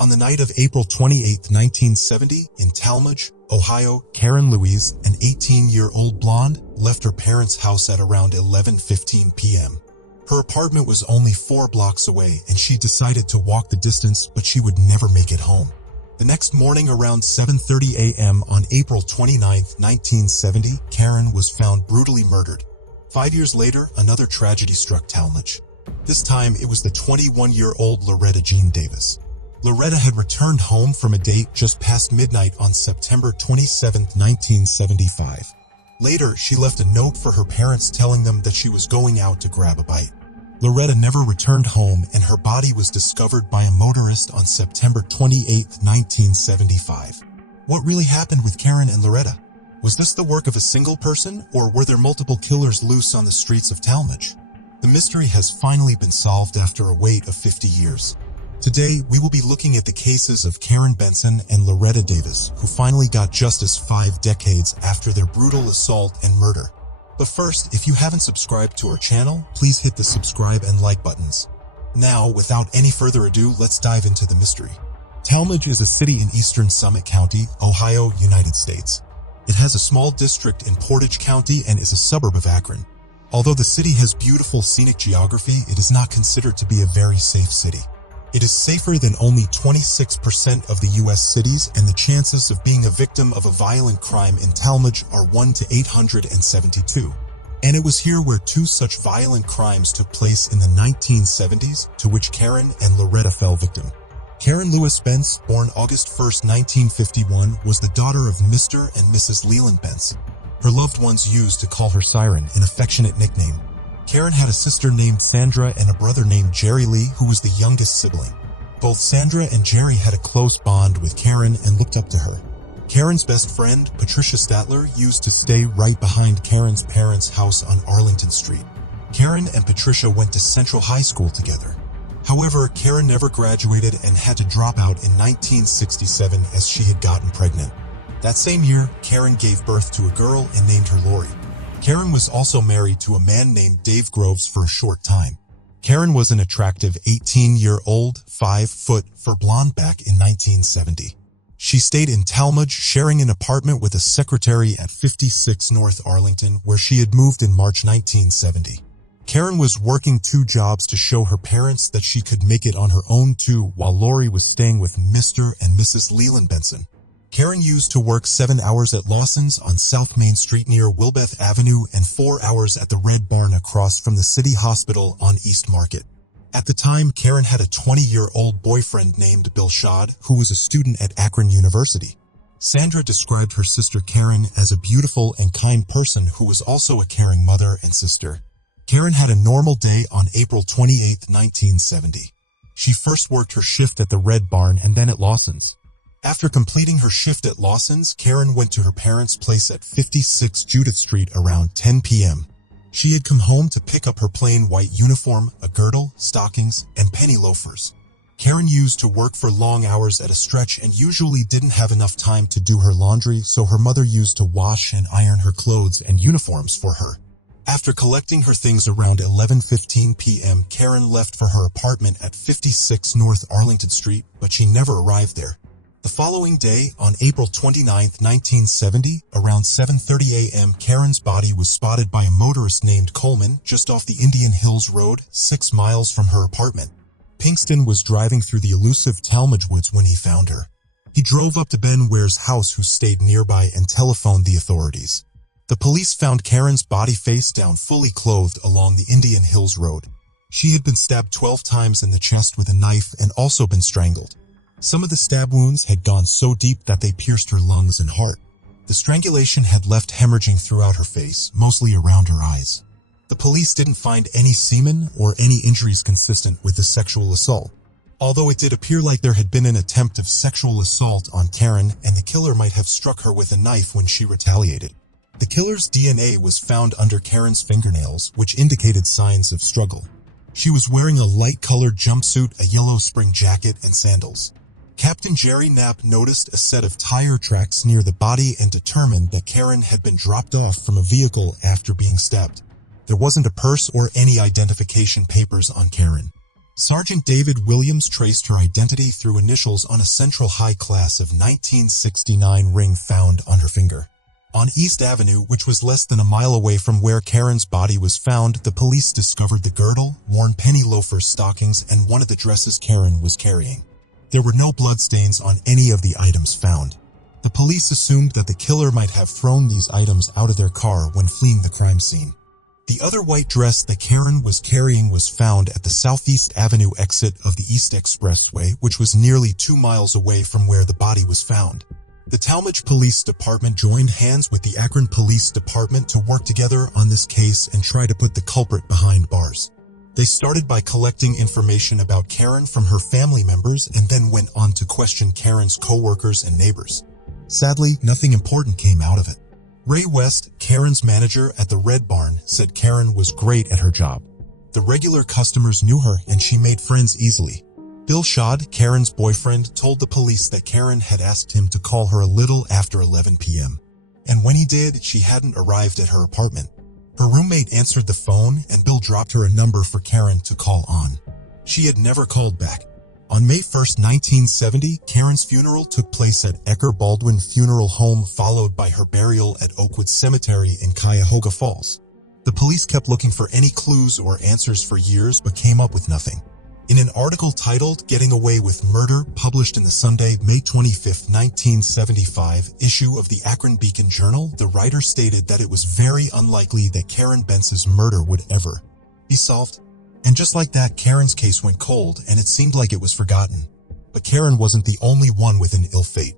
On the night of April 28, 1970, in Talmadge, Ohio, Karen Louise, an 18-year-old blonde, left her parents' house at around 11:15 p.m. Her apartment was only 4 blocks away, and she decided to walk the distance, but she would never make it home. The next morning around 7:30 a.m. on April 29, 1970, Karen was found brutally murdered. 5 years later, another tragedy struck Talmadge. This time, it was the 21-year-old Loretta Jean Davis. Loretta had returned home from a date just past midnight on September 27, 1975. Later, she left a note for her parents telling them that she was going out to grab a bite. Loretta never returned home, and her body was discovered by a motorist on September 28, 1975. What really happened with Karen and Loretta? Was this the work of a single person, or were there multiple killers loose on the streets of Talmadge? The mystery has finally been solved after a wait of 50 years. Today, we will be looking at the cases of Karen Benson and Loretta Davis, who finally got justice 5 decades after their brutal assault and murder. But first, if you haven't subscribed to our channel, please hit the subscribe and like buttons. Now, without any further ado, let's dive into the mystery. Talmadge is a city in eastern Summit County, Ohio, United States. It has a small district in Portage County and is a suburb of Akron. Although the city has beautiful scenic geography, it is not considered to be a very safe city. It is safer than only 26% of the U.S. cities, and the chances of being a victim of a violent crime in Talmadge are 1 to 872. And it was here where 2 such violent crimes took place in the 1970s, to which Karen and Loretta fell victim. Karen Lewis Bence, born August 1, 1951, was the daughter of Mr. and Mrs. Leland Bence. Her loved ones used to call her Siren, an affectionate nickname. Karen had a sister named Sandra and a brother named Jerry Lee, who was the youngest sibling. Both Sandra and Jerry had a close bond with Karen and looked up to her. Karen's best friend, Patricia Statler, used to stay right behind Karen's parents' house on Arlington Street. Karen and Patricia went to Central High School together. However, Karen never graduated and had to drop out in 1967 as she had gotten pregnant. That same year, Karen gave birth to a girl and named her Lori. Karen was also married to a man named Dave Groves for a short time. Karen was an attractive 18-year-old, 5 foot, for blonde back in 1970. She stayed in Talmadge, sharing an apartment with a secretary at 56 North Arlington, where she had moved in March 1970. Karen was working 2 jobs to show her parents that she could make it on her own too, while Lori was staying with Mr. and Mrs. Leland Benson. Karen used to work 7 hours at Lawson's on South Main Street near Wilbeth Avenue and 4 hours at the Red Barn across from the City Hospital on East Market. At the time, Karen had a 20-year-old boyfriend named Bill Schad, who was a student at Akron University. Sandra described her sister Karen as a beautiful and kind person who was also a caring mother and sister. Karen had a normal day on April 28, 1970. She first worked her shift at the Red Barn and then at Lawson's. After completing her shift at Lawson's, Karen went to her parents' place at 56 Judith Street around 10 p.m. She had come home to pick up her plain white uniform, a girdle, stockings, and penny loafers. Karen used to work for long hours at a stretch and usually didn't have enough time to do her laundry, so her mother used to wash and iron her clothes and uniforms for her. After collecting her things around 11:15 p.m., Karen left for her apartment at 56 North Arlington Street, but she never arrived there. The following day, on April 29, 1970, around 7:30 a.m., Karen's body was spotted by a motorist named Coleman just off the Indian Hills Road, 6 miles from her apartment. Pinkston was driving through the elusive Talmadge woods when he found her. He drove up to Ben Ware's house, who stayed nearby, and telephoned the authorities. The police found Karen's body face down, fully clothed, along the Indian Hills Road. She had been stabbed 12 times in the chest with a knife and also been strangled. Some of the stab wounds had gone so deep that they pierced her lungs and heart. The strangulation had left hemorrhaging throughout her face, mostly around her eyes. The police didn't find any semen or any injuries consistent with the sexual assault, although it did appear like there had been an attempt of sexual assault on Karen and the killer might have struck her with a knife when she retaliated. The killer's DNA was found under Karen's fingernails, which indicated signs of struggle. She was wearing a light-colored jumpsuit, a yellow spring jacket, and sandals. Captain Jerry Knapp noticed a set of tire tracks near the body and determined that Karen had been dropped off from a vehicle after being stabbed. There wasn't a purse or any identification papers on Karen. Sergeant David Williams traced her identity through initials on a Central High Class of 1969 ring found on her finger. On East Avenue, which was less than a mile away from where Karen's body was found, the police discovered the girdle, worn penny loafer stockings, and one of the dresses Karen was carrying. There were no bloodstains on any of the items found. The police assumed that the killer might have thrown these items out of their car when fleeing the crime scene. The other white dress that Karen was carrying was found at the Southeast Avenue exit of the East Expressway, which was nearly 2 miles away from where the body was found. The Talmadge Police Department joined hands with the Akron Police Department to work together on this case and try to put the culprit behind bars. They started by collecting information about Karen from her family members and then went on to question Karen's co-workers and neighbors. Sadly, nothing important came out of it. Ray West, Karen's manager at the Red Barn, said Karen was great at her job. The regular customers knew her and she made friends easily. Bill Schad, Karen's boyfriend, told the police that Karen had asked him to call her a little after 11 p.m. And when he did, she hadn't arrived at her apartment. Her roommate answered the phone and Bill dropped her a number for Karen to call on. She had never called back. On May 1, 1970, Karen's funeral took place at Ecker Baldwin Funeral Home, followed by her burial at Oakwood Cemetery in Cuyahoga Falls. The police kept looking for any clues or answers for years but came up with nothing. In an article titled "Getting Away with Murder," published in the Sunday, May 25, 1975 issue of the Akron Beacon Journal, the writer stated that it was very unlikely that Karen Bentz's murder would ever be solved. And just like that, Karen's case went cold and it seemed like it was forgotten. But Karen wasn't the only one with an ill fate.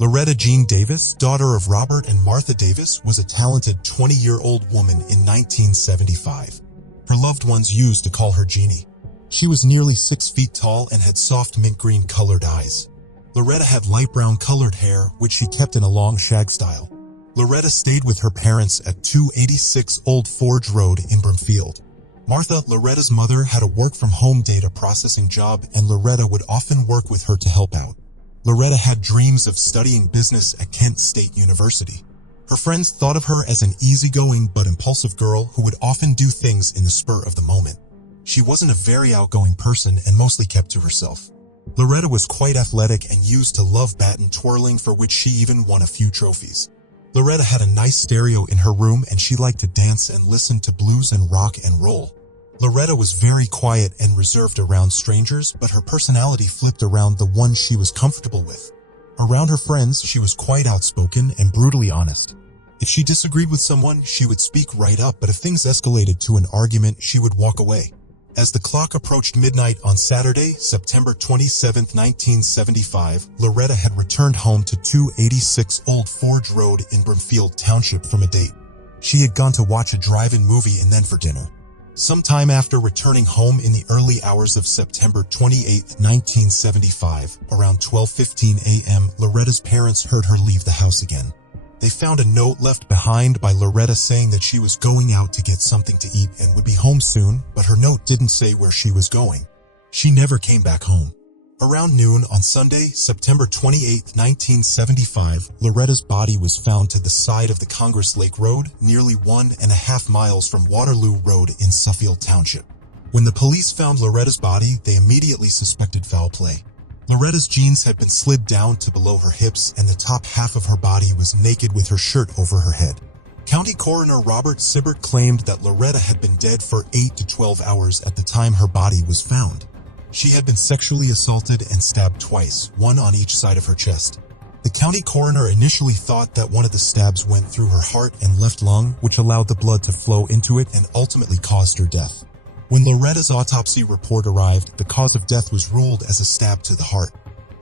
Loretta Jean Davis, daughter of Robert and Martha Davis, was a talented 20-year-old woman in 1975. Her loved ones used to call her Jeannie. She was nearly 6 feet tall and had soft mint green colored eyes. Loretta had light brown colored hair, which she kept in a long shag style. Loretta stayed with her parents at 286 Old Forge Road in Broomfield. Martha, Loretta's mother, had a work-from-home data processing job, and Loretta would often work with her to help out. Loretta had dreams of studying business at Kent State University. Her friends thought of her as an easygoing but impulsive girl who would often do things in the spur of the moment. She wasn't a very outgoing person and mostly kept to herself. Loretta was quite athletic and used to love baton twirling, for which she even won a few trophies. Loretta had a nice stereo in her room and she liked to dance and listen to blues and rock and roll. Loretta was very quiet and reserved around strangers, but her personality flipped around the ones she was comfortable with. Around her friends, she was quite outspoken and brutally honest. If she disagreed with someone, she would speak right up, but if things escalated to an argument, she would walk away. As the clock approached midnight on Saturday, September 27, 1975, Loretta had returned home to 286 Old Forge Road in Broomfield Township from a date. She had gone to watch a drive-in movie and then for dinner. Sometime after returning home in the early hours of September 28, 1975, around 12:15 a.m., Loretta's parents heard her leave the house again. They found a note left behind by Loretta saying that she was going out to get something to eat and would be home soon, but her note didn't say where she was going. She never came back home. Around noon on Sunday, September 28, 1975, Loretta's body was found to the side of the Congress Lake Road, nearly 1.5 miles from Waterloo Road in Suffield Township. When the police found Loretta's body, they immediately suspected foul play. Loretta's jeans had been slid down to below her hips and the top half of her body was naked with her shirt over her head. County Coroner Robert Sibbert claimed that Loretta had been dead for 8 to 12 hours at the time her body was found. She had been sexually assaulted and stabbed twice, one on each side of her chest. The county coroner initially thought that one of the stabs went through her heart and left lung, which allowed the blood to flow into it and ultimately caused her death. When Loretta's autopsy report arrived, the cause of death was ruled as a stab to the heart.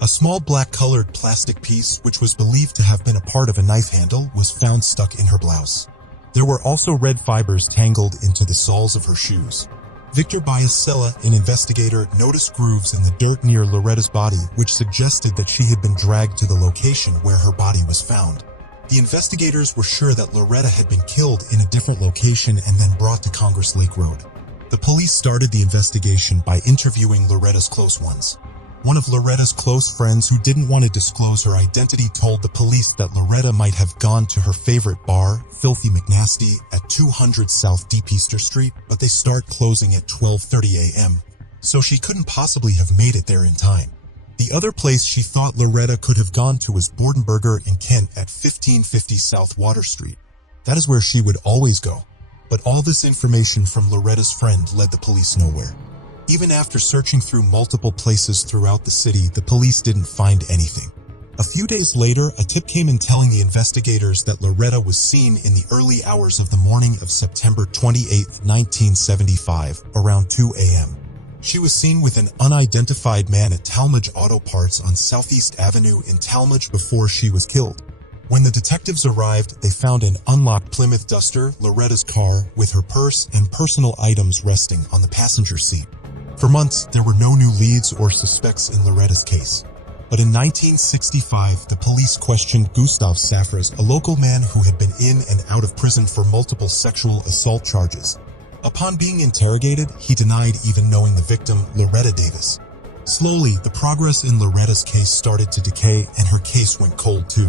A small black-colored plastic piece, which was believed to have been a part of a knife handle, was found stuck in her blouse. There were also red fibers tangled into the soles of her shoes. Victor Biasella, an investigator, noticed grooves in the dirt near Loretta's body, which suggested that she had been dragged to the location where her body was found. The investigators were sure that Loretta had been killed in a different location and then brought to Congress Lake Road. The police started the investigation by interviewing Loretta's close ones. One of Loretta's close friends who didn't want to disclose her identity told the police that Loretta might have gone to her favorite bar, Filthy McNasty, at 200 South Deep Easter Street, but they start closing at 12:30 a.m. so she couldn't possibly have made it there in time. The other place she thought Loretta could have gone to was Bordenberger in Kent at 1550 South Water Street. That is where she would always go. But all this information from Loretta's friend led the police nowhere. Even after searching through multiple places throughout the city, the police didn't find anything. A few days later, a tip came in telling the investigators that Loretta was seen in the early hours of the morning of September 28, 1975, around 2 a.m. She was seen with an unidentified man at Talmadge Auto Parts on Southeast Avenue in Talmadge before she was killed. When the detectives arrived, they found an unlocked Plymouth Duster, Loretta's car, with her purse and personal items resting on the passenger seat. For months, there were no new leads or suspects in Loretta's case. But in 1965, the police questioned Gustav Safras, a local man who had been in and out of prison for multiple sexual assault charges. Upon being interrogated, he denied even knowing the victim, Loretta Davis. Slowly, the progress in Loretta's case started to decay and her case went cold too.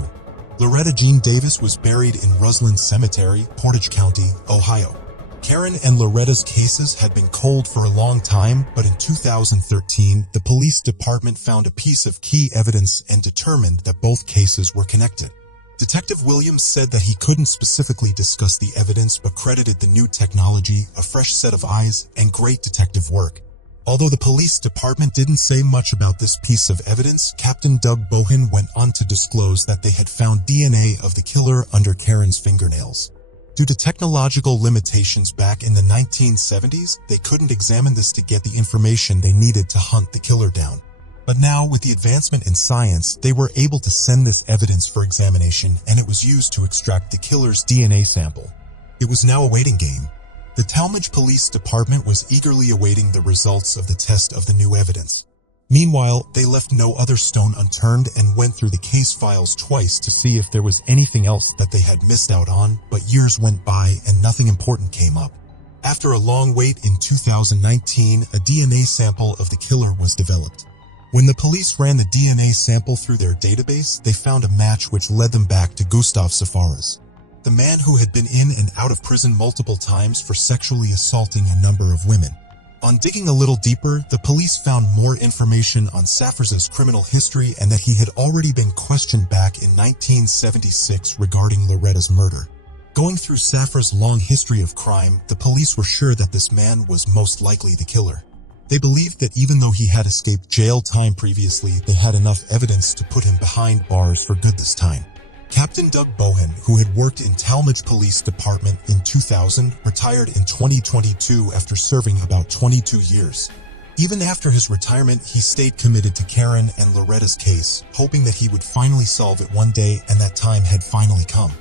Loretta Jean Davis was buried in Roseland Cemetery, Portage County, Ohio. Karen and Loretta's cases had been cold for a long time, but in 2013, the police department found a piece of key evidence and determined that both cases were connected. Detective Williams said that he couldn't specifically discuss the evidence but credited the new technology, a fresh set of eyes, and great detective work. Although the police department didn't say much about this piece of evidence, Captain Doug Bohan went on to disclose that they had found DNA of the killer under Karen's fingernails. Due to technological limitations back in the 1970s, they couldn't examine this to get the information they needed to hunt the killer down. But now, with the advancement in science, they were able to send this evidence for examination, and it was used to extract the killer's DNA sample. It was now a waiting game. The Talmadge Police Department was eagerly awaiting the results of the test of the new evidence. Meanwhile, they left no other stone unturned and went through the case files twice to see if there was anything else that they had missed out on, but years went by and nothing important came up. After a long wait in 2019, a DNA sample of the killer was developed. When the police ran the DNA sample through their database, they found a match which led them back to Gustav Safras, the man who had been in and out of prison multiple times for sexually assaulting a number of women. On digging a little deeper, the police found more information on Safras's criminal history and that he had already been questioned back in 1976 regarding Loretta's murder. Going through Safras's long history of crime, the police were sure that this man was most likely the killer. They believed that even though he had escaped jail time previously, they had enough evidence to put him behind bars for good this time. Captain Doug Bohan, who had worked in Talmadge Police Department in 2000, retired in 2022 after serving about 22 years. Even after his retirement, he stayed committed to Karen and Loretta's case, hoping that he would finally solve it one day, and that time had finally come.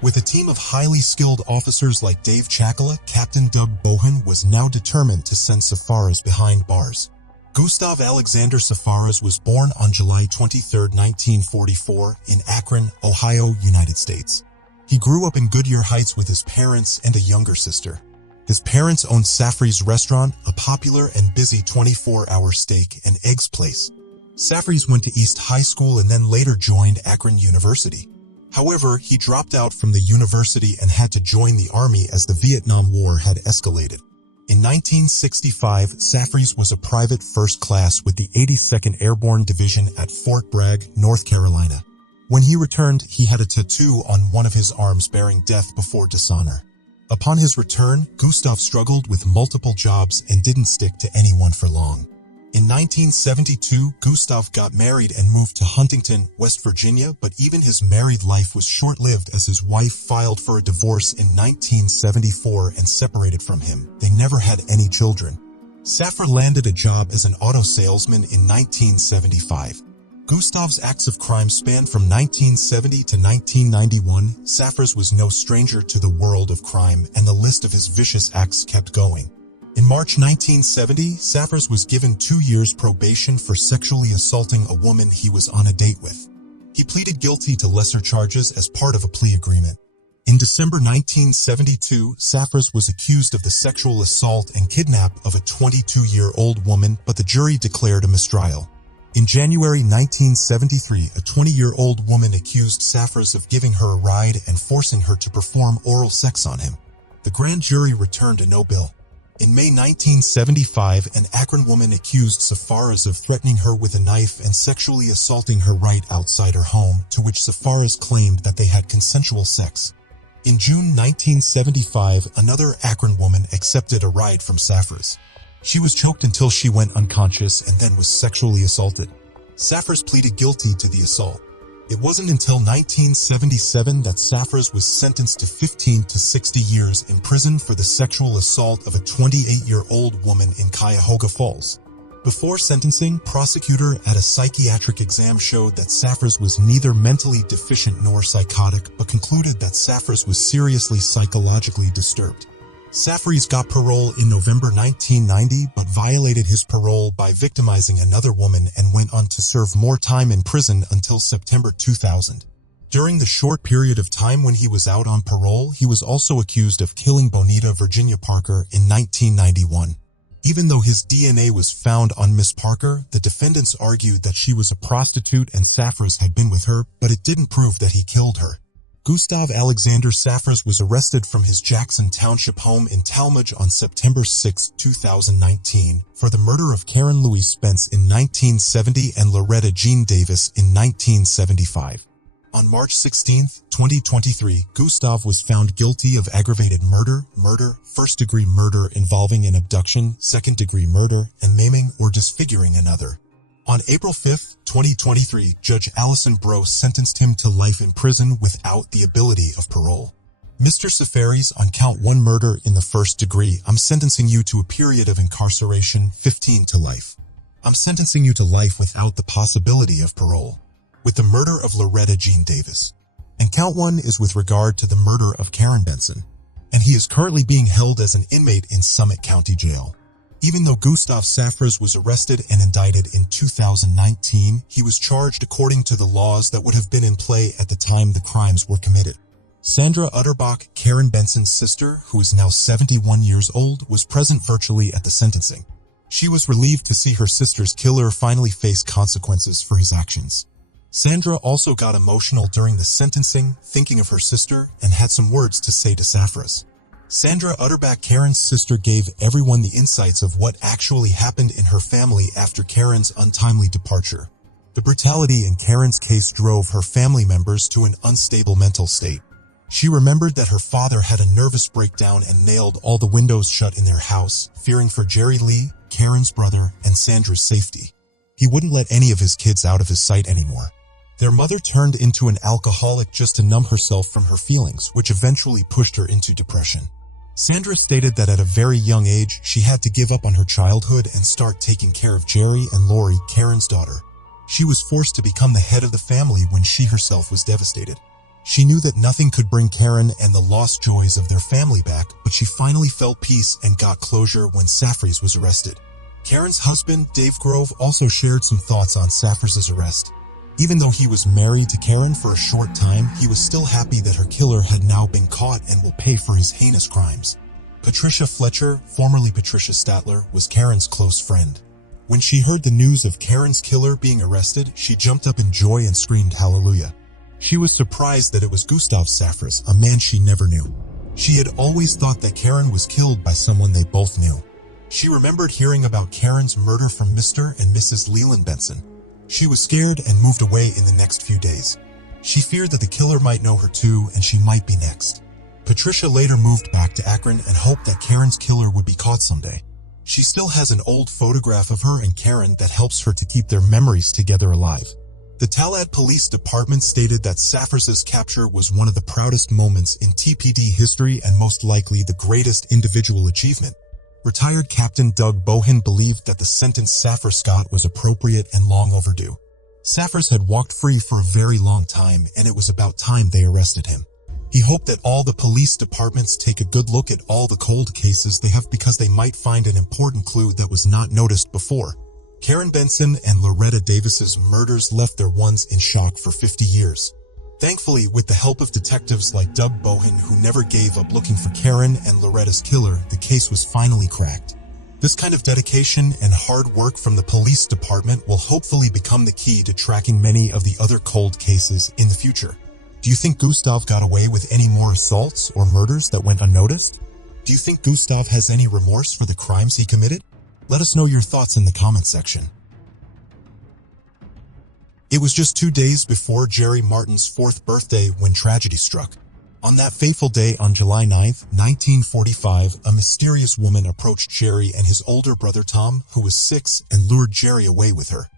With a team of highly skilled officers like Dave Chakala, Captain Doug Bohan was now determined to send Safras behind bars. Gustav Alexander Safras was born on July 23, 1944, in Akron, Ohio, United States. He grew up in Goodyear Heights with his parents and a younger sister. His parents owned Safras Restaurant, a popular and busy 24-hour steak and eggs place. Safras went to East High School and then later joined Akron University. However, he dropped out from the university and had to join the Army as the Vietnam War had escalated. In 1965, Safras was a private first class with the 82nd Airborne Division at Fort Bragg, North Carolina. When he returned, he had a tattoo on one of his arms bearing death before dishonor. Upon his return, Gustav struggled with multiple jobs and didn't stick to anyone for long. In 1972, Gustav got married and moved to Huntington, West Virginia, but even his married life was short-lived as his wife filed for a divorce in 1974 and separated from him. They never had any children. Safra landed a job as an auto salesman in 1975. Gustav's acts of crime spanned from 1970 to 1991. Safras was no stranger to the world of crime, and the list of his vicious acts kept going. In March 1970, Safras was given 2 years probation for sexually assaulting a woman he was on a date with. He pleaded guilty to lesser charges as part of a plea agreement. In December 1972, Safras was accused of the sexual assault and kidnap of a 22-year-old woman, but the jury declared a mistrial. In January 1973, a 20-year-old woman accused Safras of giving her a ride and forcing her to perform oral sex on him. The grand jury returned a no bill. In May 1975, an Akron woman accused Safaras of threatening her with a knife and sexually assaulting her right outside her home, to which Safaras claimed that they had consensual sex. In June 1975, another Akron woman accepted a ride from Safaras. She was choked until she went unconscious and then was sexually assaulted. Safaras pleaded guilty to the assault. It wasn't until 1977 that Safaras was sentenced to 15 to 60 years in prison for the sexual assault of a 28-year-old woman in Cuyahoga Falls. Before sentencing, prosecutor at a psychiatric exam showed that Safaras was neither mentally deficient nor psychotic, but concluded that Safaras was seriously psychologically disturbed. Safaras got parole in November 1990, but violated his parole by victimizing another woman and went on to serve more time in prison until September 2000. During the short period of time when he was out on parole, he was also accused of killing Bonita Virginia Parker in 1991. Even though his DNA was found on Miss Parker, the defendants argued that she was a prostitute and Safaras had been with her, but it didn't prove that he killed her. Gustav Alexander Safaras was arrested from his Jackson Township home in Talmadge on September 6, 2019, for the murder of Karen Louise Spence in 1970 and Loretta Jean Davis in 1975. On March 16, 2023, Gustav was found guilty of aggravated murder, first-degree murder involving an abduction, second-degree murder, and maiming or disfiguring another. On April 5, 2023, Judge Allison Breaux sentenced him to life in prison without the ability of parole. Mr. Safaris, on count 1 murder in the first degree, I'm sentencing you to a period of incarceration, 15 to life. I'm sentencing you to life without the possibility of parole. With the murder of Loretta Jean Davis. And count 1 is with regard to the murder of Karen Benson. And he is currently being held as an inmate in Summit County Jail. Even though Gustav Safaras was arrested and indicted in 2019, he was charged according to the laws that would have been in play at the time the crimes were committed. Sandra Utterbach, Karen Benson's sister, who is now 71 years old, was present virtually at the sentencing. She was relieved to see her sister's killer finally face consequences for his actions. Sandra also got emotional during the sentencing, thinking of her sister, and had some words to say to Safaras. Sandra Utterbach, Karen's sister, gave everyone the insights of what actually happened in her family after Karen's untimely departure. The brutality in Karen's case drove her family members to an unstable mental state. She remembered that her father had a nervous breakdown and nailed all the windows shut in their house, fearing for Jerry Lee, Karen's brother, and Sandra's safety. He wouldn't let any of his kids out of his sight anymore. Their mother turned into an alcoholic just to numb herself from her feelings, which eventually pushed her into depression. Sandra stated that at a very young age, she had to give up on her childhood and start taking care of Jerry and Lori, Karen's daughter. She was forced to become the head of the family when she herself was devastated. She knew that nothing could bring Karen and the lost joys of their family back, but she finally felt peace and got closure when Safaris was arrested. Karen's husband, Dave Grove, also shared some thoughts on Safaris' arrest. Even though he was married to Karen for a short time, he was still happy that her killer had now been caught and will pay for his heinous crimes. Patricia Fletcher, formerly Patricia Statler, was Karen's close friend. When she heard the news of Karen's killer being arrested, she jumped up in joy and screamed hallelujah. She was surprised that it was Gustav Safaras, a man she never knew. She had always thought that Karen was killed by someone they both knew. She remembered hearing about Karen's murder from Mr. and Mrs. Leland Benson. She was scared and moved away in the next few days. She feared that the killer might know her too, and she might be next. Patricia later moved back to Akron and hoped that Karen's killer would be caught someday. She still has an old photograph of her and Karen that helps her to keep their memories together alive. The Talad Police Department stated that Safaras' capture was one of the proudest moments in TPD history and most likely the greatest individual achievement. Retired Captain Doug Bohan believed that the sentence Safaras got was appropriate and long overdue. Safaras had walked free for a very long time, and it was about time they arrested him. He hoped that all the police departments take a good look at all the cold cases they have because they might find an important clue that was not noticed before. Karen Benson and Loretta Davis's murders left their ones in shock for 50 years. Thankfully, with the help of detectives like Doug Bohan, who never gave up looking for Karen and Loretta's killer, the case was finally cracked. This kind of dedication and hard work from the police department will hopefully become the key to tracking many of the other cold cases in the future. Do you think Gustav got away with any more assaults or murders that went unnoticed? Do you think Gustav has any remorse for the crimes he committed? Let us know your thoughts in the comment section. It was just 2 days before Jerry Martin's 4th birthday when tragedy struck. On that fateful day on July 9, 1945, a mysterious woman approached Jerry and his older brother Tom, who was 6, and lured Jerry away with her.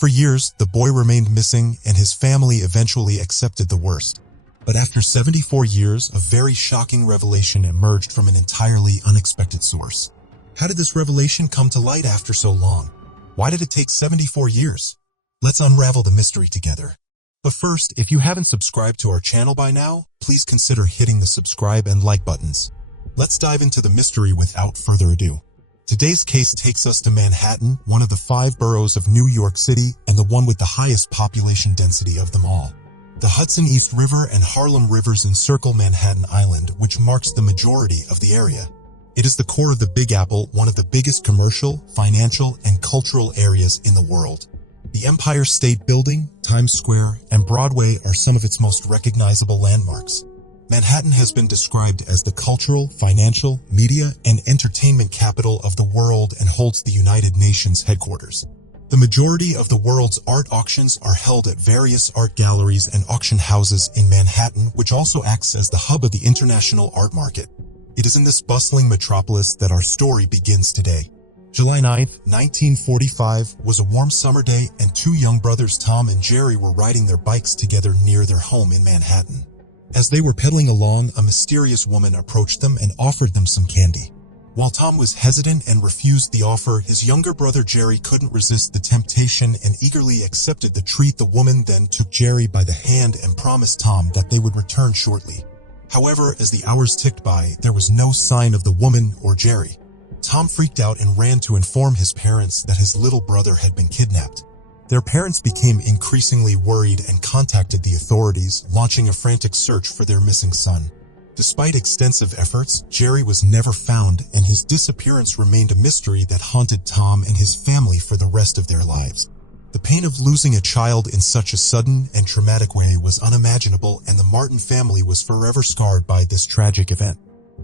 For years, the boy remained missing and his family eventually accepted the worst. But after 74 years, a very shocking revelation emerged from an entirely unexpected source. How did this revelation come to light after so long? Why did it take 74 years? Let's unravel the mystery together. But first, if you haven't subscribed to our channel by now, please consider hitting the subscribe and like buttons. Let's dive into the mystery without further ado. Today's case takes us to Manhattan, one of the 5 boroughs of New York City and the one with the highest population density of them all. The Hudson East River and Harlem Rivers encircle Manhattan Island, which marks the majority of the area. It is the core of the Big Apple, one of the biggest commercial, financial, and cultural areas in the world. The Empire State Building, Times Square, and Broadway are some of its most recognizable landmarks. Manhattan has been described as the cultural, financial, media, and entertainment capital of the world and holds the United Nations headquarters. The majority of the world's art auctions are held at various art galleries and auction houses in Manhattan, which also acts as the hub of the international art market. It is in this bustling metropolis that our story begins today. July 9, 1945 was a warm summer day and 2 young brothers Tom and Jerry were riding their bikes together near their home in Manhattan. As they were pedaling along, a mysterious woman approached them and offered them some candy. While Tom was hesitant and refused the offer, his younger brother Jerry couldn't resist the temptation and eagerly accepted the treat. The woman then took Jerry by the hand and promised Tom that they would return shortly. However, as the hours ticked by, there was no sign of the woman or Jerry. Tom freaked out and ran to inform his parents that his little brother had been kidnapped. Their parents became increasingly worried and contacted the authorities, launching a frantic search for their missing son. Despite extensive efforts, Jerry was never found, and his disappearance remained a mystery that haunted Tom and his family for the rest of their lives. The pain of losing a child in such a sudden and traumatic way was unimaginable, and the Martin family was forever scarred by this tragic event.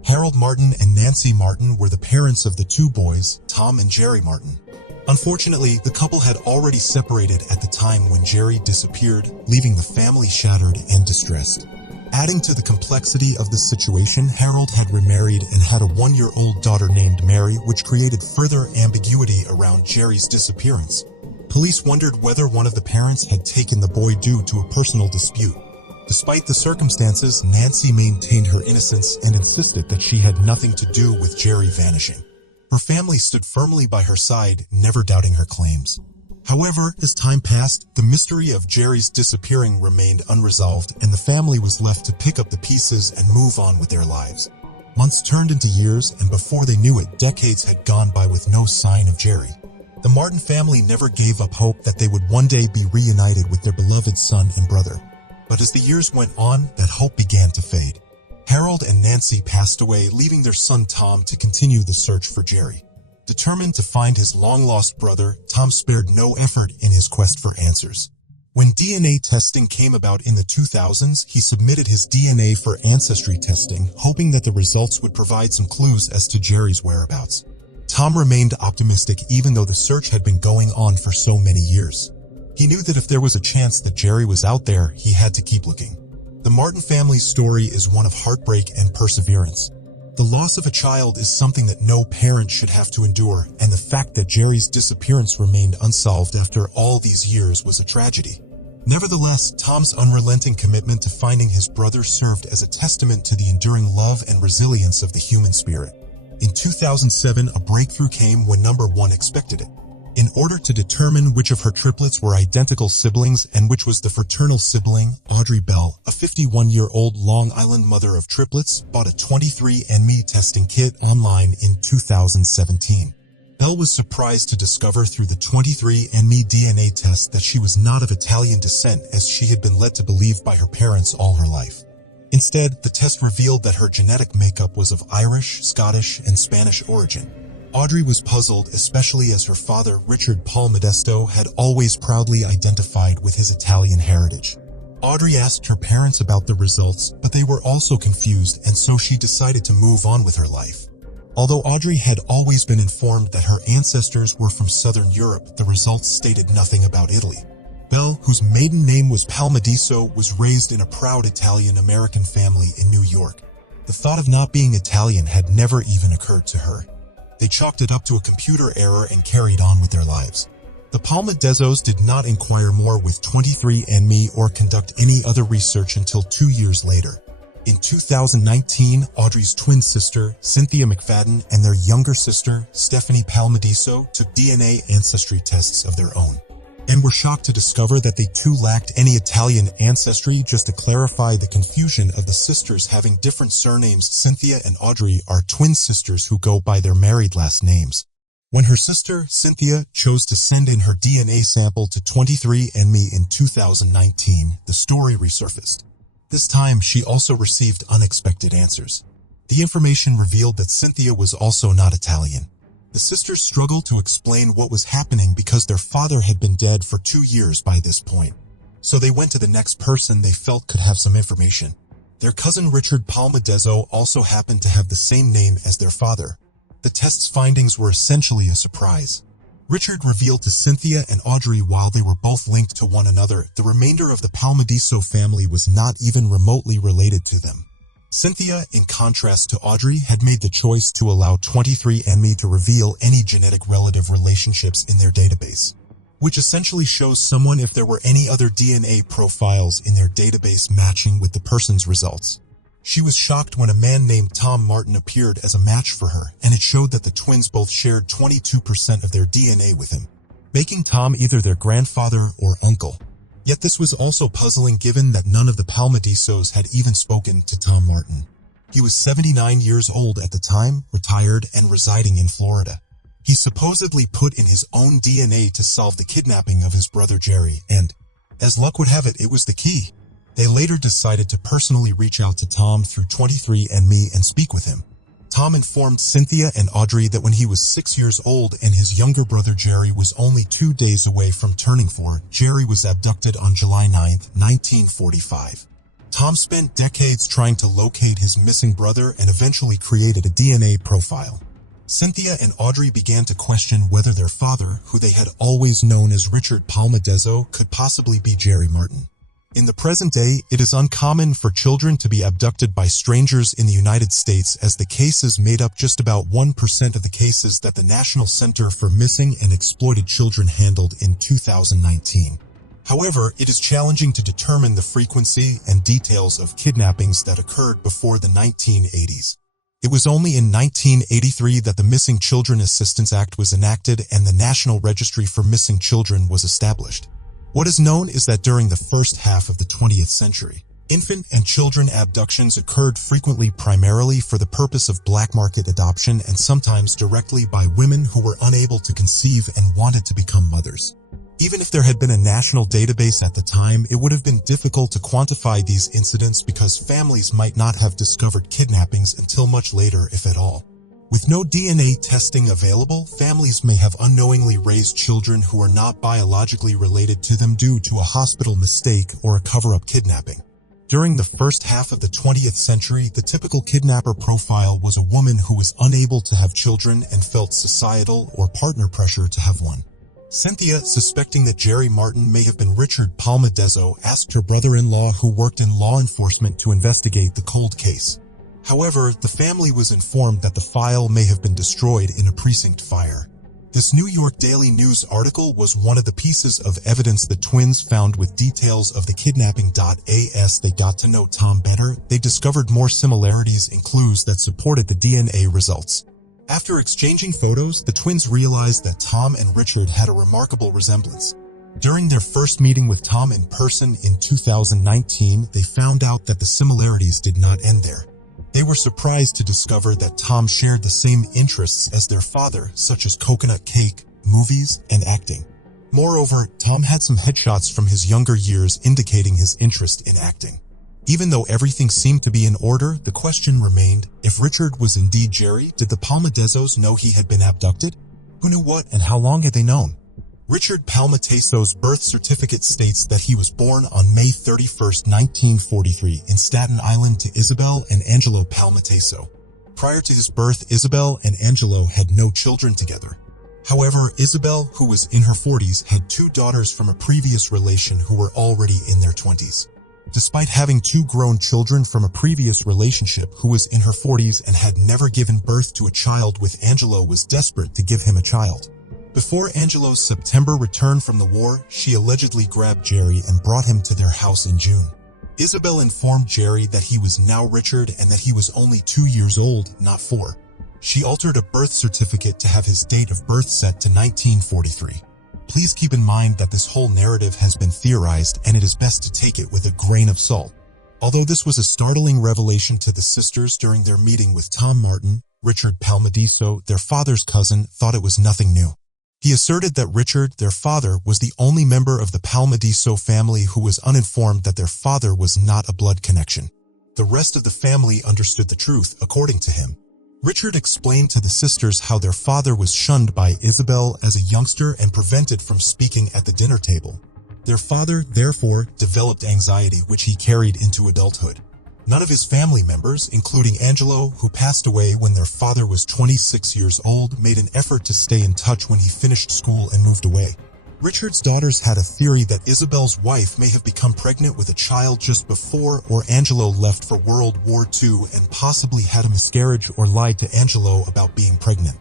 Harold Martin and Nancy Martin were the parents of the 2 boys, Tom and Jerry Martin. Unfortunately, the couple had already separated at the time when Jerry disappeared, leaving the family shattered and distressed. Adding to the complexity of the situation, Harold had remarried and had a 1-year-old daughter named Mary, which created further ambiguity around Jerry's disappearance. Police wondered whether one of the parents had taken the boy due to a personal dispute. Despite the circumstances, Nancy maintained her innocence and insisted that she had nothing to do with Jerry vanishing. Her family stood firmly by her side, never doubting her claims. However, as time passed, the mystery of Jerry's disappearing remained unresolved, and the family was left to pick up the pieces and move on with their lives. Months turned into years, and before they knew it, decades had gone by with no sign of Jerry. The Martin family never gave up hope that they would one day be reunited with their beloved son and brother. But as the years went on, that hope began to fade. Harold and Nancy passed away, leaving their son Tom to continue the search for Jerry. Determined to find his long-lost brother, Tom spared no effort in his quest for answers. When DNA testing came about in the 2000s, he submitted his DNA for ancestry testing, hoping that the results would provide some clues as to Jerry's whereabouts. Tom remained optimistic even though the search had been going on for so many years. He knew that if there was a chance that Jerry was out there, he had to keep looking. The Martin family's story is one of heartbreak and perseverance. The loss of a child is something that no parent should have to endure, and the fact that Jerry's disappearance remained unsolved after all these years was a tragedy. Nevertheless, Tom's unrelenting commitment to finding his brother served as a testament to the enduring love and resilience of the human spirit. In 2007, a breakthrough came when no one expected it. In order to determine which of her triplets were identical siblings and which was the fraternal sibling, Audrey Bell, a 51-year-old Long Island mother of triplets, bought a 23andMe testing kit online in 2017. Bell was surprised to discover through the 23andMe DNA test that she was not of Italian descent, as she had been led to believe by her parents all her life. Instead, the test revealed that her genetic makeup was of Irish, Scottish, and Spanish origin. Audrey was puzzled, especially as her father, Richard Paul Modesto, had always proudly identified with his Italian heritage. Audrey asked her parents about the results, but they were also confused, and so she decided to move on with her life. Although Audrey had always been informed that her ancestors were from Southern Europe, the results stated nothing about Italy. Belle, whose maiden name was Palmadiso, was raised in a proud Italian-American family in New York. The thought of not being Italian had never even occurred to her. They chalked it up to a computer error and carried on with their lives. The Palmadezos did not inquire more with 23andMe or conduct any other research until 2 years later. In 2019, Audrey's twin sister, Cynthia McFadden, and their younger sister, Stephanie Palmadiso, took DNA ancestry tests of their own, and were shocked to discover that they too lacked any Italian ancestry. Just to clarify the confusion of the sisters having different surnames, Cynthia and Audrey are twin sisters who go by their married last names. When her sister, Cynthia, chose to send in her DNA sample to 23andMe in 2019, the story resurfaced. This time, she also received unexpected answers. The information revealed that Cynthia was also not Italian. The sisters struggled to explain what was happening because their father had been dead for 2 years by this point. So they went to the next person they felt could have some information. Their cousin Richard Palmadezo also happened to have the same name as their father. The test's findings were essentially a surprise. Richard revealed to Cynthia and Audrey while they were both linked to one another, the remainder of the Palmadiso family was not even remotely related to them. Cynthia, in contrast to Audrey, had made the choice to allow 23andMe to reveal any genetic relative relationships in their database, which essentially shows someone if there were any other DNA profiles in their database matching with the person's results. She was shocked when a man named Tom Martin appeared as a match for her, and it showed that the twins both shared 22% of their DNA with him, making Tom either their grandfather or uncle. Yet this was also puzzling given that none of the Palmadisos had even spoken to Tom Martin. He was 79 years old at the time, retired, and residing in Florida. He supposedly put in his own DNA to solve the kidnapping of his brother Jerry, and, as luck would have it, it was the key. They later decided to personally reach out to Tom through 23andMe and speak with him. Tom informed Cynthia and Audrey that when he was 6 years old and his younger brother Jerry was only 2 days away from turning 4, Jerry was abducted on July 9, 1945. Tom spent decades trying to locate his missing brother and eventually created a DNA profile. Cynthia and Audrey began to question whether their father, who they had always known as Richard Palmadezo, could possibly be Jerry Martin. In the present day, it is uncommon for children to be abducted by strangers in the United States, as the cases made up just about 1% of the cases that the National Center for Missing and Exploited Children handled in 2019. However, it is challenging to determine the frequency and details of kidnappings that occurred before the 1980s. It was only in 1983 that the Missing Children Assistance Act was enacted and the National Registry for Missing Children was established. What is known is that during the first half of the 20th century, infant and children abductions occurred frequently primarily for the purpose of black market adoption and sometimes directly by women who were unable to conceive and wanted to become mothers. Even if there had been a national database at the time, it would have been difficult to quantify these incidents because families might not have discovered kidnappings until much later, if at all. With no DNA testing available, families may have unknowingly raised children who are not biologically related to them due to a hospital mistake or a cover-up kidnapping. During the first half of the 20th century, the typical kidnapper profile was a woman who was unable to have children and felt societal or partner pressure to have one. Cynthia, suspecting that Jerry Martin may have been Richard Palmadezo, asked her brother-in-law who worked in law enforcement to investigate the cold case. However, the family was informed that the file may have been destroyed in a precinct fire. This New York Daily News article was one of the pieces of evidence the twins found with details of the kidnapping. As they got to know Tom better, they discovered more similarities and clues that supported the DNA results. After exchanging photos, the twins realized that Tom and Richard had a remarkable resemblance. During their first meeting with Tom in person in 2019, they found out that the similarities did not end there. They were surprised to discover that Tom shared the same interests as their father, such as coconut cake, movies, and acting. Moreover, Tom had some headshots from his younger years indicating his interest in acting. Even though everything seemed to be in order, the question remained, if Richard was indeed Jerry, did the Palmadezos know he had been abducted? Who knew what and how long had they known? Richard Palmateso's birth certificate states that he was born on May 31, 1943 in Staten Island to Isabel and Angelo Palmateso. Prior to his birth, Isabel and Angelo had no children together. However, Isabel, who was in her 40s, had 2 daughters from a previous relation who were already in their 20s. Despite having 2 grown children from a previous relationship, who was in her 40s and had never given birth to a child with, Angelo was desperate to give him a child. Before Angelo's September return from the war, she allegedly grabbed Jerry and brought him to their house in June. Isabel informed Jerry that he was now Richard and that he was only 2 years old, not 4. She altered a birth certificate to have his date of birth set to 1943. Please keep in mind that this whole narrative has been theorized and it is best to take it with a grain of salt. Although this was a startling revelation to the sisters during their meeting with Tom Martin, Richard Palmadiso, their father's cousin, thought it was nothing new. He asserted that Richard, their father, was the only member of the Palmadiso family who was uninformed that their father was not a blood connection. The rest of the family understood the truth, according to him. Richard explained to the sisters how their father was shunned by Isabel as a youngster and prevented from speaking at the dinner table. Their father, therefore, developed anxiety which he carried into adulthood. None of his family members, including Angelo, who passed away when their father was 26 years old, made an effort to stay in touch when he finished school and moved away. Richard's daughters had a theory that Isabel's wife may have become pregnant with a child just before or Angelo left for World War II and possibly had a miscarriage or lied to Angelo about being pregnant.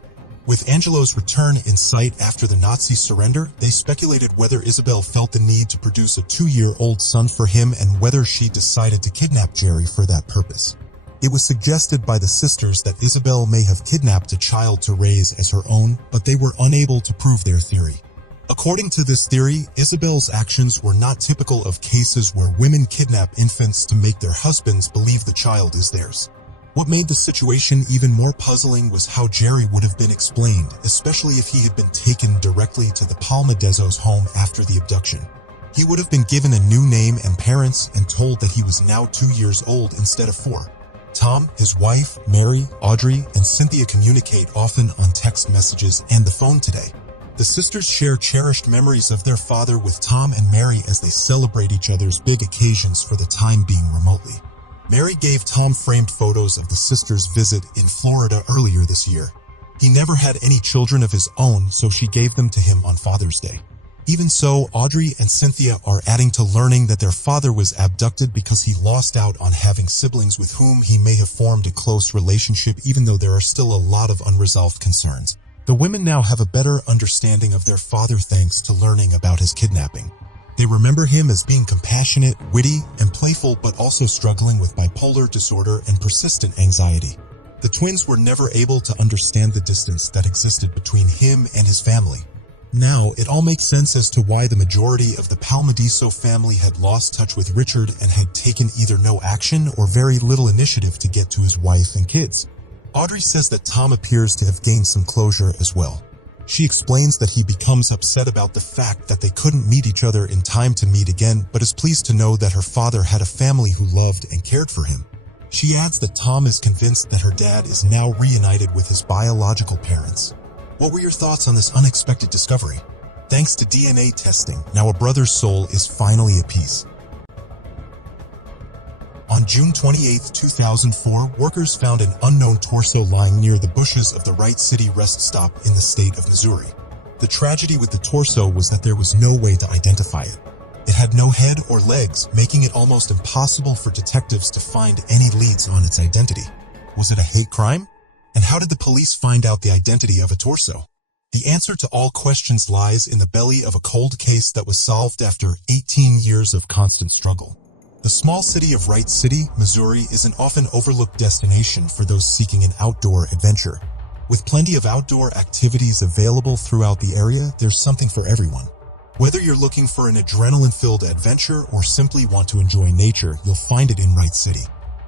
With Angelo's return in sight after the Nazi surrender, they speculated whether Isabel felt the need to produce a 2-year-old son for him and whether she decided to kidnap Jerry for that purpose. It was suggested by the sisters that Isabel may have kidnapped a child to raise as her own, but they were unable to prove their theory. According to this theory, Isabel's actions were not typical of cases where women kidnap infants to make their husbands believe the child is theirs. What made the situation even more puzzling was how Jerry would have been explained, especially if he had been taken directly to the Palmadezos' home after the abduction. He would have been given a new name and parents and told that he was now 2 years old instead of 4. Tom, his wife, Mary, Audrey, and Cynthia communicate often on text messages and the phone today. The sisters share cherished memories of their father with Tom and Mary as they celebrate each other's big occasions for the time being remotely. Mary gave Tom framed photos of the sisters' visit in Florida earlier this year. He never had any children of his own, so she gave them to him on Father's Day. Even so, Audrey and Cynthia are adding to learning that their father was abducted because he lost out on having siblings with whom he may have formed a close relationship, even though there are still a lot of unresolved concerns. The women now have a better understanding of their father thanks to learning about his kidnapping. They remember him as being compassionate, witty, and playful, but also struggling with bipolar disorder and persistent anxiety. The twins were never able to understand the distance that existed between him and his family. Now, it all makes sense as to why the majority of the Palmadiso family had lost touch with Richard and had taken either no action or very little initiative to get to his wife and kids. Audrey says that Tom appears to have gained some closure as well. She explains that he becomes upset about the fact that they couldn't meet each other in time to meet again, but is pleased to know that her father had a family who loved and cared for him. She adds that Tom is convinced that her dad is now reunited with his biological parents. What were your thoughts on this unexpected discovery? Thanks to DNA testing, now a brother's soul is finally at peace. On June 28, 2004, workers found an unknown torso lying near the bushes of the Wright City rest stop in the state of Missouri. The tragedy with the torso was that there was no way to identify it. It had no head or legs, making it almost impossible for detectives to find any leads on its identity. Was it a hate crime? And how did the police find out the identity of a torso? The answer to all questions lies in the belly of a cold case that was solved after 18 years of constant struggle. The small city of Wright City, Missouri, is an often overlooked destination for those seeking an outdoor adventure. With plenty of outdoor activities available throughout the area, there's something for everyone. Whether you're looking for an adrenaline-filled adventure or simply want to enjoy nature, you'll find it in Wright City.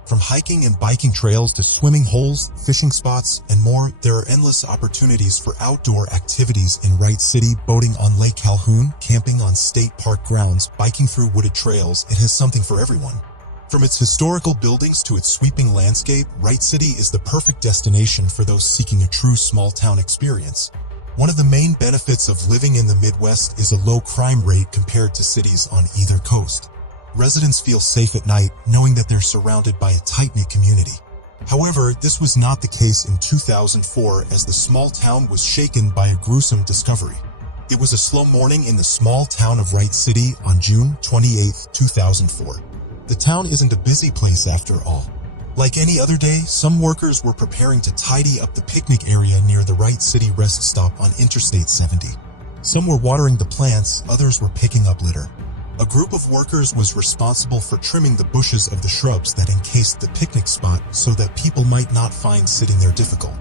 From hiking and biking trails to swimming holes, fishing spots, and more, there are endless opportunities for outdoor activities in Wright City. Boating on Lake Calhoun, camping on state park grounds, biking through wooded trails, it has something for everyone. From its historical buildings to its sweeping landscape, Wright City is the perfect destination for those seeking a true small-town experience. One of the main benefits of living in the Midwest is a low crime rate compared to cities on either coast. Residents feel safe at night knowing that they're surrounded by a tight-knit community. However, this was not the case in 2004 as the small town was shaken by a gruesome discovery. It was a slow morning in the small town of Wright City on June 28, 2004. The town isn't a busy place after all. Like any other day, some workers were preparing to tidy up the picnic area near the Wright City rest stop on Interstate 70. Some were watering the plants, others were picking up litter. A group of workers was responsible for trimming the bushes of the shrubs that encased the picnic spot so that people might not find sitting there difficult.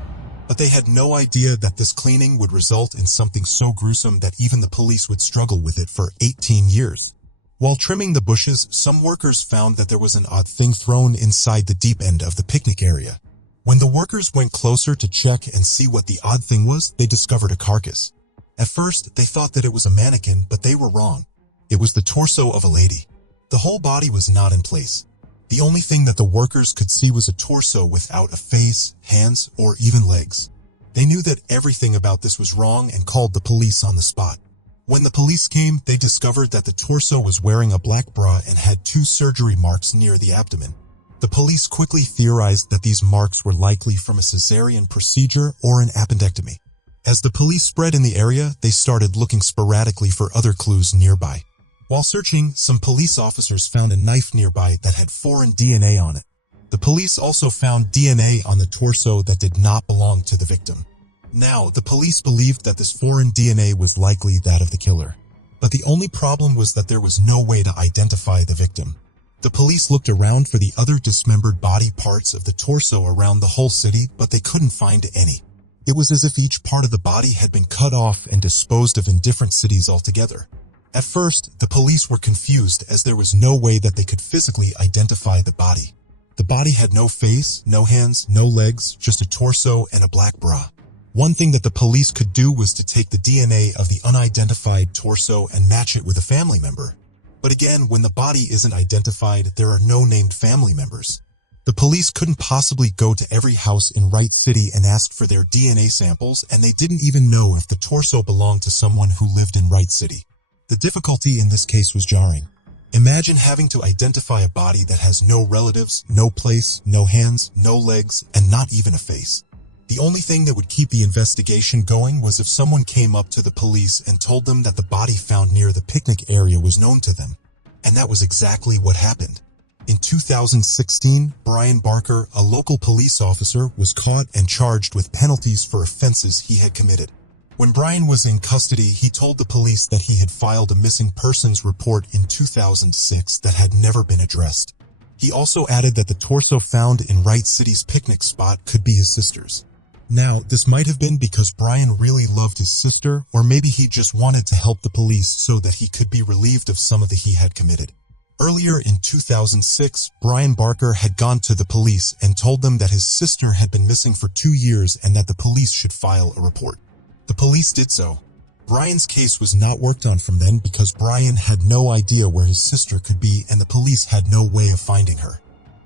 But they had no idea that this cleaning would result in something so gruesome that even the police would struggle with it for 18 years. While trimming the bushes, some workers found that there was an odd thing thrown inside the deep end of the picnic area. When the workers went closer to check and see what the odd thing was, they discovered a carcass. At first, they thought that it was a mannequin, but they were wrong. It was the torso of a lady. The whole body was not in place. The only thing that the workers could see was a torso without a face, hands, or even legs. They knew that everything about this was wrong and called the police on the spot. When the police came, they discovered that the torso was wearing a black bra and had 2 surgery marks near the abdomen. The police quickly theorized that these marks were likely from a cesarean procedure or an appendectomy. As the police spread in the area, they started looking sporadically for other clues nearby. While searching, some police officers found a knife nearby that had foreign DNA on it. The police also found DNA on the torso that did not belong to the victim. Now, the police believed that this foreign DNA was likely that of the killer. But the only problem was that there was no way to identify the victim. The police looked around for the other dismembered body parts of the torso around the whole city, but they couldn't find any. It was as if each part of the body had been cut off and disposed of in different cities altogether. At first, the police were confused as there was no way that they could physically identify the body. The body had no face, no hands, no legs, just a torso and a black bra. One thing that the police could do was to take the DNA of the unidentified torso and match it with a family member. But again, when the body isn't identified, there are no named family members. The police couldn't possibly go to every house in Wright City and ask for their DNA samples, and they didn't even know if the torso belonged to someone who lived in Wright City. The difficulty in this case was jarring. Imagine having to identify a body that has no relatives, no place, no hands, no legs, and not even a face. The only thing that would keep the investigation going was if someone came up to the police and told them that the body found near the picnic area was known to them. And that was exactly what happened. In 2016, Brian Barker, a local police officer, was caught and charged with penalties for offenses he had committed. When Brian was in custody, he told the police that he had filed a missing persons report in 2006 that had never been addressed. He also added that the torso found in Wright City's picnic spot could be his sister's. Now, this might have been because Brian really loved his sister, or maybe he just wanted to help the police so that he could be relieved of some of the he had committed. Earlier in 2006, Brian Barker had gone to the police and told them that his sister had been missing for 2 years and that the police should file a report. The police did so. Brian's case was not worked on from then because Brian had no idea where his sister could be and the police had no way of finding her.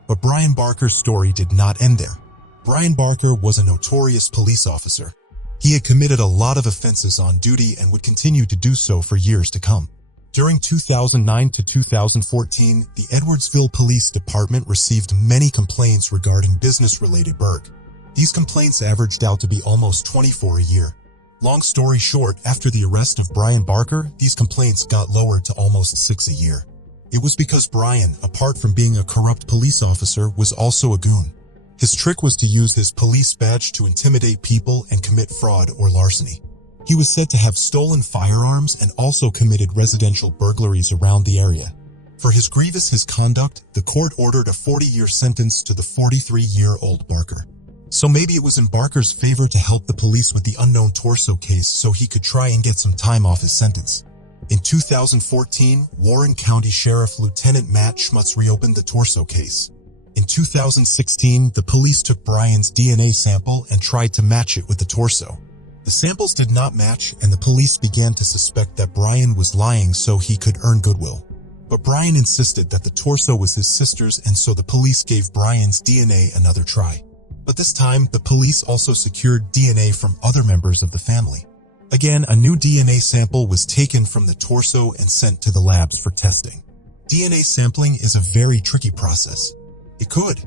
But Brian Barker's story did not end there. Brian Barker was a notorious police officer. He had committed a lot of offenses on duty and would continue to do so for years to come. During 2009 to 2014, the Edwardsville Police Department received many complaints regarding business-related burg. These complaints averaged out to be almost 24 a year. Long story short, after the arrest of Brian Barker, these complaints got lowered to almost 6 a year. It was because Brian, apart from being a corrupt police officer, was also a goon. His trick was to use his police badge to intimidate people and commit fraud or larceny. He was said to have stolen firearms and also committed residential burglaries around the area. For his grievous conduct, the court ordered a 40-year sentence to the 43-year-old Barker. So maybe it was in Barker's favor to help the police with the unknown torso case so he could try and get some time off his sentence. In 2014, Warren County Sheriff Lieutenant Matt Schmutz reopened the torso case. In 2016, the police took Brian's DNA sample and tried to match it with the torso. The samples did not match, and the police began to suspect that Brian was lying so he could earn goodwill. But Brian insisted that the torso was his sister's, and so the police gave Brian's DNA another try. But this time, the police also secured DNA from other members of the family. Again, a new DNA sample was taken from the torso and sent to the labs for testing. DNA sampling is a very tricky process. It could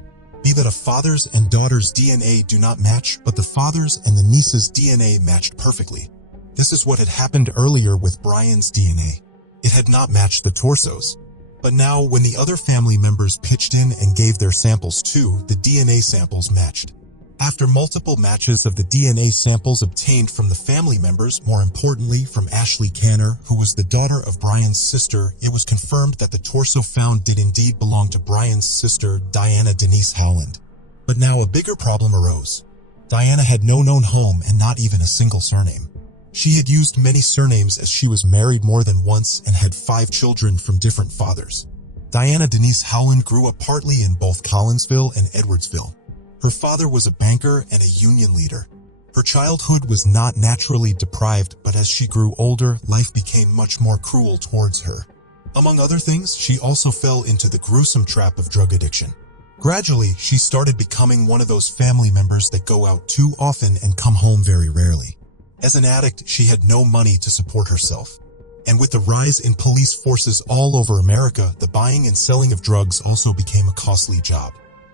be that a father's and daughter's DNA do not match, but the father's and the niece's DNA matched perfectly. This is what had happened earlier with Brian's DNA. It had not matched the torsos. But now, when the other family members pitched in and gave their samples too, the DNA samples matched. After multiple matches of the DNA samples obtained from the family members, more importantly from Ashley Canner, who was the daughter of Brian's sister, it was confirmed that the torso found did indeed belong to Brian's sister, Diana Denise Howland. But now a bigger problem arose. Diana had no known home and not even a single surname. She had used many surnames as she was married more than once and had 5 children from different fathers. Diana Denise Howland grew up partly in both Collinsville and Edwardsville. Her father was a banker and a union leader. Her childhood was not naturally deprived, but as she grew older, life became much more cruel towards her. Among other things, she also fell into the gruesome trap of drug addiction. Gradually, she started becoming one of those family members that go out too often and come home very rarely. As an addict, she had no money to support herself. And with the rise in police forces all over America, the buying and selling of drugs also became a costly job.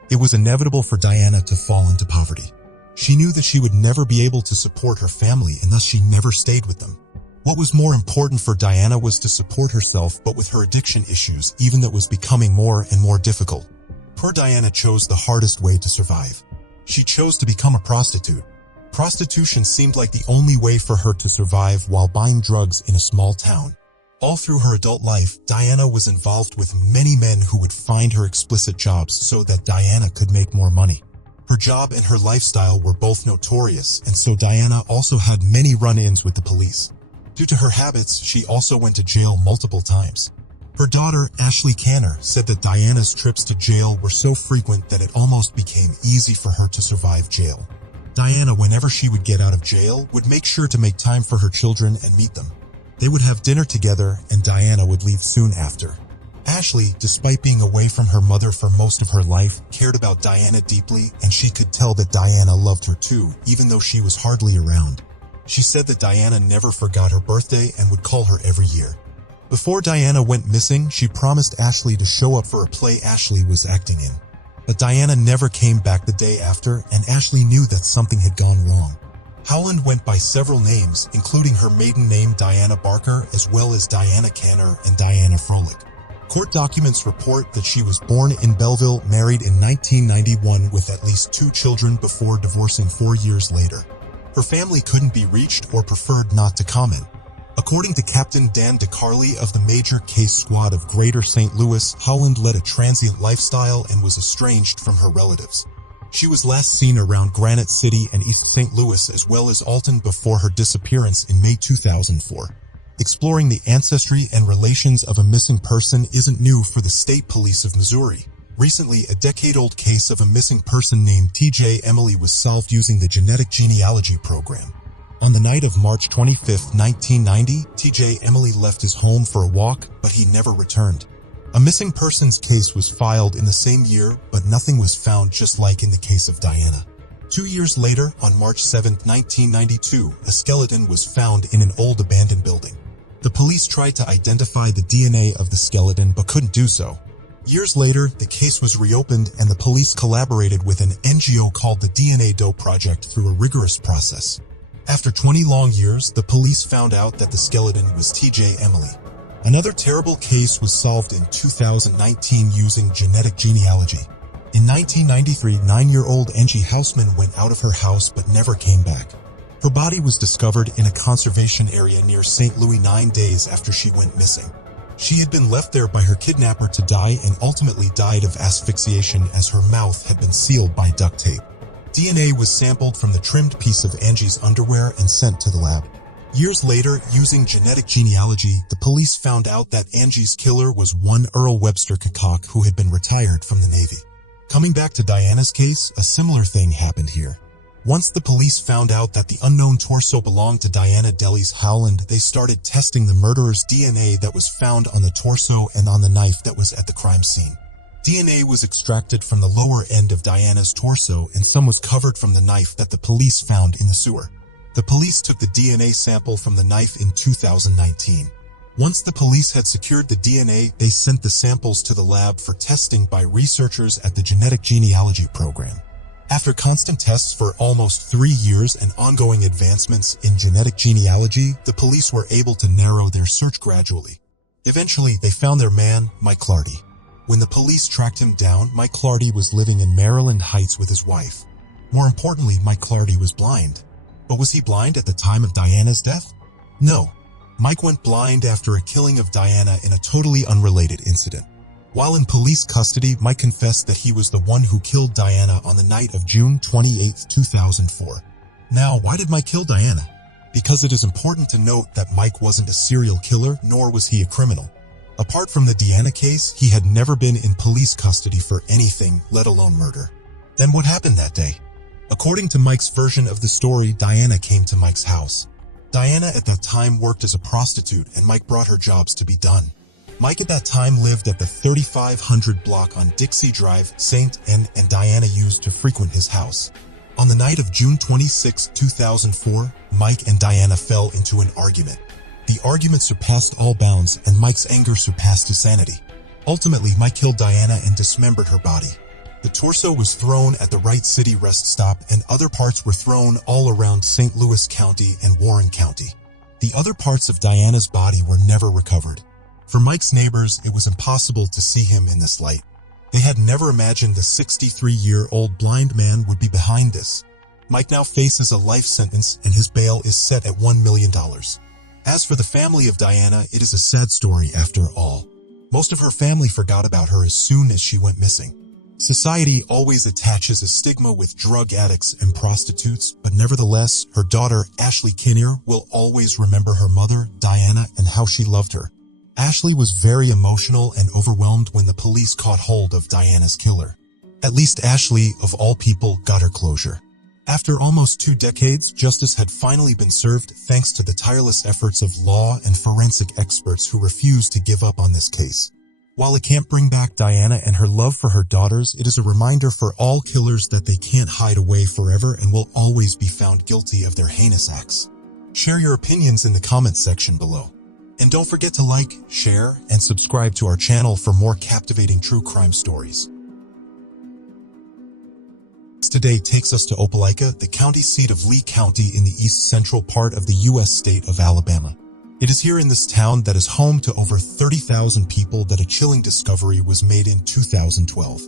It was inevitable for Diana to fall into poverty. She knew that she would never be able to support her family, and thus she never stayed with them. What was more important for Diana was to support herself, but with her addiction issues, even that was becoming more and more difficult. Poor Diana chose the hardest way to survive. She chose to become a prostitute. Prostitution seemed like the only way for her to survive while buying drugs in a small town. All through her adult life, Diana was involved with many men who would find her explicit jobs so that Diana could make more money. Her job and her lifestyle were both notorious, and so Diana also had many run-ins with the police. Due to her habits, she also went to jail multiple times. Her daughter, Ashley Canner, said that Diana's trips to jail were so frequent that it almost became easy for her to survive jail. Diana, whenever she would get out of jail, would make sure to make time for her children and meet them. They would have dinner together, and Diana would leave soon after. Ashley, despite being away from her mother for most of her life, cared about Diana deeply, and she could tell that Diana loved her too, even though she was hardly around. She said that Diana never forgot her birthday and would call her every year. Before Diana went missing, she promised Ashley to show up for a play Ashley was acting in. But Diana never came back the day after, and Ashley knew that something had gone wrong. Howland went by several names, including her maiden name Diana Barker, as well as Diana Canner and Diana Froelich. Court documents report that she was born in Belleville, married in 1991 with at least 2 children before divorcing 4 years later. Her family couldn't be reached or preferred not to comment. According to Captain Dan DeCarly of the Major Case Squad of Greater St. Louis, Howland led a transient lifestyle and was estranged from her relatives. She was last seen around Granite City and East St. Louis as well as Alton before her disappearance in May 2004. Exploring the ancestry and relations of a missing person isn't new for the State Police of Missouri. Recently, a decade-old case of a missing person named T.J. Emily was solved using the genetic genealogy program. On the night of March 25, 1990, T.J. Emily left his home for a walk, but he never returned. A missing persons case was filed in the same year, but nothing was found, just like in the case of Diana. 2 years later, on March 7, 1992, a skeleton was found in an old abandoned building. The police tried to identify the DNA of the skeleton but couldn't do so. Years later, the case was reopened and the police collaborated with an NGO called the DNA Doe Project through a rigorous process. After 20 long years, the police found out that the skeleton was T.J. Emily. Another terrible case was solved in 2019 using genetic genealogy. In 1993, 9-year-old Angie Houseman went out of her house but never came back. Her body was discovered in a conservation area near St. Louis 9 days after she went missing. She had been left there by her kidnapper to die and ultimately died of asphyxiation as her mouth had been sealed by duct tape. DNA was sampled from the trimmed piece of Angie's underwear and sent to the lab. Years later, using genetic genealogy, the police found out that Angie's killer was one Earl Webster Kekok, who had been retired from the Navy. Coming back to Diana's case, a similar thing happened here. Once the police found out that the unknown torso belonged to Diana Delis Howland, they started testing the murderer's DNA that was found on the torso and on the knife that was at the crime scene. DNA was extracted from the lower end of Diana's torso, and some was covered from the knife that the police found in the sewer. The police took the DNA sample from the knife in 2019. Once the police had secured the DNA, they sent the samples to the lab for testing by researchers at the Genetic Genealogy Program. After constant tests for almost 3 years and ongoing advancements in genetic genealogy, the police were able to narrow their search gradually. Eventually, they found their man, Mike Clardy. When the police tracked him down, Mike Clardy was living in Maryland Heights with his wife. More importantly, Mike Clardy was blind. But was he blind at the time of Diana's death? No. Mike went blind after a killing of Diana in a totally unrelated incident. While in police custody, Mike confessed that he was the one who killed Diana on the night of June 28, 2004. Now, why did Mike kill Diana? Because it is important to note that Mike wasn't a serial killer, nor was he a criminal. Apart from the Diana case, he had never been in police custody for anything, let alone murder. Then what happened that day? According to Mike's version of the story, Diana came to Mike's house. Diana at that time worked as a prostitute, and Mike brought her jobs to be done. Mike at that time lived at the 3500 block on Dixie Drive, St. and Diana used to frequent his house. On the night of June 26, 2004, Mike and Diana fell into an argument. The argument surpassed all bounds, and Mike's anger surpassed his sanity. Ultimately, Mike killed Diana and dismembered her body. The torso was thrown at the Wright City rest stop, and other parts were thrown all around St. Louis County and Warren County. The other parts of Diana's body were never recovered. For Mike's neighbors, it was impossible to see him in this light. They had never imagined the 63-year-old blind man would be behind this. Mike now faces a life sentence, and his bail is set at $1 million. As for the family of Diana, it is a sad story after all. Most of her family forgot about her as soon as she went missing. Society always attaches a stigma with drug addicts and prostitutes, but nevertheless, her daughter, Ashley Kinnear, will always remember her mother, Diana, and how she loved her. Ashley was very emotional and overwhelmed when the police caught hold of Diana's killer. At least Ashley, of all people, got her closure. After almost 2 decades, justice had finally been served thanks to the tireless efforts of law and forensic experts who refused to give up on this case. While it can't bring back Diana and her love for her daughters, it is a reminder for all killers that they can't hide away forever and will always be found guilty of their heinous acts. Share your opinions in the comments section below. And don't forget to like, share, and subscribe to our channel for more captivating true crime stories. Today takes us to Opelika, the county seat of Lee County in the east central part of the U.S. state of Alabama. It is here in this town that is home to over 30,000 people that a chilling discovery was made in 2012.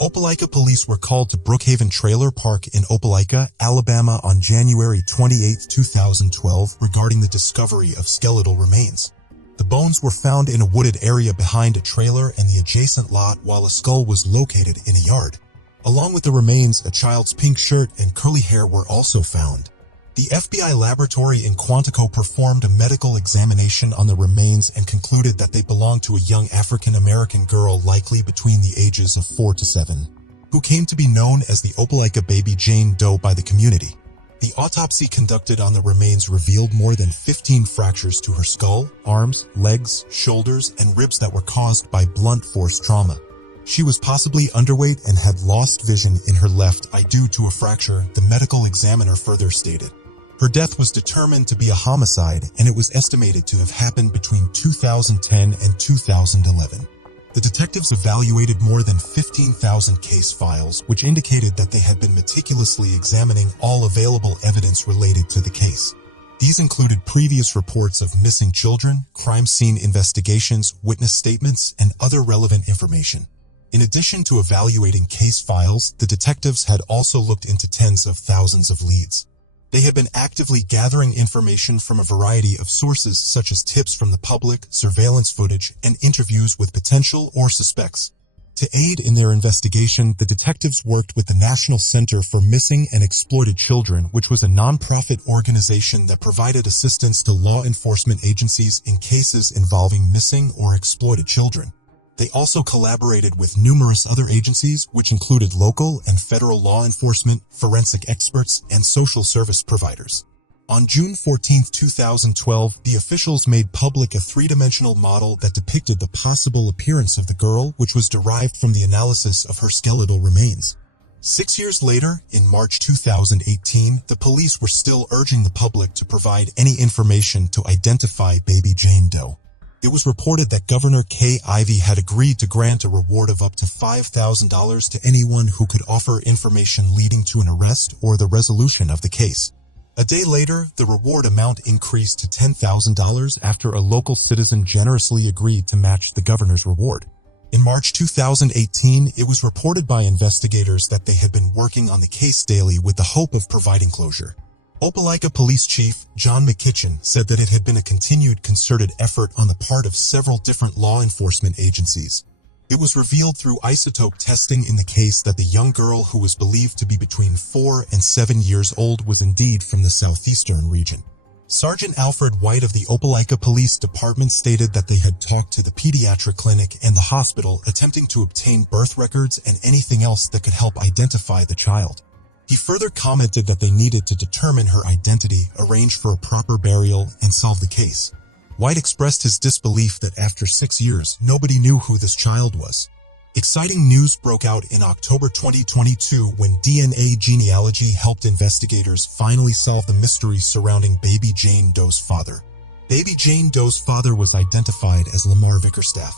Opelika police were called to Brookhaven Trailer Park in Opelika, Alabama on January 28, 2012 regarding the discovery of skeletal remains. The bones were found in a wooded area behind a trailer and the adjacent lot, while a skull was located in a yard. Along with the remains, a child's pink shirt and curly hair were also found. The FBI laboratory in Quantico performed a medical examination on the remains and concluded that they belonged to a young African-American girl likely between the ages of 4 to 7, who came to be known as the Opelika baby Jane Doe by the community. The autopsy conducted on the remains revealed more than 15 fractures to her skull, arms, legs, shoulders, and ribs that were caused by blunt force trauma. She was possibly underweight and had lost vision in her left eye due to a fracture, the medical examiner further stated. Her death was determined to be a homicide, and it was estimated to have happened between 2010 and 2011. The detectives evaluated more than 15,000 case files, which indicated that they had been meticulously examining all available evidence related to the case. These included previous reports of missing children, crime scene investigations, witness statements, and other relevant information. In addition to evaluating case files, the detectives had also looked into tens of thousands of leads. They had been actively gathering information from a variety of sources such as tips from the public, surveillance footage, and interviews with potential or suspects. To aid in their investigation, the detectives worked with the National Center for Missing and Exploited Children, which was a nonprofit organization that provided assistance to law enforcement agencies in cases involving missing or exploited children. They also collaborated with numerous other agencies, which included local and federal law enforcement, forensic experts, and social service providers. On June 14, 2012, the officials made public a three-dimensional model that depicted the possible appearance of the girl, which was derived from the analysis of her skeletal remains. 6 years later, in March 2018, the police were still urging the public to provide any information to identify baby Jane Doe. It was reported that Governor Kay Ivey had agreed to grant a reward of up to $5,000 to anyone who could offer information leading to an arrest or the resolution of the case. A day later, the reward amount increased to $10,000 after a local citizen generously agreed to match the governor's reward. In March 2018, it was reported by investigators that they had been working on the case daily with the hope of providing closure. Opelika Police Chief John McKitchen said that it had been a continued concerted effort on the part of several different law enforcement agencies. It was revealed through isotope testing in the case that the young girl who was believed to be between 4 and 7 years old was indeed from the southeastern region. Sergeant Alfred White of the Opelika Police Department stated that they had talked to the pediatric clinic and the hospital attempting to obtain birth records and anything else that could help identify the child. He further commented that they needed to determine her identity, arrange for a proper burial, and solve the case. White expressed his disbelief that after 6 years, nobody knew who this child was. Exciting news broke out in October 2022 when DNA genealogy helped investigators finally solve the mystery surrounding baby Jane Doe's father. Baby Jane Doe's father was identified as Lamar Vickerstaff.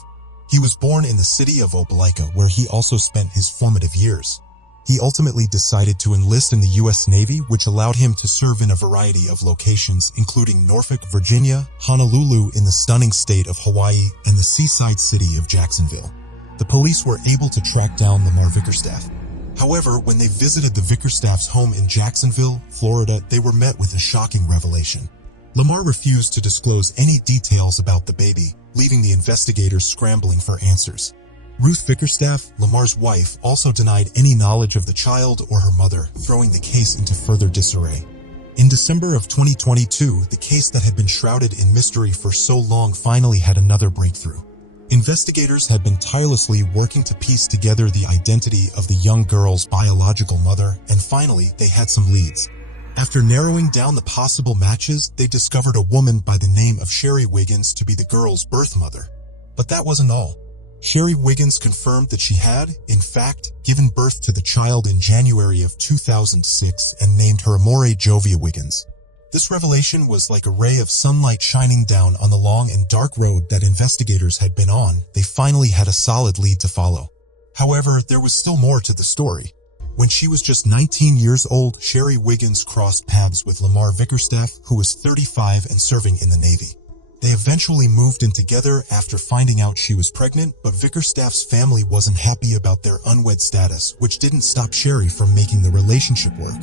He was born in the city of Opelika, where he also spent his formative years. He ultimately decided to enlist in the U.S. Navy, which allowed him to serve in a variety of locations, including Norfolk, Virginia, Honolulu in the stunning state of Hawaii, and the seaside city of Jacksonville. The police were able to track down Lamar Vickerstaff. However, when they visited the Vickerstaff's home in Jacksonville, Florida, they were met with a shocking revelation. Lamar refused to disclose any details about the baby, leaving the investigators scrambling for answers. Ruth Vickerstaff, Lamar's wife, also denied any knowledge of the child or her mother, throwing the case into further disarray. In December of 2022, the case that had been shrouded in mystery for so long finally had another breakthrough. Investigators had been tirelessly working to piece together the identity of the young girl's biological mother, and finally, they had some leads. After narrowing down the possible matches, they discovered a woman by the name of Sherry Wiggins to be the girl's birth mother. But that wasn't all. Sherry Wiggins confirmed that she had, in fact, given birth to the child in January of 2006 and named her Amore Jovia Wiggins. This revelation was like a ray of sunlight shining down on the long and dark road that investigators had been on. They finally had a solid lead to follow. However, there was still more to the story. When she was just 19 years old, Sherry Wiggins crossed paths with Lamar Vickerstaff, who was 35 and serving in the Navy. They eventually moved in together after finding out she was pregnant, but Vickerstaff's family wasn't happy about their unwed status, which didn't stop Sherry from making the relationship work.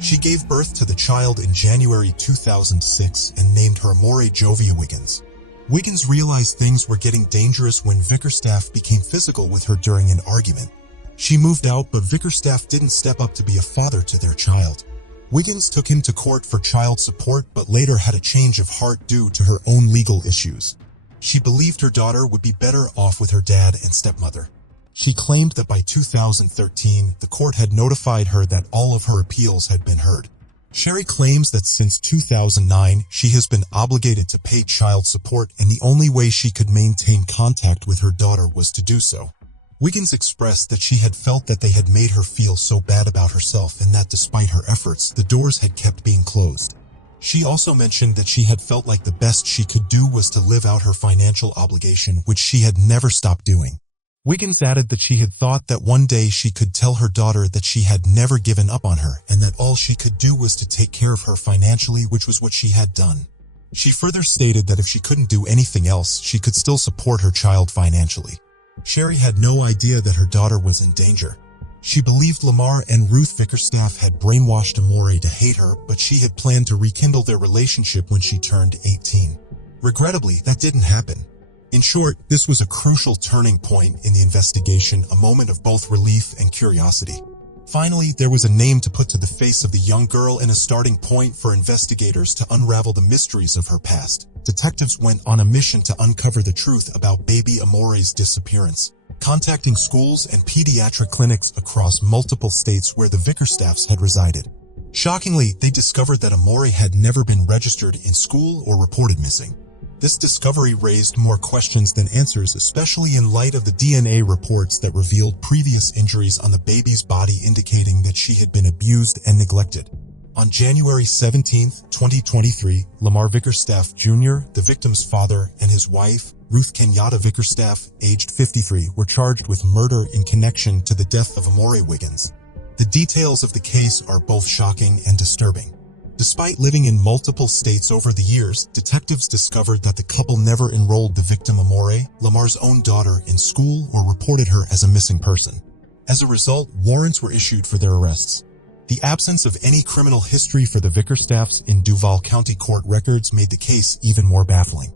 She gave birth to the child in January 2006 and named her Amore Jovia Wiggins. Wiggins realized things were getting dangerous when Vickerstaff became physical with her during an argument. She moved out, but Vickerstaff didn't step up to be a father to their child. Wiggins took him to court for child support, but later had a change of heart due to her own legal issues. She believed her daughter would be better off with her dad and stepmother. She claimed that by 2013, the court had notified her that all of her appeals had been heard. Sherry claims that since 2009, she has been obligated to pay child support, and the only way she could maintain contact with her daughter was to do so. Wiggins expressed that she had felt that they had made her feel so bad about herself and that despite her efforts, the doors had kept being closed. She also mentioned that she had felt like the best she could do was to live out her financial obligation, which she had never stopped doing. Wiggins added that she had thought that one day she could tell her daughter that she had never given up on her and that all she could do was to take care of her financially, which was what she had done. She further stated that if she couldn't do anything else, she could still support her child financially. Sherry had no idea that her daughter was in danger. She believed Lamar and Ruth Vickerstaff had brainwashed Amore to hate her, but she had planned to rekindle their relationship when she turned 18. Regrettably, that didn't happen. In short, this was a crucial turning point in the investigation, a moment of both relief and curiosity. Finally, there was a name to put to the face of the young girl and a starting point for investigators to unravel the mysteries of her past. Detectives went on a mission to uncover the truth about baby Amore's disappearance, contacting schools and pediatric clinics across multiple states where the Vickerstaffs had resided. Shockingly, they discovered that Amore had never been registered in school or reported missing. This discovery raised more questions than answers, especially in light of the DNA reports that revealed previous injuries on the baby's body indicating that she had been abused and neglected. On January 17, 2023, Lamar Vickerstaff Jr., the victim's father, and his wife, Ruth Kenyatta Vickerstaff, aged 53, were charged with murder in connection to the death of Amore Wiggins. The details of the case are both shocking and disturbing. Despite living in multiple states over the years, detectives discovered that the couple never enrolled the victim Amore, Lamar's own daughter, in school or reported her as a missing person. As a result, warrants were issued for their arrests. The absence of any criminal history for the Vickerstaffs in Duval County court records made the case even more baffling.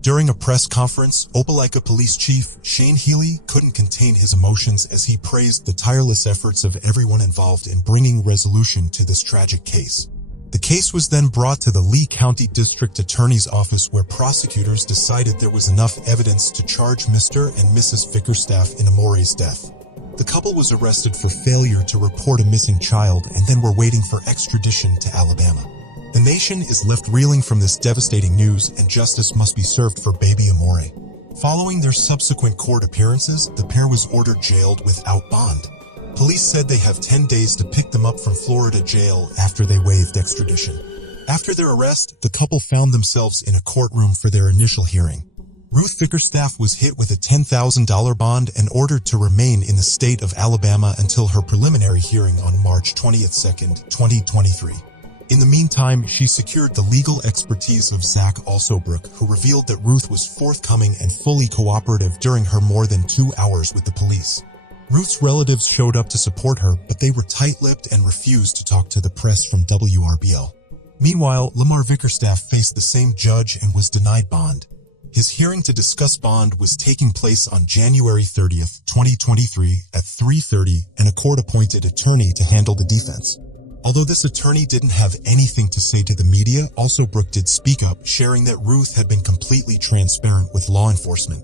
During a press conference, Opelika Police Chief Shane Healy couldn't contain his emotions as he praised the tireless efforts of everyone involved in bringing resolution to this tragic case. The case was then brought to the Lee County District Attorney's Office, where prosecutors decided there was enough evidence to charge Mr. and Mrs. Vickerstaff in Amore's death. The couple was arrested for failure to report a missing child and then were waiting for extradition to Alabama. The nation is left reeling from this devastating news, and justice must be served for baby Amore. Following their subsequent court appearances, the pair was ordered jailed without bond. Police said they have 10 days to pick them up from Florida jail after they waived extradition. After their arrest, the couple found themselves in a courtroom for their initial hearing. Ruth Vickerstaff was hit with a $10,000 bond and ordered to remain in the state of Alabama until her preliminary hearing on March 22, 2023. In the meantime, she secured the legal expertise of Zach Alsobrook, who revealed that Ruth was forthcoming and fully cooperative during her more than 2 hours with the police. Ruth's relatives showed up to support her, but they were tight-lipped and refused to talk to the press from WRBL. Meanwhile, Lamar Vickerstaff faced the same judge and was denied bond. His hearing to discuss bond was taking place on January 30, 2023 at 3:30, and a court-appointed attorney to handle the defense. Although this attorney didn't have anything to say to the media, Alsobrook did speak up, sharing that Ruth had been completely transparent with law enforcement.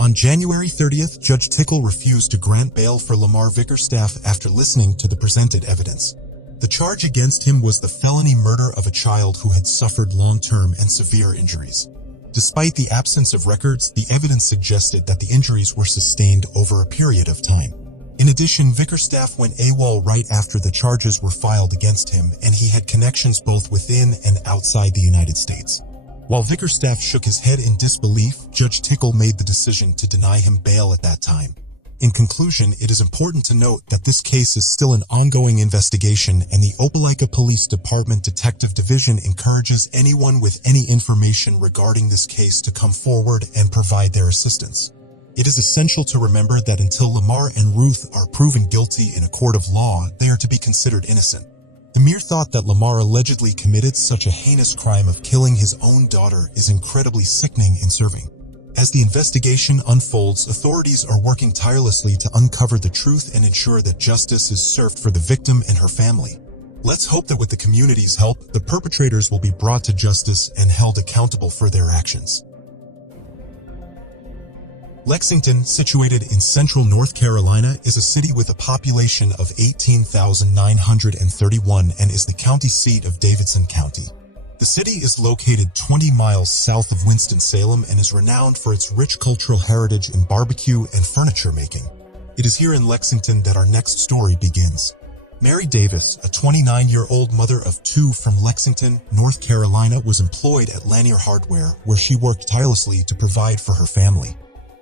On January 30th, Judge Tickle refused to grant bail for Lamar Vickerstaff after listening to the presented evidence. The charge against him was the felony murder of a child who had suffered long-term and severe injuries. Despite the absence of records, the evidence suggested that the injuries were sustained over a period of time. In addition, Vickerstaff went AWOL right after the charges were filed against him, and he had connections both within and outside the United States. While Vickerstaff shook his head in disbelief, Judge Tickle made the decision to deny him bail at that time. In conclusion, it is important to note that this case is still an ongoing investigation, and the Opelika Police Department Detective Division encourages anyone with any information regarding this case to come forward and provide their assistance. It is essential to remember that until Lamar and Ruth are proven guilty in a court of law, they are to be considered innocent. The mere thought that Lamar allegedly committed such a heinous crime of killing his own daughter is incredibly sickening and unnerving. As the investigation unfolds, authorities are working tirelessly to uncover the truth and ensure that justice is served for the victim and her family. Let's hope that with the community's help, the perpetrators will be brought to justice and held accountable for their actions. Lexington, situated in central North Carolina, is a city with a population of 18,931 and is the county seat of Davidson County. The city is located 20 miles south of Winston-Salem and is renowned for its rich cultural heritage in barbecue and furniture making. It is here in Lexington that our next story begins. Mary Davis, a 29-year-old mother of two from Lexington, North Carolina, was employed at Lanier Hardware, where she worked tirelessly to provide for her family.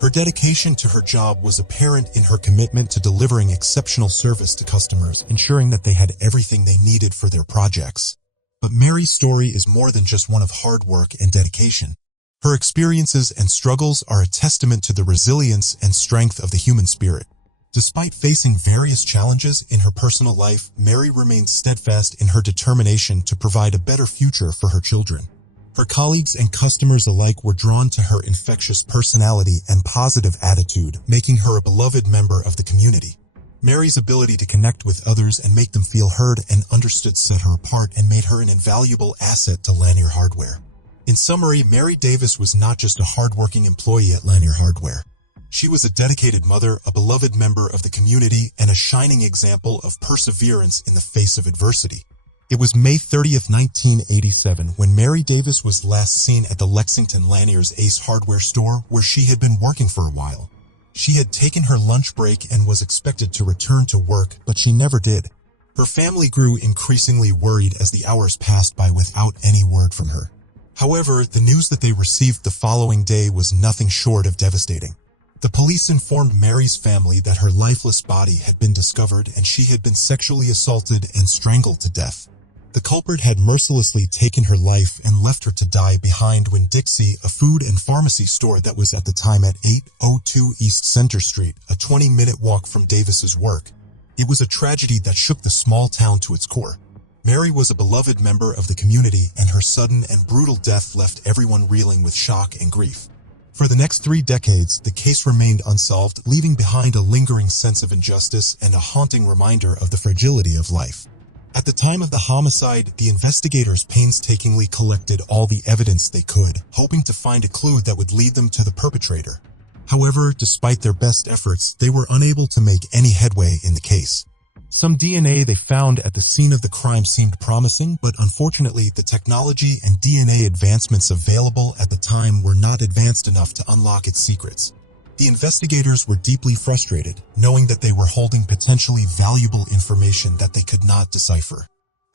Her dedication to her job was apparent in her commitment to delivering exceptional service to customers, ensuring that they had everything they needed for their projects. But Mary's story is more than just one of hard work and dedication. Her experiences and struggles are a testament to the resilience and strength of the human spirit. Despite facing various challenges in her personal life, Mary remained steadfast in her determination to provide a better future for her children. Her colleagues and customers alike were drawn to her infectious personality and positive attitude, making her a beloved member of the community. Mary's ability to connect with others and make them feel heard and understood set her apart and made her an invaluable asset to Lanier Hardware. In summary, Mary Davis was not just a hardworking employee at Lanier Hardware. She was a dedicated mother, a beloved member of the community, and a shining example of perseverance in the face of adversity. It was May 30th, 1987, when Mary Davis was last seen at the Lexington Lanier's Ace Hardware store, where she had been working for a while. She had taken her lunch break and was expected to return to work, but she never did. Her family grew increasingly worried as the hours passed by without any word from her. However, the news that they received the following day was nothing short of devastating. The police informed Mary's family that her lifeless body had been discovered and she had been sexually assaulted and strangled to death. The culprit had mercilessly taken her life and left her to die behind when Dixie, a food and pharmacy store that was at the time at 802 East Center Street, a 20-minute walk from Davis's work. It was a tragedy that shook the small town to its core. Mary was a beloved member of the community, and her sudden and brutal death left everyone reeling with shock and grief. For the next 3 decades, the case remained unsolved, leaving behind a lingering sense of injustice and a haunting reminder of the fragility of life. At the time of the homicide, the investigators painstakingly collected all the evidence they could, hoping to find a clue that would lead them to the perpetrator. However, despite their best efforts, they were unable to make any headway in the case. Some DNA they found at the scene of the crime seemed promising, but unfortunately, the technology and DNA advancements available at the time were not advanced enough to unlock its secrets. The investigators were deeply frustrated, knowing that they were holding potentially valuable information that they could not decipher.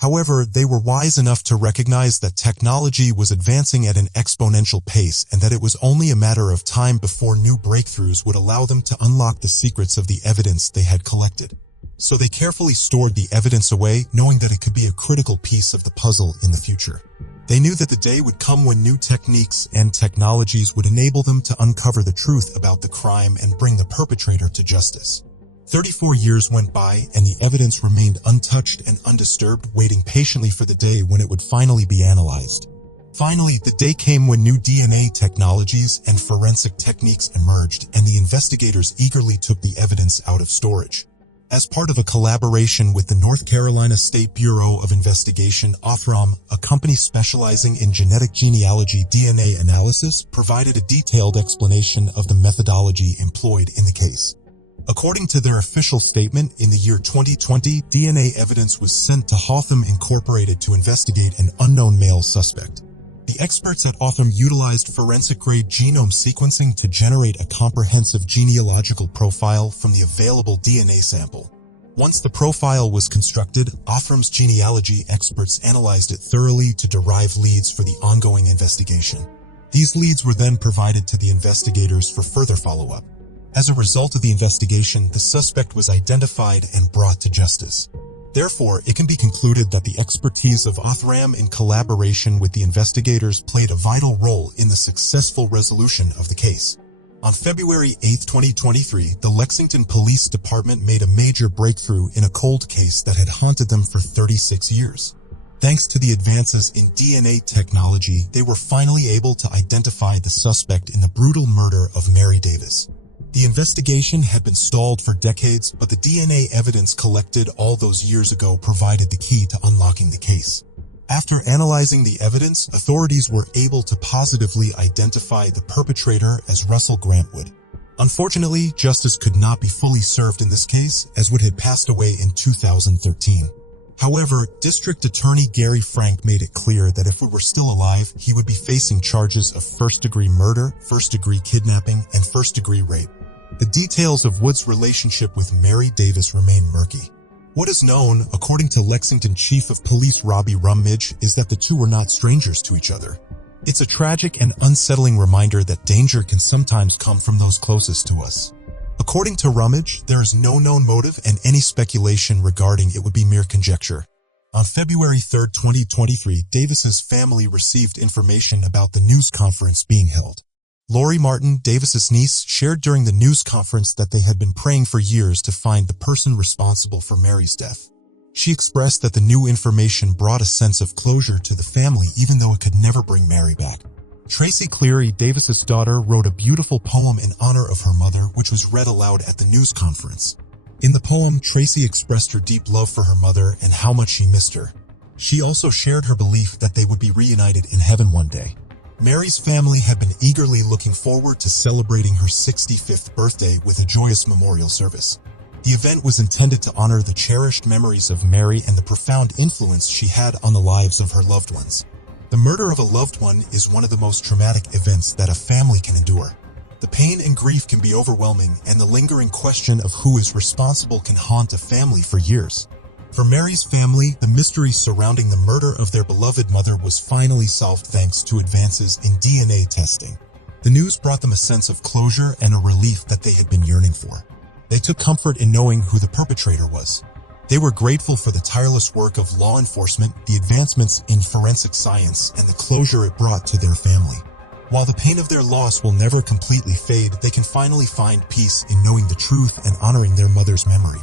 However, they were wise enough to recognize that technology was advancing at an exponential pace and that it was only a matter of time before new breakthroughs would allow them to unlock the secrets of the evidence they had collected. So they carefully stored the evidence away, knowing that it could be a critical piece of the puzzle in the future. They knew that the day would come when new techniques and technologies would enable them to uncover the truth about the crime and bring the perpetrator to justice. 34 years went by, and the evidence remained untouched and undisturbed, waiting patiently for the day when it would finally be analyzed. Finally, the day came when new DNA technologies and forensic techniques emerged, and the investigators eagerly took the evidence out of storage. As part of a collaboration with the North Carolina State Bureau of Investigation, Othram, a company specializing in genetic genealogy DNA analysis, provided a detailed explanation of the methodology employed in the case. According to their official statement, in the year 2020, DNA evidence was sent to Hotham Incorporated to investigate an unknown male suspect. The experts at Othram utilized forensic-grade genome sequencing to generate a comprehensive genealogical profile from the available DNA sample. Once the profile was constructed, Othram's genealogy experts analyzed it thoroughly to derive leads for the ongoing investigation. These leads were then provided to the investigators for further follow-up. As a result of the investigation, the suspect was identified and brought to justice. Therefore, it can be concluded that the expertise of Othram in collaboration with the investigators played a vital role in the successful resolution of the case. On February 8, 2023, the Lexington Police Department made a major breakthrough in a cold case that had haunted them for 36 years. Thanks to the advances in DNA technology, they were finally able to identify the suspect in the brutal murder of Mary Davis. The investigation had been stalled for decades, but the DNA evidence collected all those years ago provided the key to unlocking the case. After analyzing the evidence, authorities were able to positively identify the perpetrator as Russell Grantwood. Unfortunately, justice could not be fully served in this case, as Wood had passed away in 2013. However, District Attorney Gary Frank made it clear that if Wood were still alive, he would be facing charges of first-degree murder, first-degree kidnapping, and first-degree rape. The details of Wood's relationship with Mary Davis remain murky. What is known, according to Lexington Chief of Police Robbie Rummidge, is that the two were not strangers to each other. It's a tragic and unsettling reminder that danger can sometimes come from those closest to us. According to Rummidge, there is no known motive, and any speculation regarding it would be mere conjecture. On February 3, 2023, Davis's family received information about the news conference being held. Lori Martin, Davis's niece, shared during the news conference that they had been praying for years to find the person responsible for Mary's death. She expressed that the new information brought a sense of closure to the family, even though it could never bring Mary back. Tracy Cleary, Davis's daughter, wrote a beautiful poem in honor of her mother, which was read aloud at the news conference. In the poem, Tracy expressed her deep love for her mother and how much she missed her. She also shared her belief that they would be reunited in heaven one day. Mary's family had been eagerly looking forward to celebrating her 65th birthday with a joyous memorial service. The event was intended to honor the cherished memories of Mary and the profound influence she had on the lives of her loved ones. The murder of a loved one is one of the most traumatic events that a family can endure. The pain and grief can be overwhelming, and the lingering question of who is responsible can haunt a family for years. For Mary's family, the mystery surrounding the murder of their beloved mother was finally solved thanks to advances in DNA testing. The news brought them a sense of closure and a relief that they had been yearning for. They took comfort in knowing who the perpetrator was. They were grateful for the tireless work of law enforcement, the advancements in forensic science, and the closure it brought to their family. While the pain of their loss will never completely fade, they can finally find peace in knowing the truth and honoring their mother's memory.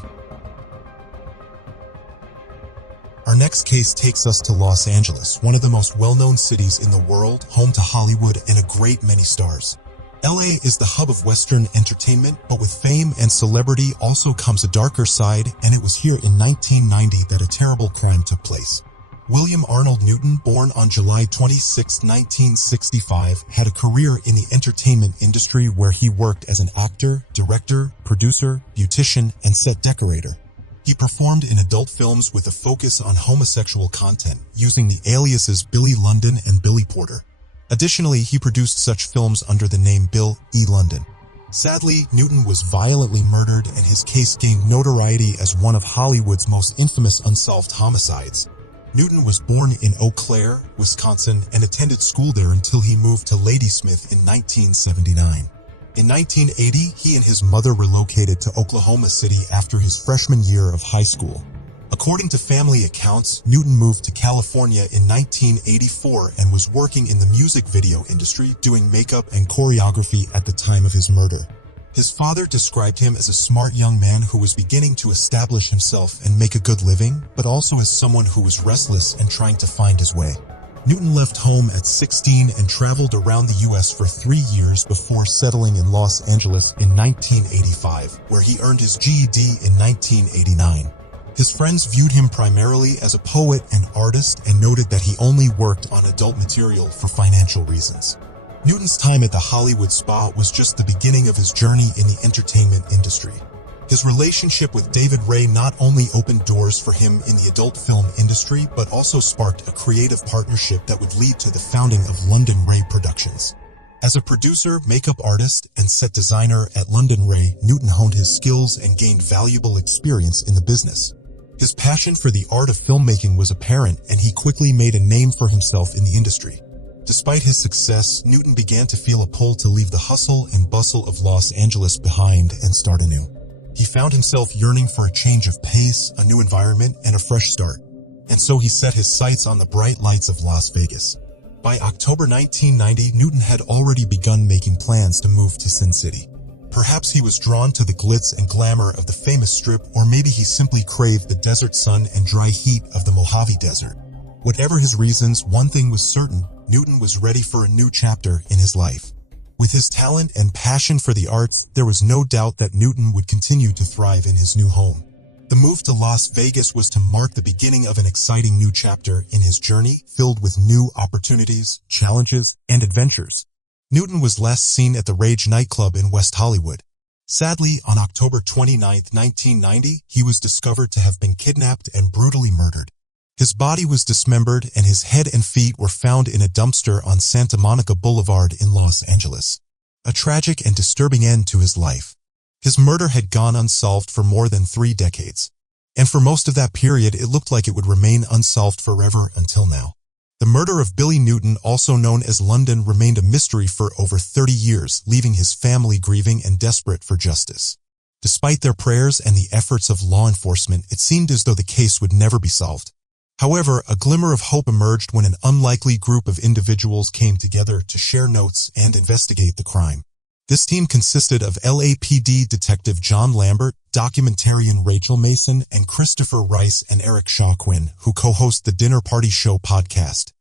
Our next case takes us to Los Angeles, one of the most well-known cities in the world, home to Hollywood and a great many stars. LA is the hub of Western entertainment, but with fame and celebrity also comes a darker side, and it was here in 1990 that a terrible crime took place. William Arnold Newton, born on July 26, 1965, had a career in the entertainment industry where he worked as an actor, director, producer, beautician, and set decorator. He performed in adult films with a focus on homosexual content, using the aliases Billy London and Billy Porter. Additionally, he produced such films under the name Bill E. London. Sadly, Newton was violently murdered, and his case gained notoriety as one of Hollywood's most infamous unsolved homicides. Newton was born in Eau Claire, Wisconsin, and attended school there until he moved to Ladysmith in 1979. In 1980, he and his mother relocated to Oklahoma City after his freshman year of high school. According to family accounts, Newton moved to California in 1984 and was working in the music video industry, doing makeup and choreography at the time of his murder. His father described him as a smart young man who was beginning to establish himself and make a good living, but also as someone who was restless and trying to find his way. Newton left home at 16 and traveled around the U.S. for 3 years before settling in Los Angeles in 1985, where he earned his GED in 1989. His friends viewed him primarily as a poet and artist and noted that he only worked on adult material for financial reasons. Newton's time at the Hollywood Spa was just the beginning of his journey in the entertainment industry. His relationship with David Ray not only opened doors for him in the adult film industry, but also sparked a creative partnership that would lead to the founding of London Ray Productions. As a producer, makeup artist, and set designer at London Ray, Newton honed his skills and gained valuable experience in the business. His passion for the art of filmmaking was apparent, and he quickly made a name for himself in the industry. Despite his success, Newton began to feel a pull to leave the hustle and bustle of Los Angeles behind and start anew. He found himself yearning for a change of pace, a new environment, and a fresh start. And so he set his sights on the bright lights of Las Vegas. By October 1990, Newton had already begun making plans to move to Sin City. Perhaps he was drawn to the glitz and glamour of the famous Strip, or maybe he simply craved the desert sun and dry heat of the Mojave Desert. Whatever his reasons, one thing was certain: Newton was ready for a new chapter in his life. With his talent and passion for the arts, there was no doubt that Newton would continue to thrive in his new home. The move to Las Vegas was to mark the beginning of an exciting new chapter in his journey, filled with new opportunities, challenges, and adventures. Newton was last seen at the Rage nightclub in West Hollywood. Sadly, on October 29, 1990, he was discovered to have been kidnapped and brutally murdered. His body was dismembered, and his head and feet were found in a dumpster on Santa Monica Boulevard in Los Angeles. A tragic and disturbing end to his life. His murder had gone unsolved for more than 3 decades. And for most of that period, it looked like it would remain unsolved forever until now. The murder of Billy Newton, also known as London, remained a mystery for over 30 years, leaving his family grieving and desperate for justice. Despite their prayers and the efforts of law enforcement, it seemed as though the case would never be solved. However, a glimmer of hope emerged when an unlikely group of individuals came together to share notes and investigate the crime. This team consisted of LAPD Detective John Lambert, documentarian Rachel Mason, and Christopher Rice and Eric Shaw Quinn, who co-host the Dinner Party Show podcast.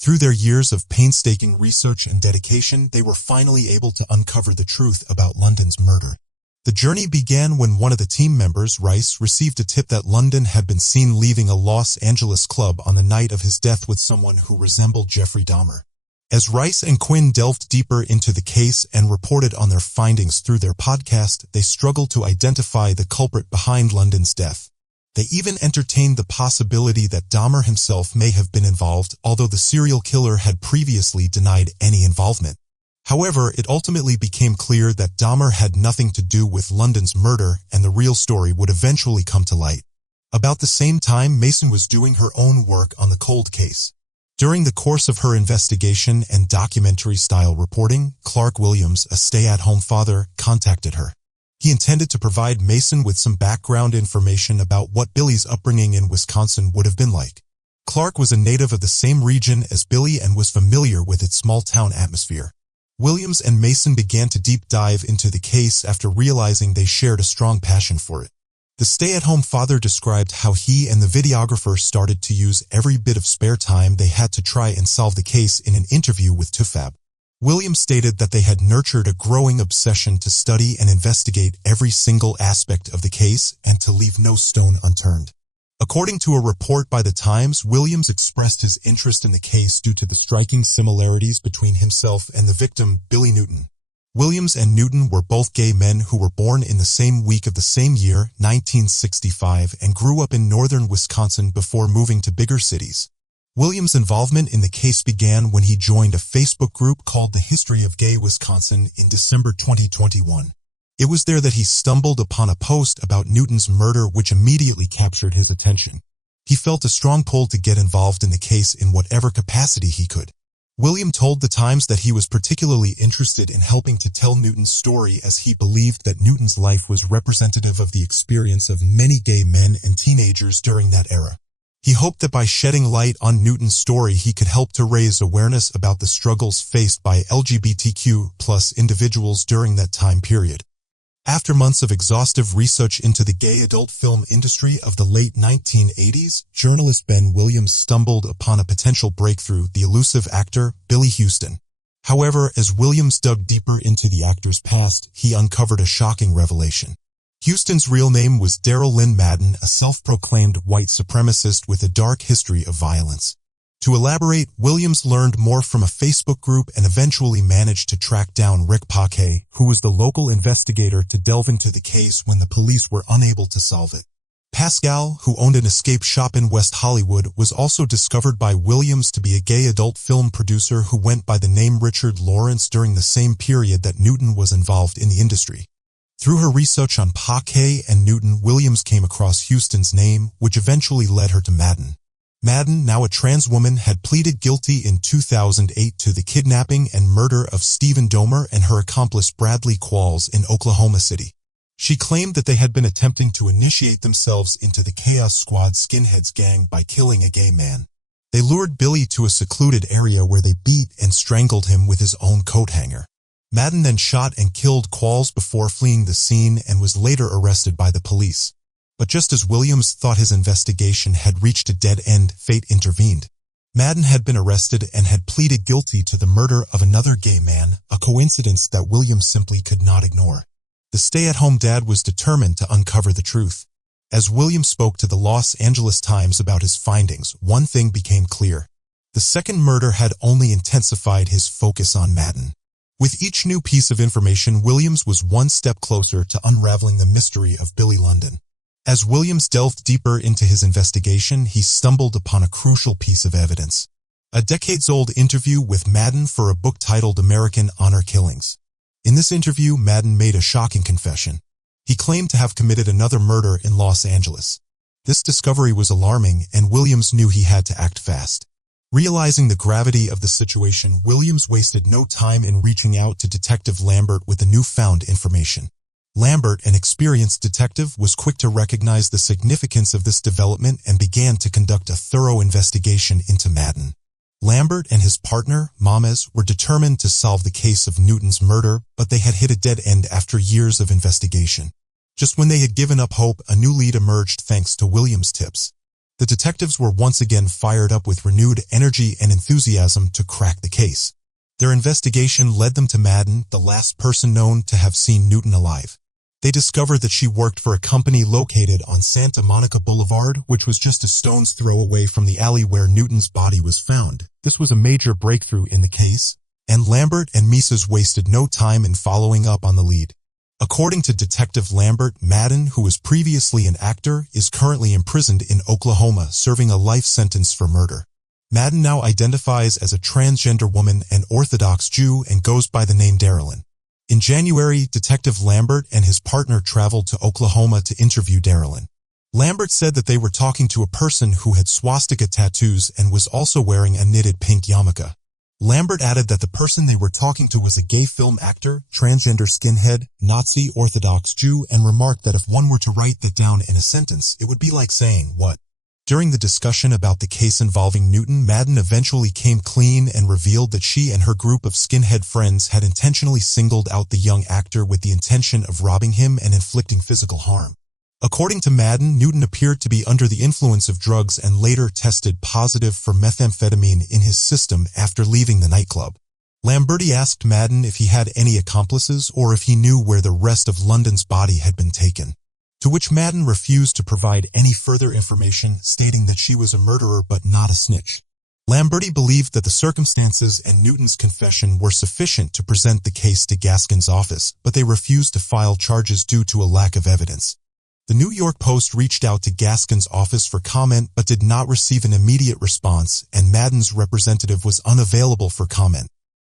Through their years of painstaking research and dedication, they were finally able to uncover the truth about London's murder. The journey began when one of the team members, Rice, received a tip that London had been seen leaving a Los Angeles club on the night of his death with someone who resembled Jeffrey Dahmer. As Rice and Quinn delved deeper into the case and reported on their findings through their podcast, they struggled to identify the culprit behind London's death. They even entertained the possibility that Dahmer himself may have been involved, although the serial killer had previously denied any involvement. However, it ultimately became clear that Dahmer had nothing to do with London's murder, and the real story would eventually come to light. About the same time, Mason was doing her own work on the cold case. During the course of her investigation and documentary-style reporting, Clark Williams, a stay-at-home father, contacted her. He intended to provide Mason with some background information about what Billy's upbringing in Wisconsin would have been like. Clark was a native of the same region as Billy and was familiar with its small-town atmosphere. Williams and Mason began to deep dive into the case after realizing they shared a strong passion for it. The stay-at-home father described how he and the videographer started to use every bit of spare time they had to try and solve the case in an interview with TrueCrime. Williams stated that they had nurtured a growing obsession to study and investigate every single aspect of the case and to leave no stone unturned. According to a report by The Times, Williams expressed his interest in the case due to the striking similarities between himself and the victim, Billy Newton. Williams and Newton were both gay men who were born in the same week of the same year, 1965, and grew up in northern Wisconsin before moving to bigger cities. Williams' involvement in the case began when he joined a Facebook group called The History of Gay Wisconsin in December 2021. It was there that he stumbled upon a post about Newton's murder which immediately captured his attention. He felt a strong pull to get involved in the case in whatever capacity he could. William told The Times that he was particularly interested in helping to tell Newton's story as he believed that Newton's life was representative of the experience of many gay men and teenagers during that era. He hoped that by shedding light on Newton's story he could help to raise awareness about the struggles faced by LGBTQ+ individuals during that time period. After months of exhaustive research into the gay adult film industry of the late 1980s, journalist Ben Williams stumbled upon a potential breakthrough, the elusive actor Billy Houston. However, as Williams dug deeper into the actor's past, he uncovered a shocking revelation. Houston's real name was Darrell Lynn Madden, a self-proclaimed white supremacist with a dark history of violence. To elaborate, Williams learned more from a Facebook group and eventually managed to track down Rick Paquet, who was the local investigator, to delve into the case when the police were unable to solve it. Pascal, who owned an escape shop in West Hollywood, was also discovered by Williams to be a gay adult film producer who went by the name Richard Lawrence during the same period that Newton was involved in the industry. Through her research on Paquet and Newton, Williams came across Houston's name, which eventually led her to Madden. Madden, now a trans woman, had pleaded guilty in 2008 to the kidnapping and murder of Stephen Domer and her accomplice Bradley Qualls in Oklahoma City. She claimed that they had been attempting to initiate themselves into the Chaos Squad skinheads gang by killing a gay man. They lured Billy to a secluded area where they beat and strangled him with his own coat hanger. Madden then shot and killed Qualls before fleeing the scene and was later arrested by the police. But just as Williams thought his investigation had reached a dead end, fate intervened. Madden had been arrested and had pleaded guilty to the murder of another gay man, a coincidence that Williams simply could not ignore. The stay-at-home dad was determined to uncover the truth. As Williams spoke to the Los Angeles Times about his findings, one thing became clear. The second murder had only intensified his focus on Madden. With each new piece of information, Williams was one step closer to unraveling the mystery of Billy London. As Williams delved deeper into his investigation, he stumbled upon a crucial piece of evidence. A decades-old interview with Madden for a book titled American Honor Killings. In this interview, Madden made a shocking confession. He claimed to have committed another murder in Los Angeles. This discovery was alarming, and Williams knew he had to act fast. Realizing the gravity of the situation, Williams wasted no time in reaching out to Detective Lambert with the newfound information. Lambert, an experienced detective, was quick to recognize the significance of this development and began to conduct a thorough investigation into Madden. Lambert and his partner, Mames, were determined to solve the case of Newton's murder, but they had hit a dead end after years of investigation. Just when they had given up hope, a new lead emerged thanks to Williams' tips. The detectives were once again fired up with renewed energy and enthusiasm to crack the case. Their investigation led them to Madden, the last person known to have seen Newton alive. They discovered that she worked for a company located on Santa Monica Boulevard, which was just a stone's throw away from the alley where Newton's body was found. This was a major breakthrough in the case, and Lambert and Mises wasted no time in following up on the lead. According to Detective Lambert, Madden, who was previously an actor, is currently imprisoned in Oklahoma, serving a life sentence for murder. Madden now identifies as a transgender woman and Orthodox Jew and goes by the name Darylyn. In January, Detective Lambert and his partner traveled to Oklahoma to interview Darylyn. Lambert said that they were talking to a person who had swastika tattoos and was also wearing a knitted pink yarmulke. Lambert added that the person they were talking to was a gay film actor, transgender skinhead, Nazi Orthodox Jew, and remarked that if one were to write that down in a sentence, it would be like saying, "What?" During the discussion about the case involving Newton, Madden eventually came clean and revealed that she and her group of skinhead friends had intentionally singled out the young actor with the intention of robbing him and inflicting physical harm. According to Madden, Newton appeared to be under the influence of drugs and later tested positive for methamphetamine in his system after leaving the nightclub. Lamberti asked Madden if he had any accomplices or if he knew where the rest of London's body had been taken, to which Madden refused to provide any further information, stating that she was a murderer but not a snitch. Lamberti believed that the circumstances and Newton's confession were sufficient to present the case to Gaskin's office, but they refused to file charges due to a lack of evidence. The New York Post reached out to Gaskin's office for comment but did not receive an immediate response, and Madden's representative was unavailable for comment.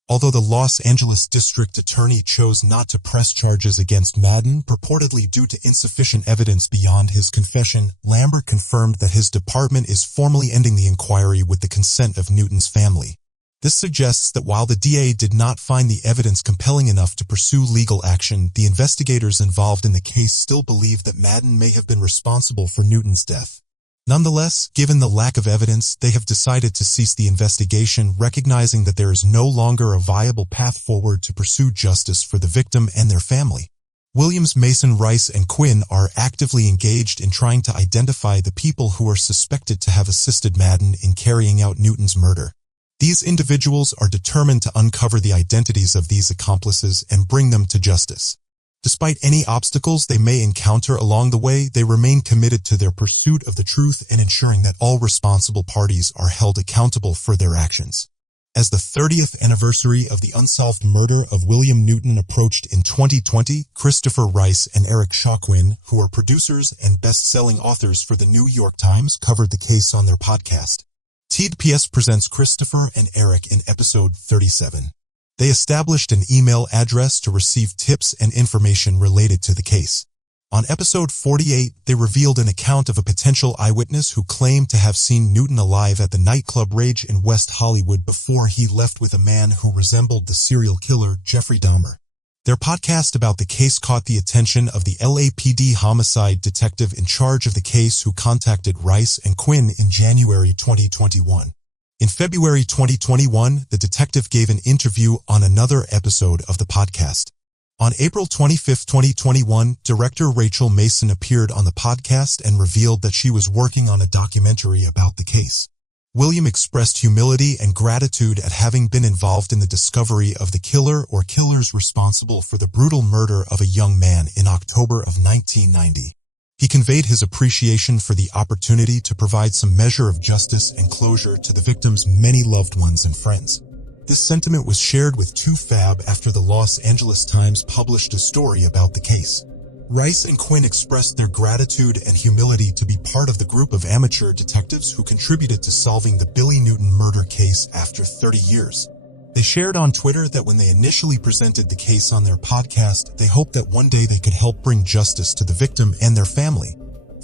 Although the Los Angeles District Attorney chose not to press charges against Madden, purportedly due to insufficient evidence beyond his confession, Lambert confirmed that his department is formally ending the inquiry with the consent of Newton's family. This suggests that while the DA did not find the evidence compelling enough to pursue legal action, the investigators involved in the case still believe that Madden may have been responsible for Newton's death. Nonetheless, given the lack of evidence, they have decided to cease the investigation, recognizing that there is no longer a viable path forward to pursue justice for the victim and their family. Williams, Mason, Rice, and Quinn are actively engaged in trying to identify the people who are suspected to have assisted Madden in carrying out Newton's murder. These individuals are determined to uncover the identities of these accomplices and bring them to justice. Despite any obstacles they may encounter along the way, they remain committed to their pursuit of the truth and ensuring that all responsible parties are held accountable for their actions. As the 30th anniversary of the unsolved murder of William Newton approached in 2020, Christopher Rice and Eric Shawquin, who are producers and best-selling authors for the New York Times, covered the case on their podcast. TDPS presents Christopher and Eric in episode 37. They established an email address to receive tips and information related to the case. On episode 48, they revealed an account of a potential eyewitness who claimed to have seen Newton alive at the nightclub Rage in West Hollywood before he left with a man who resembled the serial killer Jeffrey Dahmer. Their podcast about the case caught the attention of the LAPD homicide detective in charge of the case, who contacted Rice and Quinn in January 2021. In February 2021, the detective gave an interview on another episode of the podcast. On April 25, 2021, director Rachel Mason appeared on the podcast and revealed that she was working on a documentary about the case. William expressed humility and gratitude at having been involved in the discovery of the killer or killers responsible for the brutal murder of a young man in October of 1990. He conveyed his appreciation for the opportunity to provide some measure of justice and closure to the victim's many loved ones and friends. This sentiment was shared with 2Fab after the Los Angeles Times published a story about the case. Rice and Quinn expressed their gratitude and humility to be part of the group of amateur detectives who contributed to solving the Billy Newton murder case after 30 years. They shared on Twitter that when they initially presented the case on their podcast, they hoped that one day they could help bring justice to the victim and their family.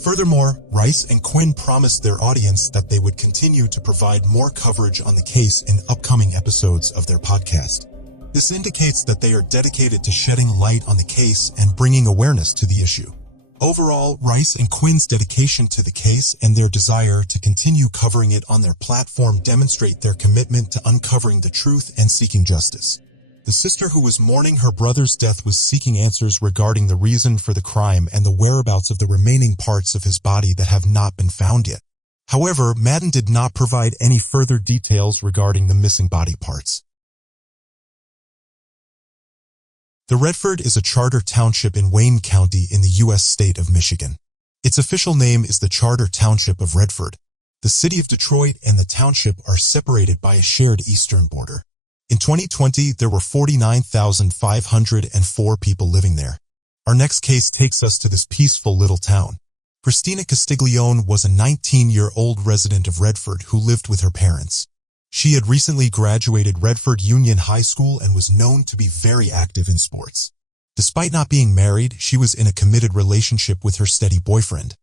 Furthermore, Rice and Quinn promised their audience that they would continue to provide more coverage on the case in upcoming episodes of their podcast. This indicates that they are dedicated to shedding light on the case and bringing awareness to the issue. Overall, Rice and Quinn's dedication to the case and their desire to continue covering it on their platform demonstrate their commitment to uncovering the truth and seeking justice. The sister who was mourning her brother's death was seeking answers regarding the reason for the crime and the whereabouts of the remaining parts of his body that have not been found yet. However, Madden did not provide any further details regarding the missing body parts. The Redford is a charter township in Wayne County in the U.S. state of Michigan. Its official name is the Charter Township of Redford. The city of Detroit and the township are separated by a shared eastern border. In 2020, there were 49,504 people living there. Our next case takes us to this peaceful little town. Christina Castiglione was a 19-year-old resident of Redford who lived with her parents. She had recently graduated Redford Union High School and was known to be very active in sports. Despite not being married, she was in a committed relationship with her steady boyfriend.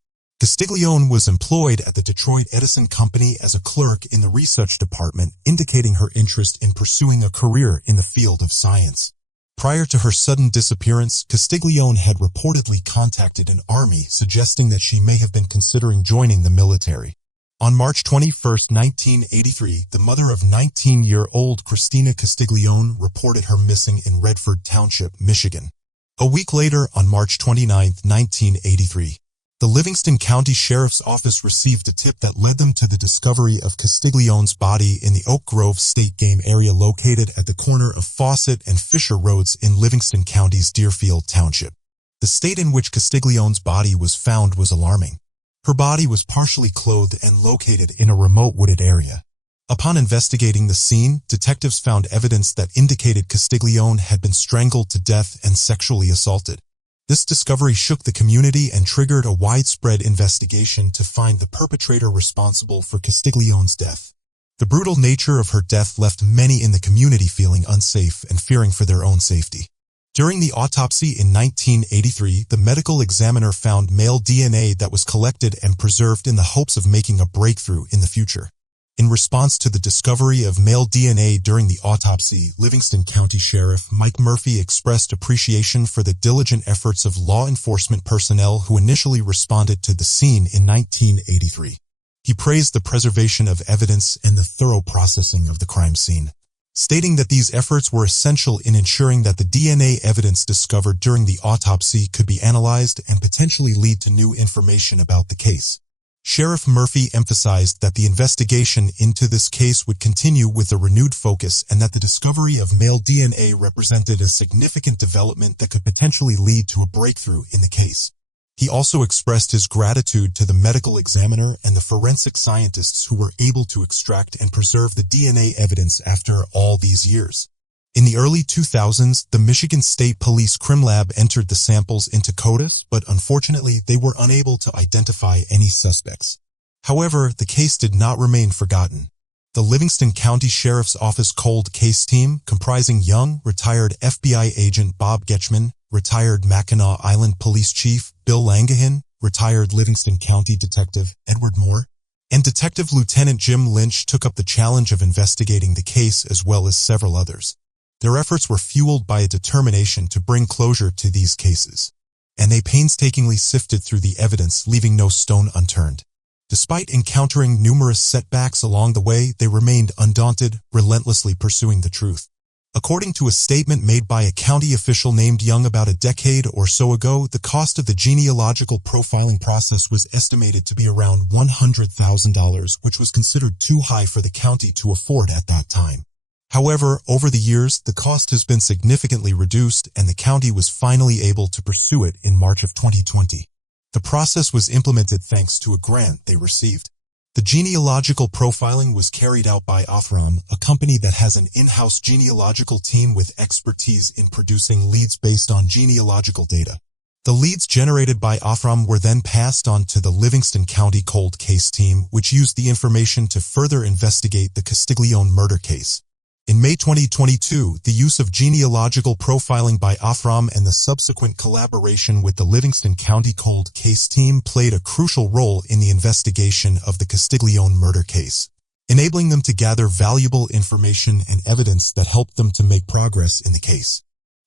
Castiglione was employed at the Detroit Edison Company as a clerk in the research department, indicating her interest in pursuing a career in the field of science. Prior to her sudden disappearance, Castiglione had reportedly contacted an army, suggesting that she may have been considering joining the military. On March 21, 1983, the mother of 19-year-old Christina Castiglione reported her missing in Redford Township, Michigan. A week later, on March 29, 1983, the Livingston County Sheriff's Office received a tip that led them to the discovery of Castiglione's body in the Oak Grove State Game area located at the corner of Fawcett and Fisher Roads in Livingston County's Deerfield Township. The state in which Castiglione's body was found was alarming. Her body was partially clothed and located in a remote wooded area. Upon investigating the scene, detectives found evidence that indicated Castiglione had been strangled to death and sexually assaulted. This discovery shook the community and triggered a widespread investigation to find the perpetrator responsible for Castiglione's death. The brutal nature of her death left many in the community feeling unsafe and fearing for their own safety. During the autopsy in 1983, the medical examiner found male DNA that was collected and preserved in the hopes of making a breakthrough in the future. In response to the discovery of male DNA during the autopsy, Livingston County Sheriff Mike Murphy expressed appreciation for the diligent efforts of law enforcement personnel who initially responded to the scene in 1983. He praised the preservation of evidence and the thorough processing of the crime scene, stating that these efforts were essential in ensuring that the DNA evidence discovered during the autopsy could be analyzed and potentially lead to new information about the case. Sheriff Murphy emphasized that the investigation into this case would continue with a renewed focus and that the discovery of male DNA represented a significant development that could potentially lead to a breakthrough in the case. He also expressed his gratitude to the medical examiner and the forensic scientists who were able to extract and preserve the DNA evidence after all these years. In the early 2000s, the Michigan State Police Crime Lab entered the samples into CODIS, but unfortunately they were unable to identify any suspects. However, the case did not remain forgotten. The Livingston County Sheriff's Office Cold Case Team, comprising young, retired FBI agent Bob Getchman, retired Mackinac Island Police Chief Bill Langahin, retired Livingston County Detective Edward Moore, and Detective Lieutenant Jim Lynch took up the challenge of investigating the case as well as several others. Their efforts were fueled by a determination to bring closure to these cases, and they painstakingly sifted through the evidence, leaving no stone unturned. Despite encountering numerous setbacks along the way, they remained undaunted, relentlessly pursuing the truth. According to a statement made by a county official named Young about a decade or so ago, the cost of the genealogical profiling process was estimated to be around $100,000, which was considered too high for the county to afford at that time. However, over the years, the cost has been significantly reduced and the county was finally able to pursue it in March of 2020. The process was implemented thanks to a grant they received. The genealogical profiling was carried out by Othram, a company that has an in-house genealogical team with expertise in producing leads based on genealogical data. The leads generated by Othram were then passed on to the Livingston County Cold Case Team, which used the information to further investigate the Castiglione murder case. In May 2022, the use of genealogical profiling by Othram and the subsequent collaboration with the Livingston County Cold Case Team played a crucial role in the investigation of the Castiglione murder case, enabling them to gather valuable information and evidence that helped them to make progress in the case.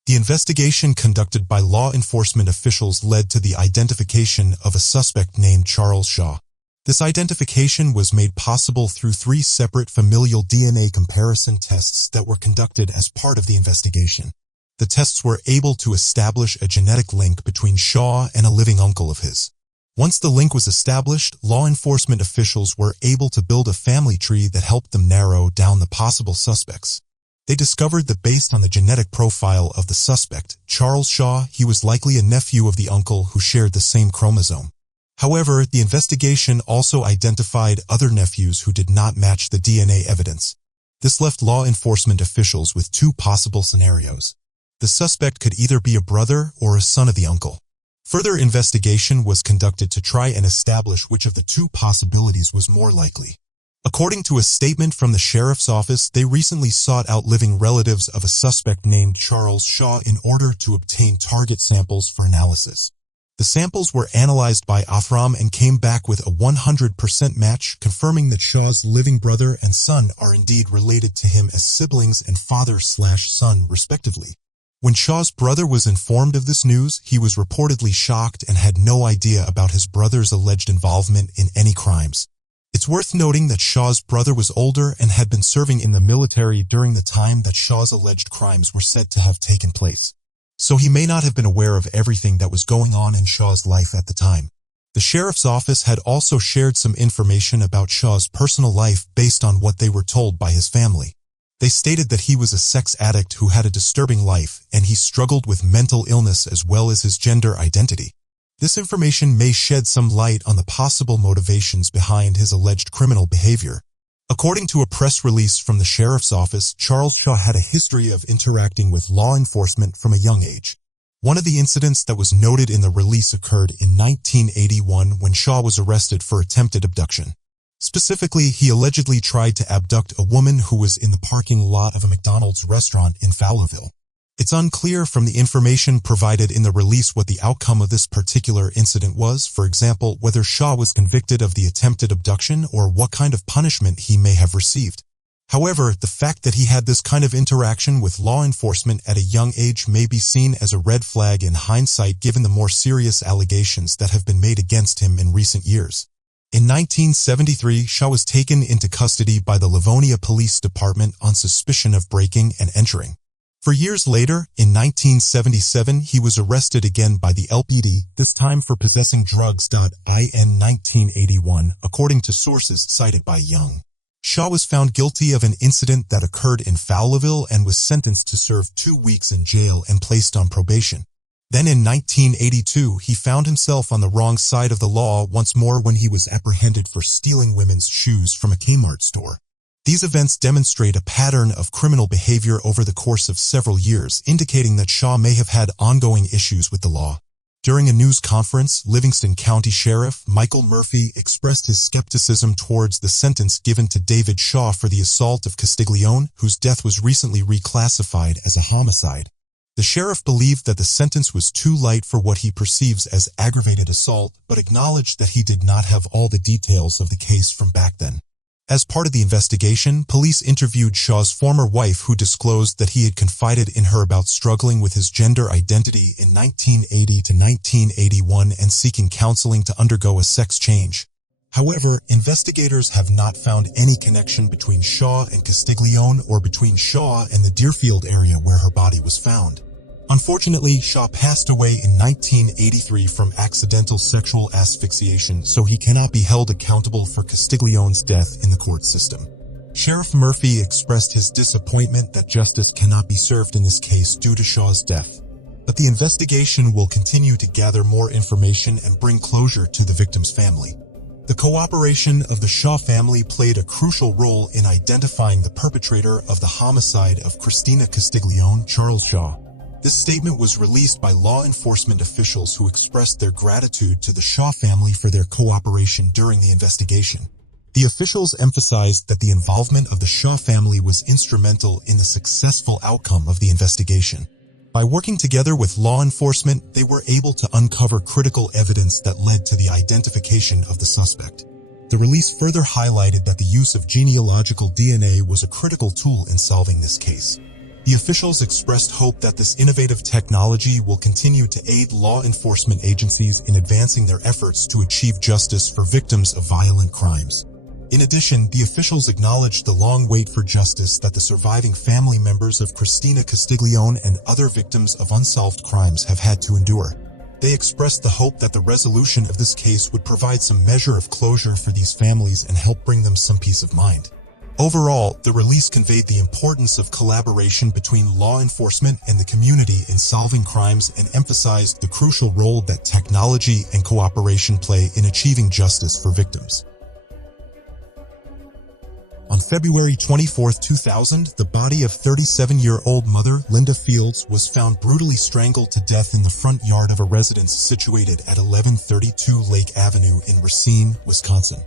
The investigation conducted by law enforcement officials led to the identification of a suspect named Charles Shaw. This identification was made possible through 3 separate familial DNA comparison tests that were conducted as part of the investigation. The tests were able to establish a genetic link between Shaw and a living uncle of his. Once the link was established, law enforcement officials were able to build a family tree that helped them narrow down the possible suspects. They discovered that based on the genetic profile of the suspect, Charles Shaw, he was likely a nephew of the uncle who shared the same chromosome. However, the investigation also identified other nephews who did not match the DNA evidence. This left law enforcement officials with 2 possible scenarios. The suspect could either be a brother or a son of the uncle. Further investigation was conducted to try and establish which of the 2 possibilities was more likely. According to a statement from the sheriff's office, they recently sought out living relatives of a suspect named Charles Shaw in order to obtain target samples for analysis. The samples were analyzed by Afram and came back with a 100% match, confirming that Shaw's living brother and son are indeed related to him as siblings and father/son, respectively. When Shaw's brother was informed of this news, he was reportedly shocked and had no idea about his brother's alleged involvement in any crimes. It's worth noting that Shaw's brother was older and had been serving in the military during the time that Shaw's alleged crimes were said to have taken place. So he may not have been aware of everything that was going on in Shaw's life at the time. The sheriff's office had also shared some information about Shaw's personal life based on what they were told by his family. They stated that he was a sex addict who had a disturbing life and he struggled with mental illness as well as his gender identity. This information may shed some light on the possible motivations behind his alleged criminal behavior. According to a press release from the sheriff's office, Charles Shaw had a history of interacting with law enforcement from a young age. One of the incidents that was noted in the release occurred in 1981 when Shaw was arrested for attempted abduction. Specifically, he allegedly tried to abduct a woman who was in the parking lot of a McDonald's restaurant in Fowlerville. It's unclear from the information provided in the release what the outcome of this particular incident was, for example, whether Shaw was convicted of the attempted abduction or what kind of punishment he may have received. However, the fact that he had this kind of interaction with law enforcement at a young age may be seen as a red flag in hindsight given the more serious allegations that have been made against him in recent years. In 1973, Shaw was taken into custody by the Livonia Police Department on suspicion of breaking and entering. For years later, in 1977, he was arrested again by the LPD, this time for possessing drugs. In 1981, according to sources cited by Young. Shaw was found guilty of an incident that occurred in Fowlerville and was sentenced to serve 2 weeks in jail and placed on probation. Then in 1982, he found himself on the wrong side of the law once more when he was apprehended for stealing women's shoes from a Kmart store. These events demonstrate a pattern of criminal behavior over the course of several years, indicating that Shaw may have had ongoing issues with the law. During a news conference, Livingston County Sheriff Michael Murphy expressed his skepticism towards the sentence given to David Shaw for the assault of Castiglione, whose death was recently reclassified as a homicide. The sheriff believed that the sentence was too light for what he perceives as aggravated assault, but acknowledged that he did not have all the details of the case from back then. As part of the investigation, police interviewed Shaw's former wife who disclosed that he had confided in her about struggling with his gender identity in 1980 to 1981 and seeking counseling to undergo a sex change. However, investigators have not found any connection between Shaw and Castiglione or between Shaw and the Deerfield area where her body was found. Unfortunately, Shaw passed away in 1983 from accidental sexual asphyxiation, so he cannot be held accountable for Castiglione's death in the court system. Sheriff Murphy expressed his disappointment that justice cannot be served in this case due to Shaw's death. But the investigation will continue to gather more information and bring closure to the victim's family. The cooperation of the Shaw family played a crucial role in identifying the perpetrator of the homicide of Christina Castiglione, Charles Shaw. This statement was released by law enforcement officials who expressed their gratitude to the Shaw family for their cooperation during the investigation. The officials emphasized that the involvement of the Shaw family was instrumental in the successful outcome of the investigation. By working together with law enforcement, they were able to uncover critical evidence that led to the identification of the suspect. The release further highlighted that the use of genealogical DNA was a critical tool in solving this case. The officials expressed hope that this innovative technology will continue to aid law enforcement agencies in advancing their efforts to achieve justice for victims of violent crimes. In addition, the officials acknowledged the long wait for justice that the surviving family members of Christina Castiglione and other victims of unsolved crimes have had to endure. They expressed the hope that the resolution of this case would provide some measure of closure for these families and help bring them some peace of mind. Overall, the release conveyed the importance of collaboration between law enforcement and the community in solving crimes and emphasized the crucial role that technology and cooperation play in achieving justice for victims. On February 24, 2000, the body of 37-year-old mother Linda Fields was found brutally strangled to death in the front yard of a residence situated at 1132 Lake Avenue in Racine, Wisconsin.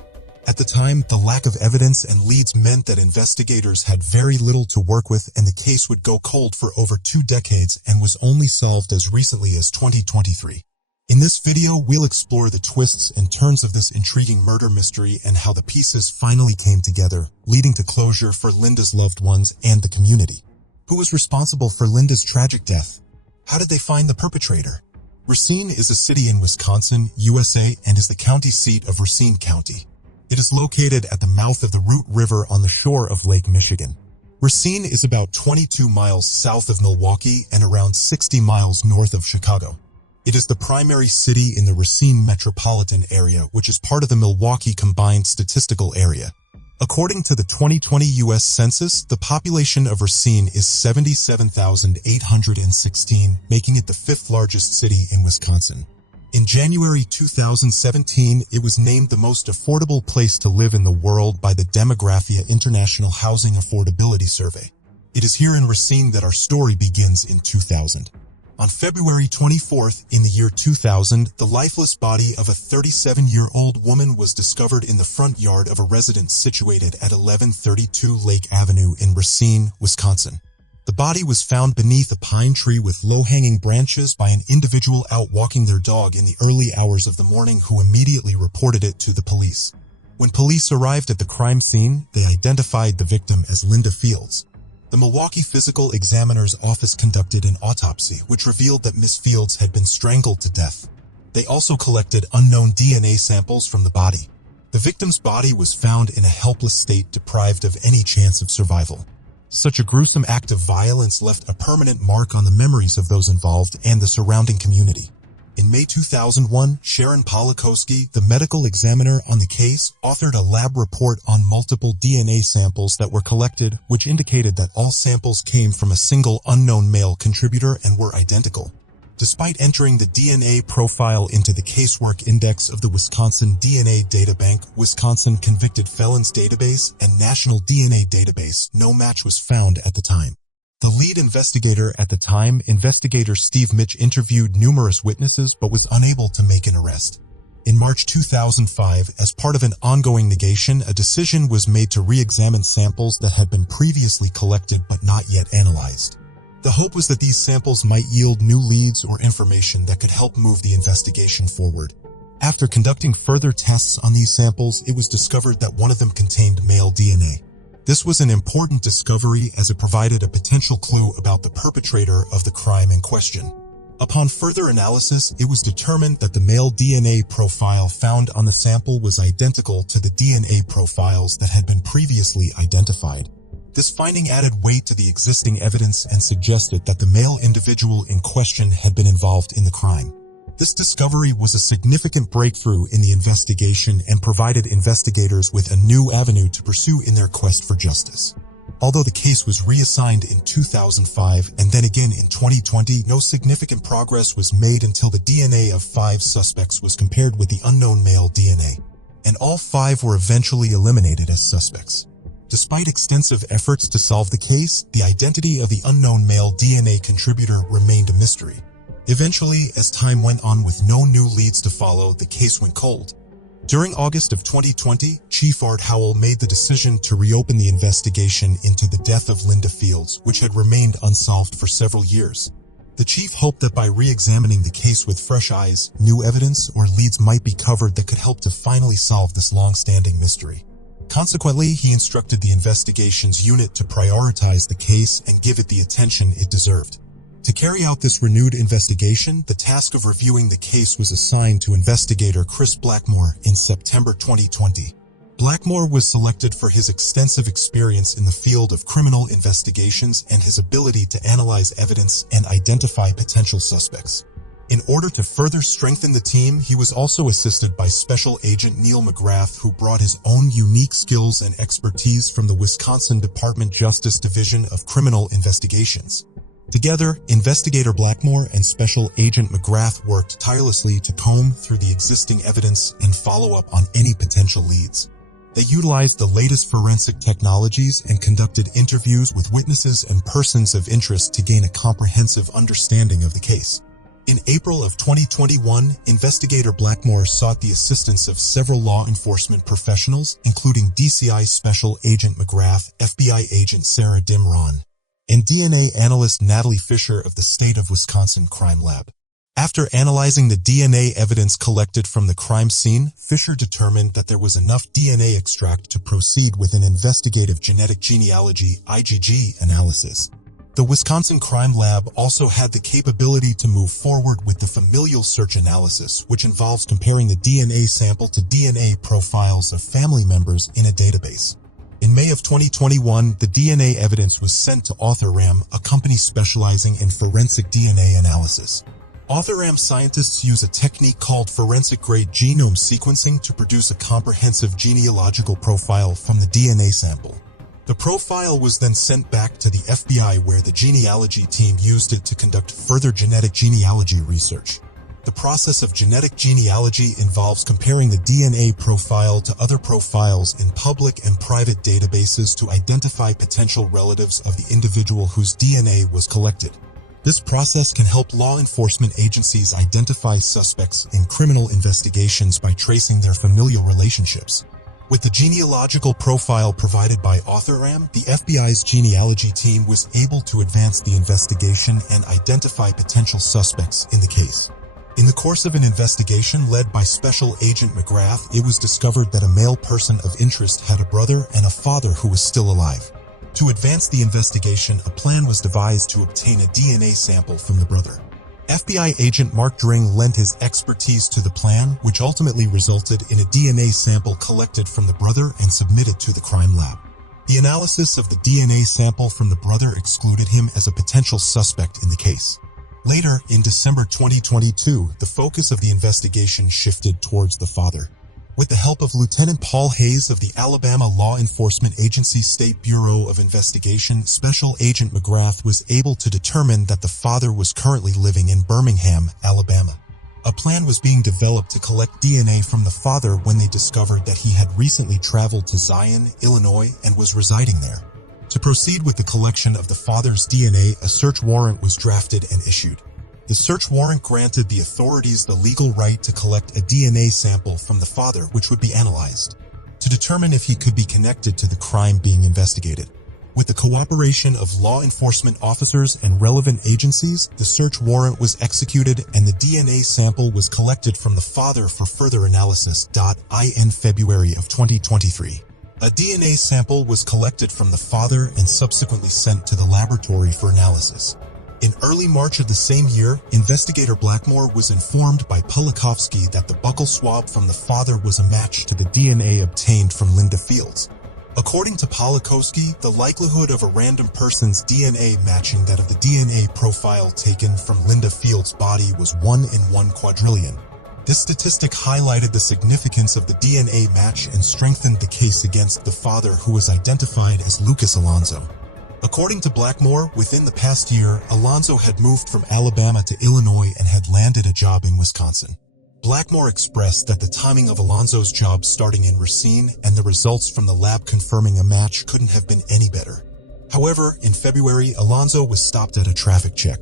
At the time, the lack of evidence and leads meant that investigators had very little to work with, and the case would go cold for over 2 decades and was only solved as recently as 2023. In this video, we'll explore the twists and turns of this intriguing murder mystery and how the pieces finally came together, leading to closure for Linda's loved ones and the community. Who was responsible for Linda's tragic death? How did they find the perpetrator? Racine is a city in Wisconsin, USA, and is the county seat of Racine County. It is located at the mouth of the Root River on the shore of Lake Michigan. Racine is about 22 miles south of Milwaukee and around 60 miles north of Chicago. It is the primary city in the Racine metropolitan area, which is part of the Milwaukee Combined Statistical Area. According to the 2020 U.S. Census, the population of Racine is 77,816, making it the fifth largest city in Wisconsin. In January 2017, it was named the most affordable place to live in the world by the Demographia International Housing Affordability Survey. It is here in Racine that our story begins in 2000. On February 24th, in the year 2000, the lifeless body of a 37-year-old woman was discovered in the front yard of a residence situated at 1132 Lake Avenue in Racine, Wisconsin. The body was found beneath a pine tree with low-hanging branches by an individual out walking their dog in the early hours of the morning who immediately reported it to the police. When police arrived at the crime scene, they identified the victim as Linda Fields. The Milwaukee Physical Examiner's Office conducted an autopsy which revealed that Miss Fields had been strangled to death. They also collected unknown DNA samples from the body. The victim's body was found in a helpless state, deprived of any chance of survival. Such a gruesome act of violence left a permanent mark on the memories of those involved and the surrounding community. In May 2001, Sharon Polakowski, the medical examiner on the case, authored a lab report on multiple DNA samples that were collected, which indicated that all samples came from a single unknown male contributor and were identical. Despite entering the DNA profile into the Casework Index of the Wisconsin DNA Databank, Wisconsin Convicted Felons Database, and National DNA Database, no match was found at the time. The lead investigator at the time, investigator Steve Mitch, interviewed numerous witnesses but was unable to make an arrest. In March 2005, as part of an ongoing negation, a decision was made to re-examine samples that had been previously collected but not yet analyzed. The hope was that these samples might yield new leads or information that could help move the investigation forward. After conducting further tests on these samples, it was discovered that one of them contained male DNA. This was an important discovery as it provided a potential clue about the perpetrator of the crime in question. Upon further analysis, it was determined that the male DNA profile found on the sample was identical to the DNA profiles that had been previously identified. This finding added weight to the existing evidence and suggested that the male individual in question had been involved in the crime. This discovery was a significant breakthrough in the investigation and provided investigators with a new avenue to pursue in their quest for justice. Although the case was reassigned in 2005 and then again in 2020, no significant progress was made until the DNA of 5 suspects was compared with the unknown male DNA, and all 5 were eventually eliminated as suspects. Despite extensive efforts to solve the case, the identity of the unknown male DNA contributor remained a mystery. Eventually, as time went on with no new leads to follow, the case went cold. During August of 2020, Chief Art Howell made the decision to reopen the investigation into the death of Linda Fields, which had remained unsolved for several years. The chief hoped that by re-examining the case with fresh eyes, new evidence or leads might be covered that could help to finally solve this long-standing mystery. Consequently, he instructed the investigations unit to prioritize the case and give it the attention it deserved. To carry out this renewed investigation, the task of reviewing the case was assigned to investigator Chris Blackmore in September 2020. Blackmore was selected for his extensive experience in the field of criminal investigations and his ability to analyze evidence and identify potential suspects. In order to further strengthen the team, he was also assisted by Special Agent Neil McGrath, who brought his own unique skills and expertise from the Wisconsin Department Justice Division of Criminal Investigations. Together, Investigator Blackmore and Special Agent McGrath worked tirelessly to comb through the existing evidence and follow up on any potential leads. They utilized the latest forensic technologies and conducted interviews with witnesses and persons of interest to gain a comprehensive understanding of the case. In April of 2021, Investigator Blackmore sought the assistance of several law enforcement professionals, including DCI Special Agent McGrath, FBI Agent Sarah Dimron, and DNA analyst Natalie Fisher of the State of Wisconsin Crime Lab. After analyzing the DNA evidence collected from the crime scene, Fisher determined that there was enough DNA extract to proceed with an investigative genetic genealogy (IgG) analysis. The Wisconsin Crime Lab also had the capability to move forward with the familial search analysis, which involves comparing the DNA sample to DNA profiles of family members in a database. In May of 2021, the DNA evidence was sent to AuthorRam, a company specializing in forensic DNA analysis. AuthorRam scientists use a technique called forensic-grade genome sequencing to produce a comprehensive genealogical profile from the DNA sample. The profile was then sent back to the FBI, where the genealogy team used it to conduct further genetic genealogy research. The process of genetic genealogy involves comparing the DNA profile to other profiles in public and private databases to identify potential relatives of the individual whose DNA was collected. This process can help law enforcement agencies identify suspects in criminal investigations by tracing their familial relationships. With the genealogical profile provided by AuthorRam, the FBI's genealogy team was able to advance the investigation and identify potential suspects in the case. In the course of an investigation led by Special Agent McGrath, it was discovered that a male person of interest had a brother and a father who was still alive. To advance the investigation, a plan was devised to obtain a DNA sample from the brother. FBI agent Mark Dring lent his expertise to the plan, which ultimately resulted in a DNA sample collected from the brother and submitted to the crime lab. The analysis of the DNA sample from the brother excluded him as a potential suspect in the case. Later, in December 2022, the focus of the investigation shifted towards the father. With the help of Lieutenant Paul Hayes of the Alabama Law Enforcement Agency State Bureau of Investigation, Special Agent McGrath was able to determine that the father was currently living in Birmingham, Alabama. A plan was being developed to collect DNA from the father when they discovered that he had recently traveled to Zion, Illinois, and was residing there. To proceed with the collection of the father's DNA, a search warrant was drafted and issued. The search warrant granted the authorities the legal right to collect a DNA sample from the father, which would be analyzed to determine if he could be connected to the crime being investigated. With the cooperation of law enforcement officers and relevant agencies, the search warrant was executed and the DNA sample was collected from the father for further analysis. In February of 2023, a DNA sample was collected from the father and subsequently sent to the laboratory for analysis. In early March of the same year, investigator Blackmore was informed by Polikovsky that the buccal swab from the father was a match to the DNA obtained from Linda Fields. According to Polikovsky, the likelihood of a random person's DNA matching that of the DNA profile taken from Linda Fields' body was 1 in 1 quadrillion. This statistic highlighted the significance of the DNA match and strengthened the case against the father, who was identified as Lucas Alonso. According to Blackmore, within the past year, Alonso had moved from Alabama to Illinois and had landed a job in Wisconsin. Blackmore expressed that the timing of Alonso's job starting in Racine and the results from the lab confirming a match couldn't have been any better. However, in February, Alonso was stopped at a traffic check.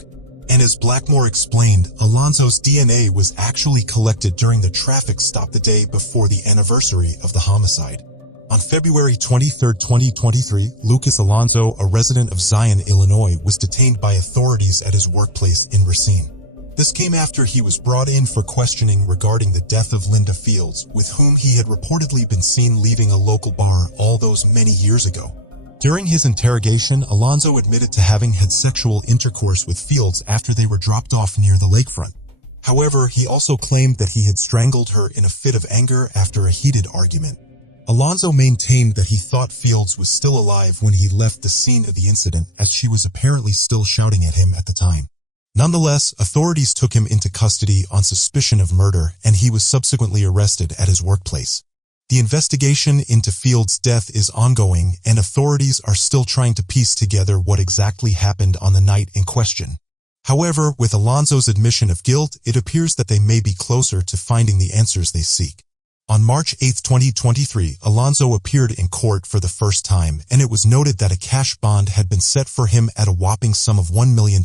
And as Blackmore explained, Alonso's DNA was actually collected during the traffic stop the day before the anniversary of the homicide. On February 23, 2023, Lucas Alonso, a resident of Zion, Illinois, was detained by authorities at his workplace in Racine. This came after he was brought in for questioning regarding the death of Linda Fields, with whom he had reportedly been seen leaving a local bar all those many years ago. During his interrogation, Alonso admitted to having had sexual intercourse with Fields after they were dropped off near the lakefront. However, he also claimed that he had strangled her in a fit of anger after a heated argument. Alonso maintained that he thought Fields was still alive when he left the scene of the incident, as she was apparently still shouting at him at the time. Nonetheless, authorities took him into custody on suspicion of murder, and he was subsequently arrested at his workplace. The investigation into Fields' death is ongoing, and authorities are still trying to piece together what exactly happened on the night in question. However, with Alonso's admission of guilt, it appears that they may be closer to finding the answers they seek. On March 8, 2023, Alonso appeared in court for the first time, and it was noted that a cash bond had been set for him at a whopping sum of $1 million.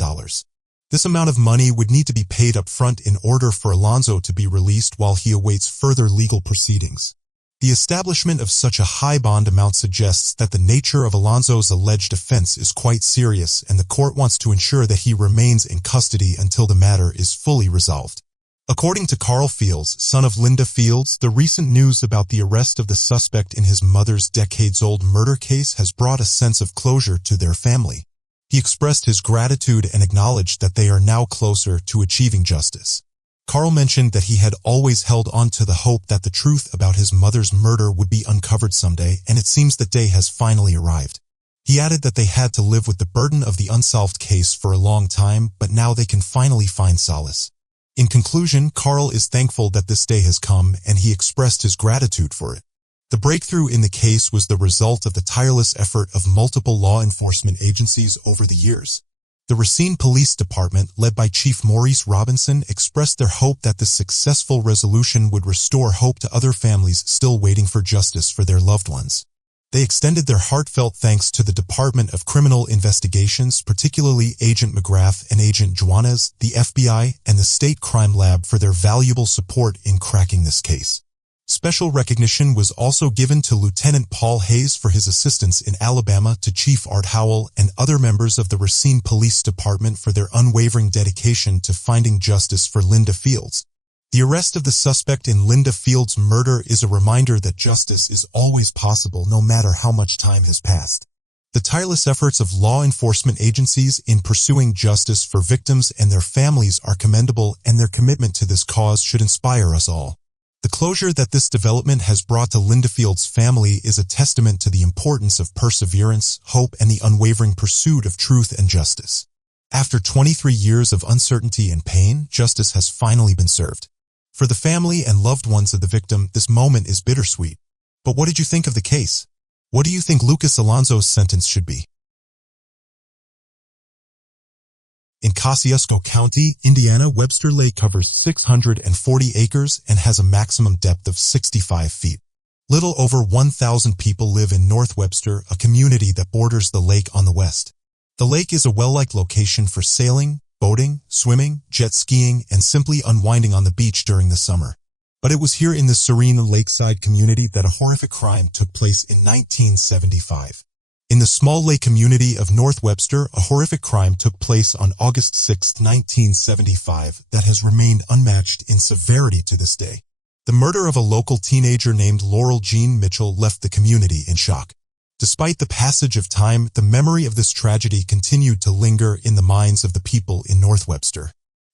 This amount of money would need to be paid up front in order for Alonso to be released while he awaits further legal proceedings. The establishment of such a high bond amount suggests that the nature of Alonzo's alleged offense is quite serious, and the court wants to ensure that he remains in custody until the matter is fully resolved. According to Carl Fields, son of Linda Fields, the recent news about the arrest of the suspect in his mother's decades-old murder case has brought a sense of closure to their family. He expressed his gratitude and acknowledged that they are now closer to achieving justice. Carl mentioned that he had always held on to the hope that the truth about his mother's murder would be uncovered someday, and it seems that day has finally arrived. He added that they had to live with the burden of the unsolved case for a long time, but now they can finally find solace. In conclusion, Carl is thankful that this day has come, and he expressed his gratitude for it. The breakthrough in the case was the result of the tireless effort of multiple law enforcement agencies over the years. The Racine Police Department, led by Chief Maurice Robinson, expressed their hope that the successful resolution would restore hope to other families still waiting for justice for their loved ones. They extended their heartfelt thanks to the Department of Criminal Investigations, particularly Agent McGrath and Agent Juanes, the FBI, and the State Crime Lab for their valuable support in cracking this case. Special recognition was also given to Lieutenant Paul Hayes for his assistance in Alabama, to Chief Art Howell and other members of the Racine Police Department for their unwavering dedication to finding justice for Linda Fields. The arrest of the suspect in Linda Fields' murder is a reminder that justice is always possible no matter how much time has passed. The tireless efforts of law enforcement agencies in pursuing justice for victims and their families are commendable, and their commitment to this cause should inspire us all. The closure that this development has brought to Linda Fields' family is a testament to the importance of perseverance, hope, and the unwavering pursuit of truth and justice. After 23 years of uncertainty and pain, justice has finally been served. For the family and loved ones of the victim, this moment is bittersweet. But what did you think of the case? What do you think Lucas Alonzo's sentence should be? In Kosciuszko County, Indiana, Webster Lake covers 640 acres and has a maximum depth of 65 feet. Little over 1,000 people live in North Webster, a community that borders the lake on the west. The lake is a well-liked location for sailing, boating, swimming, jet skiing, and simply unwinding on the beach during the summer. But it was here in the serene lakeside community that a horrific crime took place in 1975. In the small lake community of North Webster, a horrific crime took place on August 6, 1975, that has remained unmatched in severity to this day. The murder of a local teenager named Laurel Jean Mitchell left the community in shock. Despite the passage of time, the memory of this tragedy continued to linger in the minds of the people in North Webster.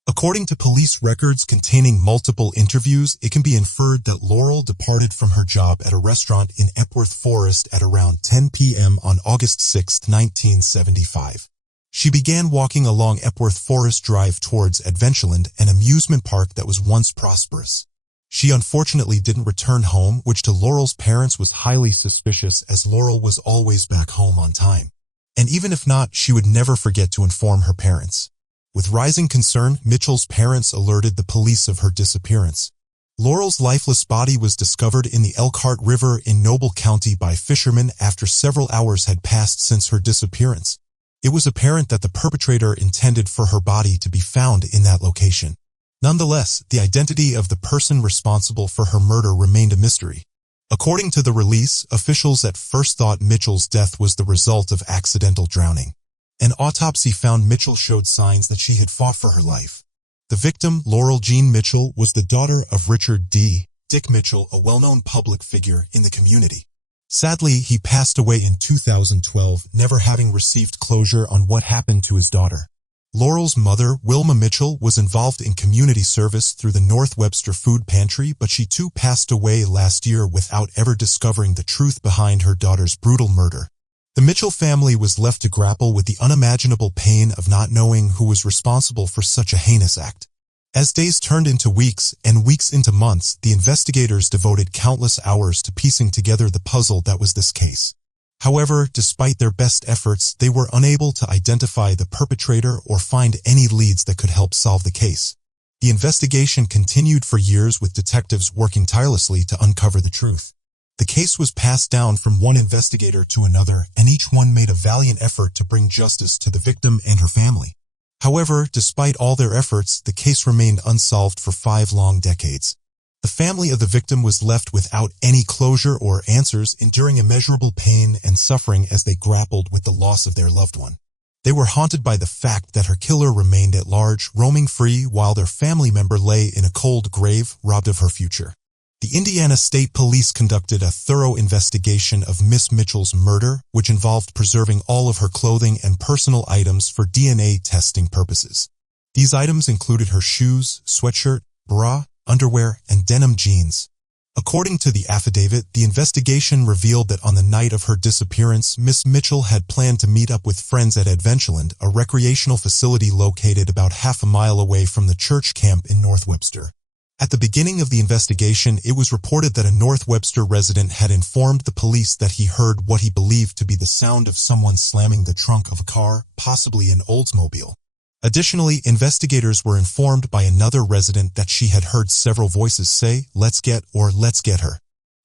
According to police records containing multiple interviews, it can be inferred that Laurel departed from her job at a restaurant in Epworth Forest at around 10 p.m. on August 6, 1975. She began walking along Epworth Forest Drive towards Adventureland, an amusement park that was once prosperous. She unfortunately didn't return home, which to Laurel's parents was highly suspicious, as Laurel was always back home on time. And even if not, she would never forget to inform her parents. With rising concern, Mitchell's parents alerted the police of her disappearance. Laurel's lifeless body was discovered in the Elkhart River in Noble County by fishermen after several hours had passed since her disappearance. It was apparent that the perpetrator intended for her body to be found in that location. Nonetheless, the identity of the person responsible for her murder remained a mystery. According to the release, officials at first thought Mitchell's death was the result of accidental drowning. An autopsy found Mitchell showed signs that she had fought for her life. The victim, Laurel Jean Mitchell, was the daughter of Richard Dick Mitchell, a well-known public figure in the community. Sadly, he passed away in 2012, never having received closure on what happened to his daughter. Laurel's mother, Wilma Mitchell, was involved in community service through the North Webster Food Pantry, but she too passed away last year without ever discovering the truth behind her daughter's brutal murder. The Mitchell family was left to grapple with the unimaginable pain of not knowing who was responsible for such a heinous act. As days turned into weeks and weeks into months, the investigators devoted countless hours to piecing together the puzzle that was this case. However, despite their best efforts, they were unable to identify the perpetrator or find any leads that could help solve the case. The investigation continued for years, with detectives working tirelessly to uncover the truth. The case was passed down from one investigator to another, and each one made a valiant effort to bring justice to the victim and her family. However, despite all their efforts, the case remained unsolved for 5 long decades. The family of the victim was left without any closure or answers, enduring immeasurable pain and suffering as they grappled with the loss of their loved one. They were haunted by the fact that her killer remained at large, roaming free, while their family member lay in a cold grave, robbed of her future. The Indiana State Police conducted a thorough investigation of Miss Mitchell's murder, which involved preserving all of her clothing and personal items for DNA testing purposes. These items included her shoes, sweatshirt, bra, underwear, and denim jeans. According to the affidavit, the investigation revealed that on the night of her disappearance, Miss Mitchell had planned to meet up with friends at Adventureland, a recreational facility located about half a mile away from the church camp in North Webster. At the beginning of the investigation, it was reported that a North Webster resident had informed the police that he heard what he believed to be the sound of someone slamming the trunk of a car, possibly an Oldsmobile. Additionally, investigators were informed by another resident that she had heard several voices say, "Let's get" or "Let's get her."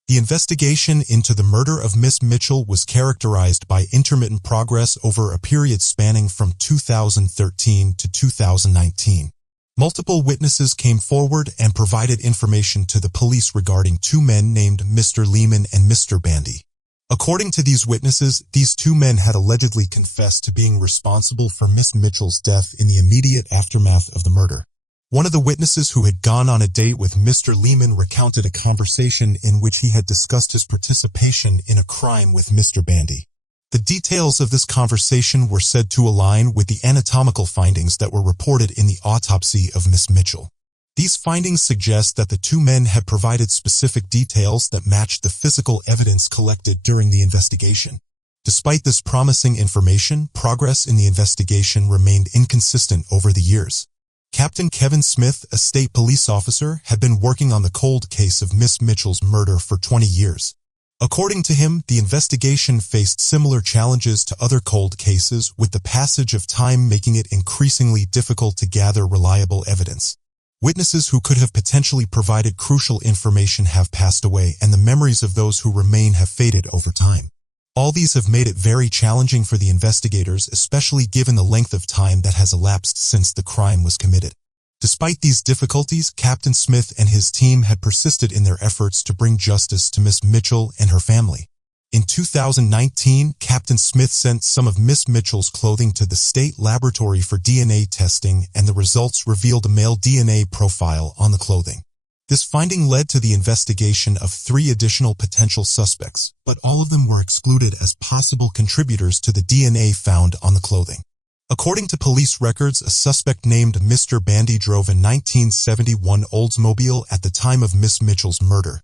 The investigation into the murder of Miss Mitchell was characterized by intermittent progress over a period spanning from 2013 to 2019. Multiple witnesses came forward and provided information to the police regarding two men named Mr. Lehman and Mr. Bandy. According to these witnesses, these two men had allegedly confessed to being responsible for Miss Mitchell's death in the immediate aftermath of the murder. One of the witnesses who had gone on a date with Mr. Lehman recounted a conversation in which he had discussed his participation in a crime with Mr. Bandy. The details of this conversation were said to align with the anatomical findings that were reported in the autopsy of Miss Mitchell. These findings suggest that the two men had provided specific details that matched the physical evidence collected during the investigation. Despite this promising information, progress in the investigation remained inconsistent over the years. Captain Kevin Smith, a state police officer, had been working on the cold case of Miss Mitchell's murder for 20 years. According to him, the investigation faced similar challenges to other cold cases, with the passage of time making it increasingly difficult to gather reliable evidence. Witnesses who could have potentially provided crucial information have passed away, and the memories of those who remain have faded over time. All these have made it very challenging for the investigators, especially given the length of time that has elapsed since the crime was committed. Despite these difficulties, Captain Smith and his team had persisted in their efforts to bring justice to Miss Mitchell and her family. In 2019, Captain Smith sent some of Miss Mitchell's clothing to the state laboratory for DNA testing, and the results revealed a male DNA profile on the clothing. This finding led to the investigation of 3 additional potential suspects, but all of them were excluded as possible contributors to the DNA found on the clothing. According to police records, a suspect named Mr. Bandy drove a 1971 Oldsmobile at the time of Miss Mitchell's murder.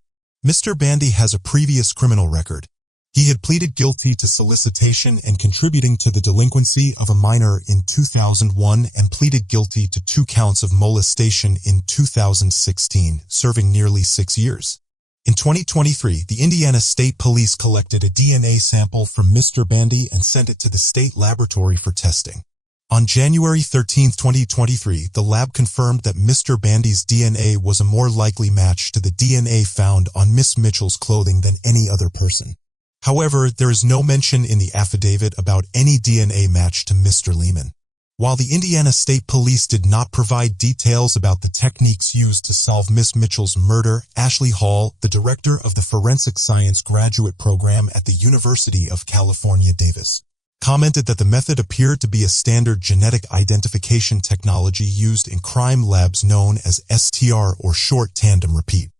Mr. Bandy has a previous criminal record. He had pleaded guilty to solicitation and contributing to the delinquency of a minor in 2001 and pleaded guilty to 2 counts of molestation in 2016, serving nearly 6 years. In 2023, the Indiana State Police collected a DNA sample from Mr. Bandy and sent it to the state laboratory for testing. On January 13, 2023, the lab confirmed that Mr. Bandy's DNA was a more likely match to the DNA found on Miss Mitchell's clothing than any other person. However, there is no mention in the affidavit about any DNA match to Mr. Lehman. While the Indiana State Police did not provide details about the techniques used to solve Miss Mitchell's murder, Ashley Hall, the director of the Forensic Science graduate program at the University of California, Davis, commented that the method appeared to be a standard genetic identification technology used in crime labs known as STR, or short tandem repeat.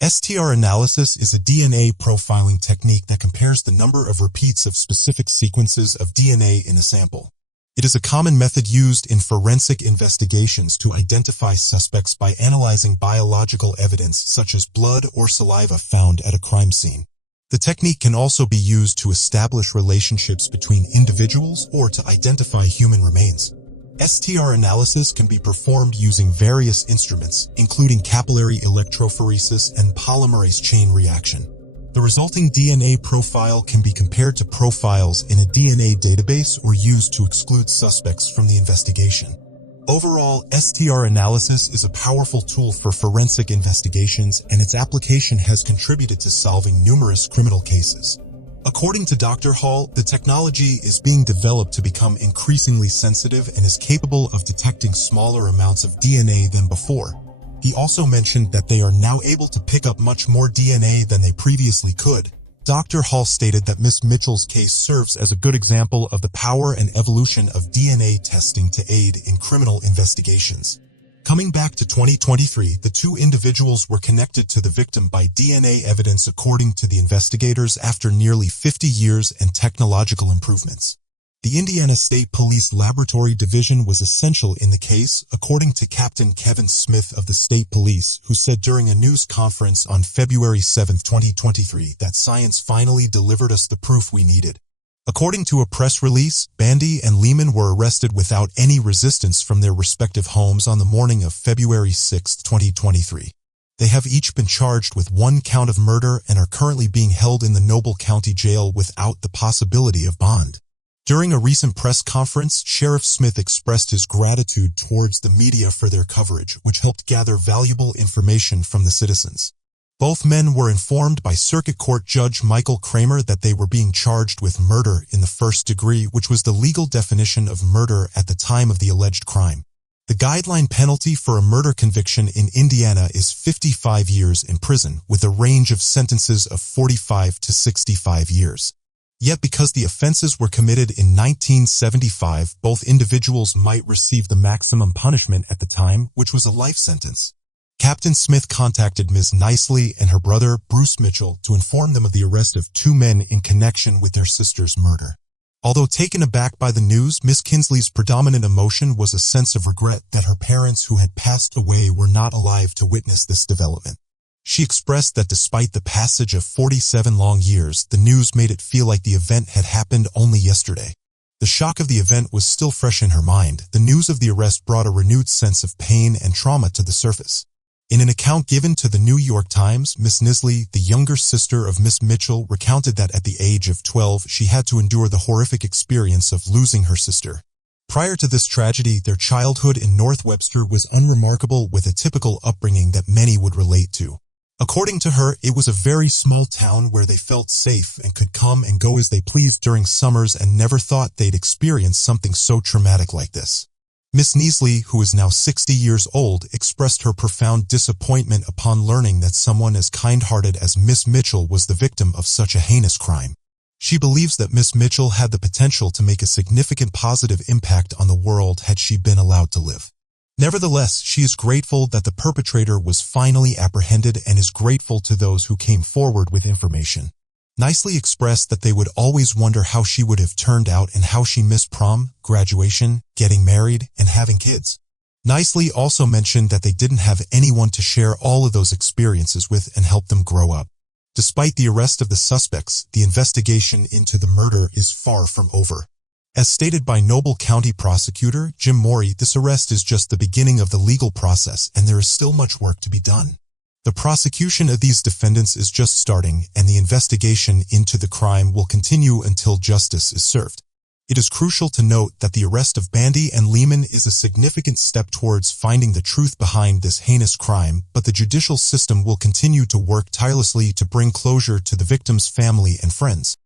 STR analysis is a DNA profiling technique that compares the number of repeats of specific sequences of DNA in a sample. It is a common method used in forensic investigations to identify suspects by analyzing biological evidence such as blood or saliva found at a crime scene. The technique can also be used to establish relationships between individuals or to identify human remains. STR analysis can be performed using various instruments, including capillary electrophoresis and polymerase chain reaction. The resulting DNA profile can be compared to profiles in a DNA database or used to exclude suspects from the investigation. Overall, STR analysis is a powerful tool for forensic investigations, and its application has contributed to solving numerous criminal cases. According to Dr. Hall, the technology is being developed to become increasingly sensitive and is capable of detecting smaller amounts of DNA than before. He also mentioned that they are now able to pick up much more DNA than they previously could. Dr. Hall stated that Miss Mitchell's case serves as a good example of the power and evolution of DNA testing to aid in criminal investigations. Coming back to 2023, the two individuals were connected to the victim by DNA evidence according to the investigators after nearly 50 years and technological improvements. The Indiana State Police Laboratory Division was essential in the case, according to Captain Kevin Smith of the State Police, who said during a news conference on February 7, 2023, that science finally delivered us the proof we needed. According to a press release, Bandy and Lehman were arrested without any resistance from their respective homes on the morning of February 6, 2023. They have each been charged with one count of murder and are currently being held in the Noble County Jail without the possibility of bond. During a recent press conference, Sheriff Smith expressed his gratitude towards the media for their coverage, which helped gather valuable information from the citizens. Both men were informed by Circuit Court Judge Michael Kramer that they were being charged with murder in the first degree, which was the legal definition of murder at the time of the alleged crime. The guideline penalty for a murder conviction in Indiana is 55 years in prison, with a range of sentences of 45 to 65 years. Yet because the offenses were committed in 1975, both individuals might receive the maximum punishment at the time, which was a life sentence. Captain Smith contacted Ms. Nicely and her brother, Bruce Mitchell, to inform them of the arrest of two men in connection with their sister's murder. Although taken aback by the news, Miss Kinsley's predominant emotion was a sense of regret that her parents who had passed away were not alive to witness this development. She expressed that despite the passage of 47 long years, the news made it feel like the event had happened only yesterday. The shock of the event was still fresh in her mind. The news of the arrest brought a renewed sense of pain and trauma to the surface. In an account given to the New York Times, Miss Nisley, the younger sister of Miss Mitchell, recounted that at the age of 12, she had to endure the horrific experience of losing her sister. Prior to this tragedy, their childhood in North Webster was unremarkable, with a typical upbringing that many would relate to. According to her, it was a very small town where they felt safe and could come and go as they pleased during summers and never thought they'd experience something so traumatic like this. Miss Nisley, who is now 60 years old, expressed her profound disappointment upon learning that someone as kind-hearted as Miss Mitchell was the victim of such a heinous crime. She believes that Miss Mitchell had the potential to make a significant positive impact on the world had she been allowed to live. Nevertheless, she is grateful that the perpetrator was finally apprehended and is grateful to those who came forward with information. Nicely expressed that they would always wonder how she would have turned out and how she missed prom, graduation, getting married, and having kids. Nicely also mentioned that they didn't have anyone to share all of those experiences with and help them grow up. Despite the arrest of the suspects, the investigation into the murder is far from over. As stated by Noble County Prosecutor Jim Morey, this arrest is just the beginning of the legal process and there is still much work to be done. The prosecution of these defendants is just starting, and the investigation into the crime will continue until justice is served. It is crucial to note that the arrest of Bandy and Lehman is a significant step towards finding the truth behind this heinous crime, but the judicial system will continue to work tirelessly to bring closure to the victim's family and friends.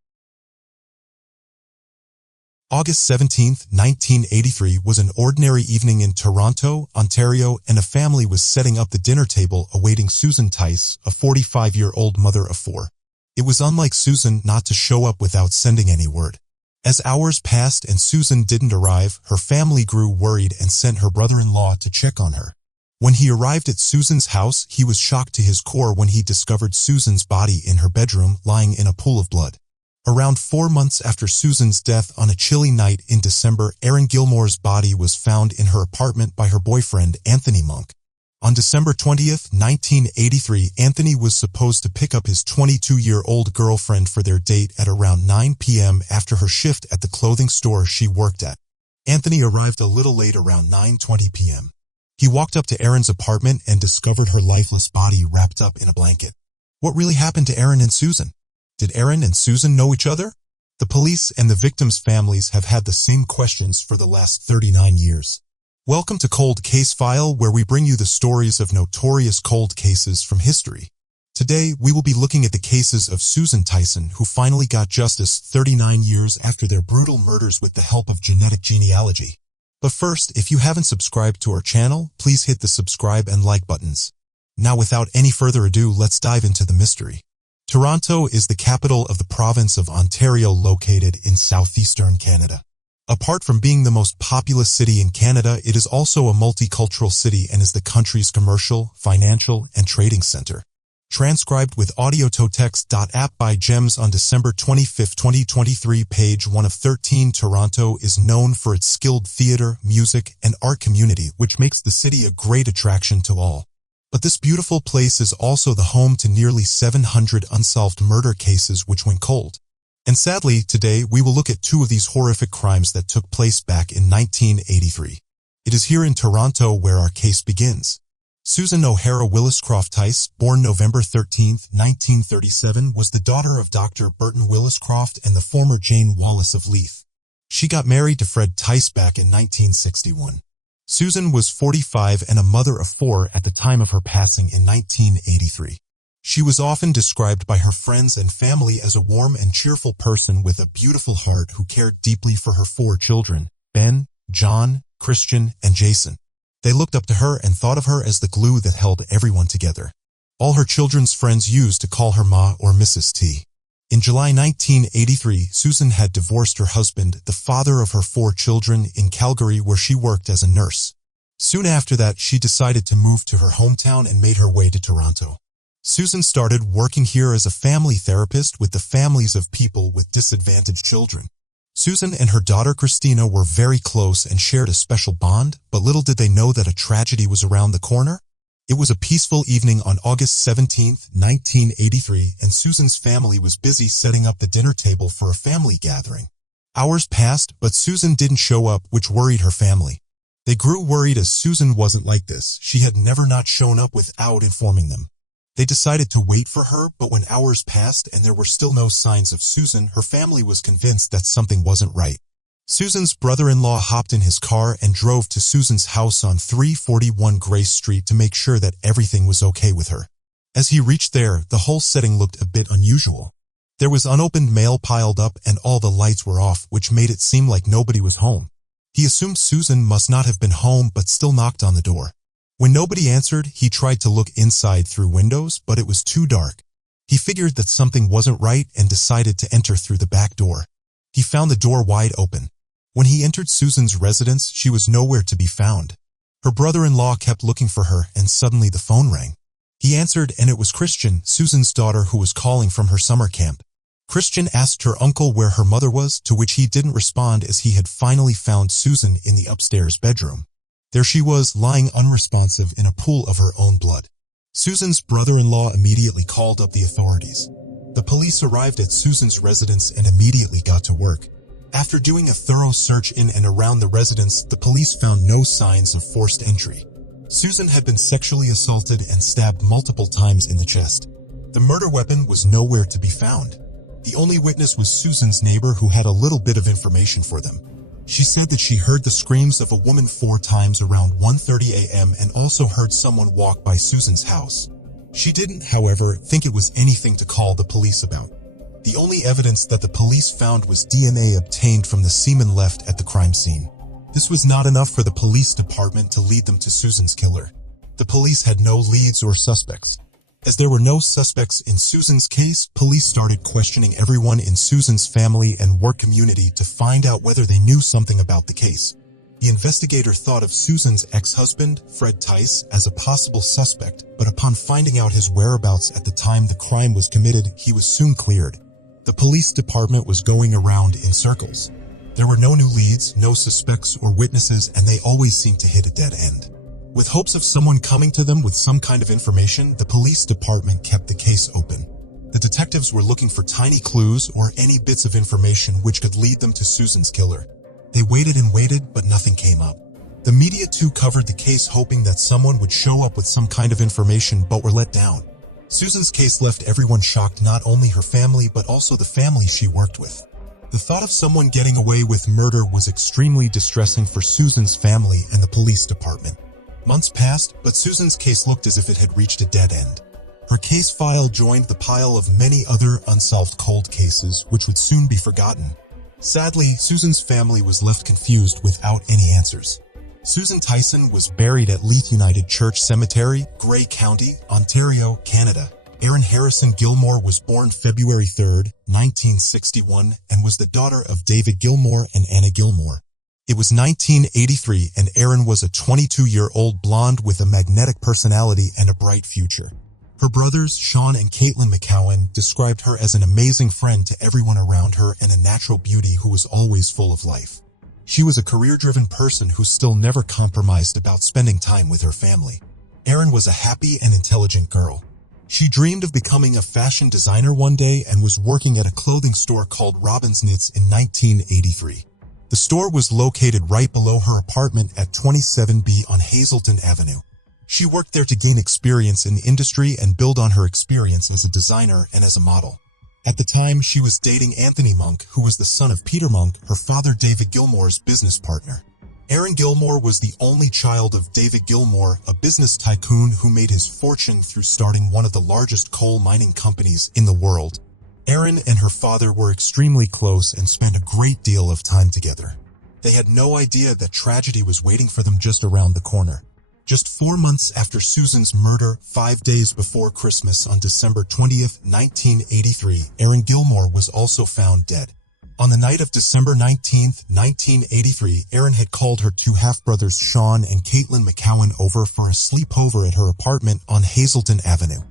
August 17, 1983 was an ordinary evening in Toronto, Ontario, and a family was setting up the dinner table awaiting Susan Tice, a 45-year-old mother of four. It was unlike Susan not to show up without sending any word. As hours passed and Susan didn't arrive, her family grew worried and sent her brother-in-law to check on her. When he arrived at Susan's house, he was shocked to his core when he discovered Susan's body in her bedroom, lying in a pool of blood. Around 4 months after Susan's death on a chilly night in December, Erin Gilmore's body was found in her apartment by her boyfriend, Anthony Monk. On December 20, 1983, Anthony was supposed to pick up his 22-year-old girlfriend for their date at around 9 p.m. after her shift at the clothing store she worked at. Anthony arrived a little late, around 9:20 p.m. He walked up to Erin's apartment and discovered her lifeless body wrapped up in a blanket. What really happened to Erin and Susan? Did Erin and Susan know each other? The police and the victims' families have had the same questions for the last 39 years. Welcome to Cold Case File, where we bring you the stories of notorious cold cases from history. Today, we will be looking at the cases of Susan Tyson, who finally got justice 39 years after their brutal murders with the help of genetic genealogy. But first, if you haven't subscribed to our channel, please hit the subscribe and like buttons. Now without any further ado, let's dive into the mystery. Toronto is the capital of the province of Ontario located in southeastern Canada. Apart from being the most populous city in Canada, it is also a multicultural city and is the country's commercial, financial, and trading center. Transcribed with audio to text.app by Gems on December 25, 2023, page 1 of 13. Toronto is known for its skilled theater, music, and art community, which makes the city a great attraction to all. But this beautiful place is also the home to nearly 700 unsolved murder cases which went cold. And sadly, today we will look at two of these horrific crimes that took place back in 1983. It is here in Toronto where our case begins. Susan O'Hara Williscroft Tice, born November 13, 1937, was the daughter of Dr. Burton Williscroft and the former Jane Wallace of Leith. She got married to Fred Tice back in 1961. Susan was 45 and a mother of 4 at the time of her passing in 1983. She was often described by her friends and family as a warm and cheerful person with a beautiful heart who cared deeply for her 4 children, Ben, John, Christian, and Jason. They looked up to her and thought of her as the glue that held everyone together. All her children's friends used to call her Ma or Mrs. T. In July 1983, Susan had divorced her husband, the father of her 4 children, in Calgary where she worked as a nurse. Soon after that, she decided to move to her hometown and made her way to Toronto. Susan started working here as a family therapist with the families of people with disadvantaged children. Susan and her daughter Christina were very close and shared a special bond, but little did they know that a tragedy was around the corner. It was a peaceful evening on August 17, 1983, and Susan's family was busy setting up the dinner table for a family gathering. Hours passed, but Susan didn't show up, which worried her family. They grew worried as Susan wasn't like this. She had never not shown up without informing them. They decided to wait for her, but when hours passed and there were still no signs of Susan, her family was convinced that something wasn't right. Susan's brother-in-law hopped in his car and drove to Susan's house on 341 Grace Street to make sure that everything was okay with her. As he reached there, the whole setting looked a bit unusual. There was unopened mail piled up and all the lights were off, which made it seem like nobody was home. He assumed Susan must not have been home but still knocked on the door. When nobody answered, he tried to look inside through windows, but it was too dark. He figured that something wasn't right and decided to enter through the back door. He found the door wide open. When he entered Susan's residence, she was nowhere to be found. Her brother-in-law kept looking for her, and suddenly the phone rang. He answered, and it was Christian, Susan's daughter, who was calling from her summer camp. Christian asked her uncle where her mother was, to which he didn't respond as he had finally found Susan in the upstairs bedroom. There she was, lying unresponsive in a pool of her own blood. Susan's brother-in-law immediately called up the authorities. The police arrived at Susan's residence and immediately got to work. After doing a thorough search in and around the residence, the police found no signs of forced entry. Susan had been sexually assaulted and stabbed multiple times in the chest. The murder weapon was nowhere to be found. The only witness was Susan's neighbor, who had a little bit of information for them. She said that she heard the screams of a woman 4 times around 1:30 a.m. and also heard someone walk by Susan's house. She didn't, however, think it was anything to call the police about. The only evidence that the police found was DNA obtained from the semen left at the crime scene. This was not enough for the police department to lead them to Susan's killer. The police had no leads or suspects. As there were no suspects in Susan's case, police started questioning everyone in Susan's family and work community to find out whether they knew something about the case. The investigator thought of Susan's ex-husband, Fred Tice, as a possible suspect, but upon finding out his whereabouts at the time the crime was committed, he was soon cleared. The police department was going around in circles. There were no new leads, no suspects or witnesses, and they always seemed to hit a dead end. With hopes of someone coming to them with some kind of information, the police department kept the case open. The detectives were looking for tiny clues or any bits of information which could lead them to Susan's killer. They waited and waited, but nothing came up. The media too covered the case, hoping that someone would show up with some kind of information, but were let down. Susan's case left everyone shocked, not only her family but also the family she worked with. The thought of someone getting away with murder was extremely distressing for Susan's family and the police department. Months passed, but Susan's case looked as if it had reached a dead end. Her case file joined the pile of many other unsolved cold cases which would soon be forgotten. Sadly, Susan's family was left confused without any answers. Susan Tyson was buried at Leith United Church Cemetery, Grey County, Ontario, Canada. Erin Harrison Gilmore was born February 3, 1961, and was the daughter of David Gilmore and Anna Gilmore. It was 1983, and Erin was a 22-year-old blonde with a magnetic personality and a bright future. Her brothers, Sean and Caitlin McCowan, described her as an amazing friend to everyone around her and a natural beauty who was always full of life. She was a career-driven person who still never compromised about spending time with her family. Erin was a happy and intelligent girl. She dreamed of becoming a fashion designer one day and was working at a clothing store called Robin's Knits in 1983. The store was located right below her apartment at 27B on Hazelton Avenue. She worked there to gain experience in the industry and build on her experience as a designer and as a model. At the time, she was dating Anthony Monk, who was the son of Peter Monk, her father David Gilmore's business partner. Erin Gilmore was the only child of David Gilmore, a business tycoon who made his fortune through starting one of the largest coal mining companies in the world. Erin and her father were extremely close and spent a great deal of time together. They had no idea that tragedy was waiting for them just around the corner. Just 4 months after Susan's murder, 5 days before Christmas on December 20th, 1983, Erin Gilmore was also found dead. On the night of December 19th, 1983, Erin had called her two half-brothers Sean and Caitlin McCowan over for a sleepover at her apartment on Hazelton Avenue.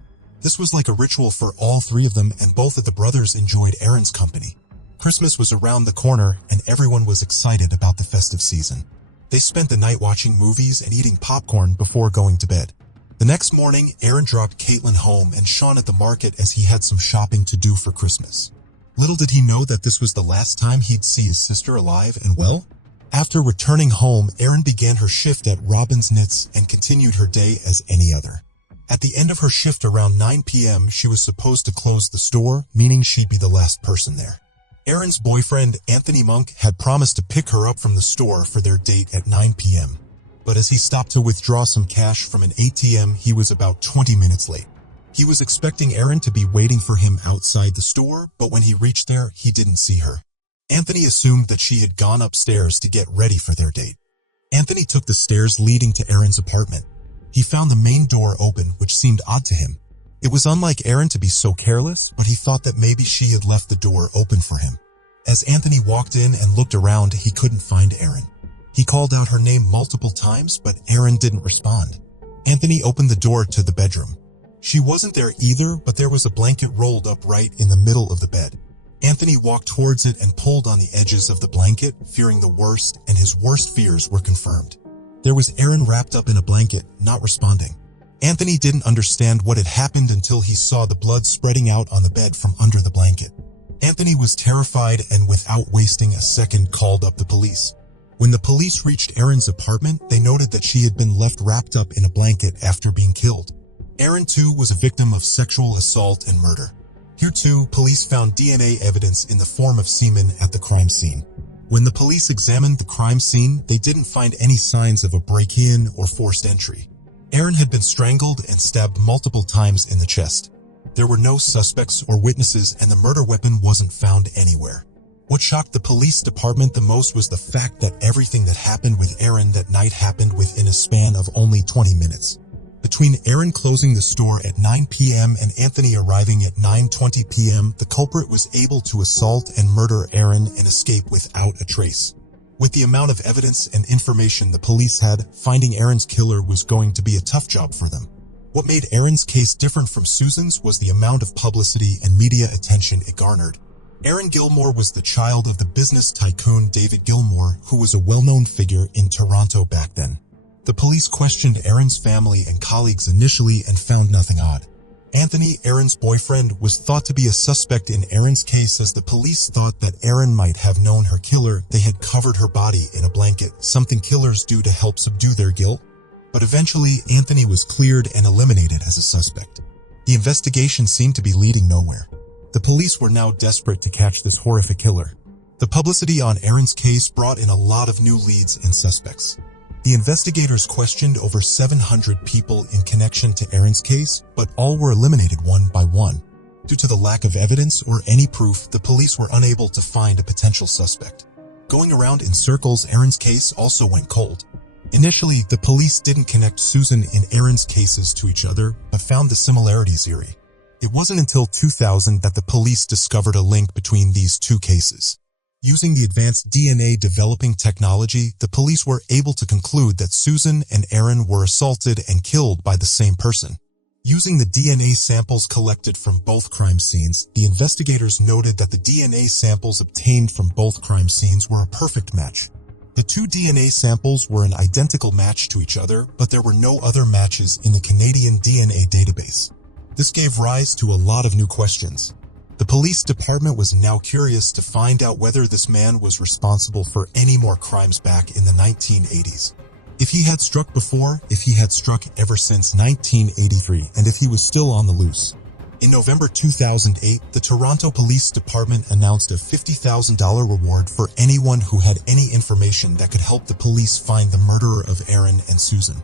This was like a ritual for all three of them, and both of the brothers enjoyed Erin's company. Christmas was around the corner, and everyone was excited about the festive season. They spent the night watching movies and eating popcorn before going to bed. The next morning, Erin dropped Caitlin home and Sean at the market as he had some shopping to do for Christmas. Little did he know that this was the last time he'd see his sister alive and well. After returning home, Erin began her shift at Robin's Knits and continued her day as any other. At the end of her shift around 9 p.m., she was supposed to close the store, meaning she'd be the last person there. Erin's boyfriend, Anthony Monk, had promised to pick her up from the store for their date at 9 p.m. But as he stopped to withdraw some cash from an ATM, he was about 20 minutes late. He was expecting Erin to be waiting for him outside the store, but when he reached there, he didn't see her. Anthony assumed that she had gone upstairs to get ready for their date. Anthony took the stairs leading to Erin's apartment. He found the main door open, which seemed odd to him. It was unlike Erin to be so careless, but he thought that maybe she had left the door open for him. As Anthony walked in and looked around, he couldn't find Erin. He called out her name multiple times, but Erin didn't respond. Anthony opened the door to the bedroom. She wasn't there either, but there was a blanket rolled up right in the middle of the bed. Anthony walked towards it and pulled on the edges of the blanket, fearing the worst, and his worst fears were confirmed. There was Erin wrapped up in a blanket, not responding. Anthony didn't understand what had happened until he saw the blood spreading out on the bed from under the blanket. Anthony was terrified and without wasting a second called up the police. When the police reached Erin's apartment, they noted that she had been left wrapped up in a blanket after being killed. Erin, too, was a victim of sexual assault and murder. Here, too, police found DNA evidence in the form of semen at the crime scene. When the police examined the crime scene, they didn't find any signs of a break-in or forced entry. Erin had been strangled and stabbed multiple times in the chest. There were no suspects or witnesses, and the murder weapon wasn't found anywhere. What shocked the police department the most was the fact that everything that happened with Erin that night happened within a span of only 20 minutes. Between Erin closing the store at 9 p.m. and Anthony arriving at 9:20 p.m., the culprit was able to assault and murder Erin and escape without a trace. With the amount of evidence and information the police had, finding Erin's killer was going to be a tough job for them. What made Erin's case different from Susan's was the amount of publicity and media attention it garnered. Erin Gilmore was the child of the business tycoon David Gilmore, who was a well-known figure in Toronto back then. The police questioned Erin's family and colleagues initially and found nothing odd. Anthony, Erin's boyfriend, was thought to be a suspect in Erin's case as the police thought that Erin might have known her killer. They had covered her body in a blanket, something killers do to help subdue their guilt. But eventually, Anthony was cleared and eliminated as a suspect. The investigation seemed to be leading nowhere. The police were now desperate to catch this horrific killer. The publicity on Erin's case brought in a lot of new leads and suspects. The investigators questioned over 700 people in connection to Erin's case, but all were eliminated one by one. Due to the lack of evidence or any proof, the police were unable to find a potential suspect. Going around in circles, Aaron's case also went cold. Initially, the police didn't connect Susan and Aaron's cases to each other, but found the similarities eerie. It wasn't until 2000 that the police discovered a link between these two cases. Using the advanced DNA developing technology, the police were able to conclude that Susan and Aaron were assaulted and killed by the same person. Using the DNA samples collected from both crime scenes, the investigators noted that the DNA samples obtained from both crime scenes were a perfect match. The two DNA samples were an identical match to each other, but there were no other matches in the Canadian DNA database. This gave rise to a lot of new questions. The police department was now curious to find out whether this man was responsible for any more crimes back in the 1980s. If he had struck before, if he had struck ever since 1983, and if he was still on the loose. In November 2008, the Toronto Police Department announced a $50,000 reward for anyone who had any information that could help the police find the murderer of Aaron and Susan.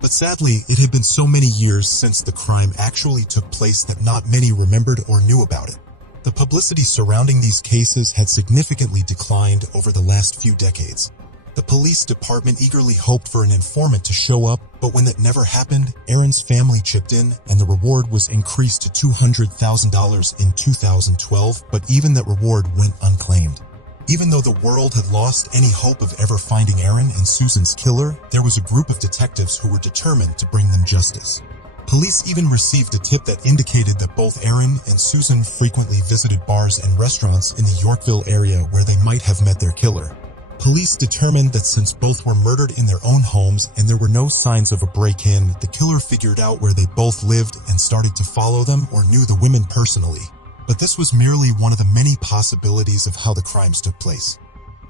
But sadly, it had been so many years since the crime actually took place that not many remembered or knew about it. The publicity surrounding these cases had significantly declined over the last few decades. The police department eagerly hoped for an informant to show up, but when that never happened, Aaron's family chipped in and the reward was increased to $200,000 in 2012, but even that reward went unclaimed. Even though the world had lost any hope of ever finding Aaron and Susan's killer, there was a group of detectives who were determined to bring them justice. Police even received a tip that indicated that both Aaron and Susan frequently visited bars and restaurants in the Yorkville area where they might have met their killer. Police determined that since both were murdered in their own homes and there were no signs of a break-in, the killer figured out where they both lived and started to follow them or knew the women personally. But this was merely one of the many possibilities of how the crimes took place.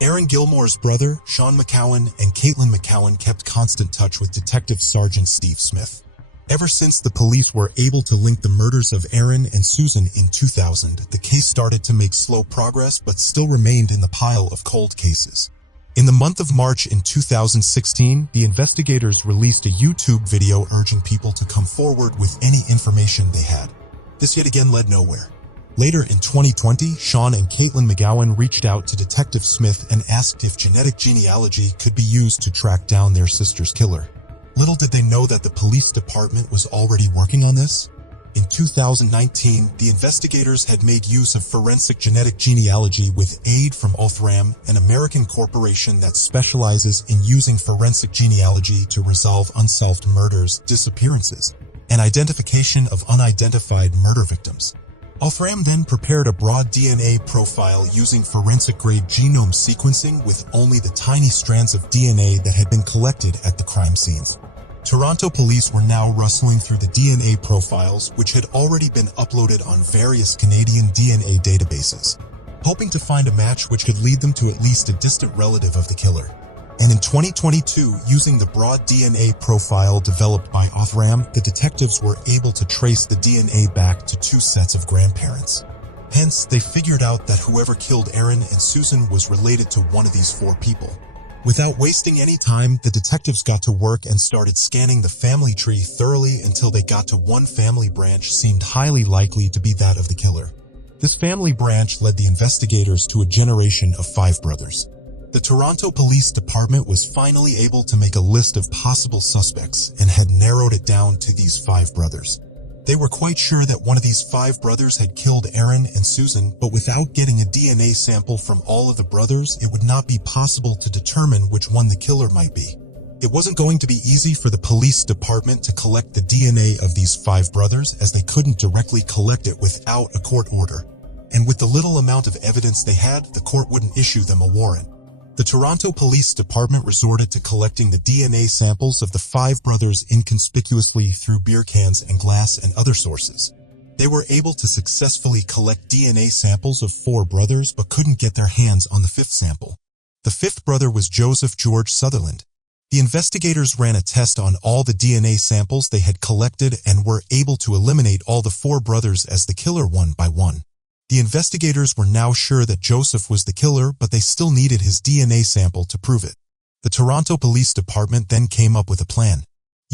Aaron Gilmore's brother, Sean McCowan, and Caitlin McCowan kept constant touch with Detective Sergeant Steve Smith. Ever since the police were able to link the murders of Aaron and Susan in 2000, the case started to make slow progress but still remained in the pile of cold cases. In the month of March in 2016, the investigators released a YouTube video urging people to come forward with any information they had. This yet again led nowhere. Later in 2020, Sean and Caitlin McGowan reached out to Detective Smith and asked if genetic genealogy could be used to track down their sister's killer. Little did they know that the police department was already working on this. In 2019, the investigators had made use of forensic genetic genealogy with aid from Othram, an American corporation that specializes in using forensic genealogy to resolve unsolved murders, disappearances, and identification of unidentified murder victims. Othram then prepared a broad DNA profile using forensic-grade genome sequencing with only the tiny strands of DNA that had been collected at the crime scenes. Toronto police were now rustling through the DNA profiles, which had already been uploaded on various Canadian DNA databases, hoping to find a match which could lead them to at least a distant relative of the killer. And in 2022, using the broad DNA profile developed by Othram, the detectives were able to trace the DNA back to two sets of grandparents. Hence, they figured out that whoever killed Aaron and Susan was related to one of these four people. Without wasting any time, the detectives got to work and started scanning the family tree thoroughly until they got to one family branch seemed highly likely to be that of the killer. This family branch led the investigators to a generation of 5 brothers. The Toronto Police Department was finally able to make a list of possible suspects and had narrowed it down to these 5 brothers. They were quite sure that one of these 5 brothers had killed Aaron and Susan, but without getting a DNA sample from all of the brothers, it would not be possible to determine which one the killer might be. It wasn't going to be easy for the police department to collect the DNA of these 5 brothers, as they couldn't directly collect it without a court order. And with the little amount of evidence they had, the court wouldn't issue them a warrant. The Toronto Police Department resorted to collecting the DNA samples of the 5 brothers inconspicuously through beer cans and glass and other sources. They were able to successfully collect DNA samples of 4 brothers but couldn't get their hands on the 5th sample. The 5th brother was Joseph George Sutherland. The investigators ran a test on all the DNA samples they had collected and were able to eliminate all the 4 brothers as the killer one by one. The investigators were now sure that Joseph was the killer, but they still needed his DNA sample to prove it. The Toronto Police Department then came up with a plan.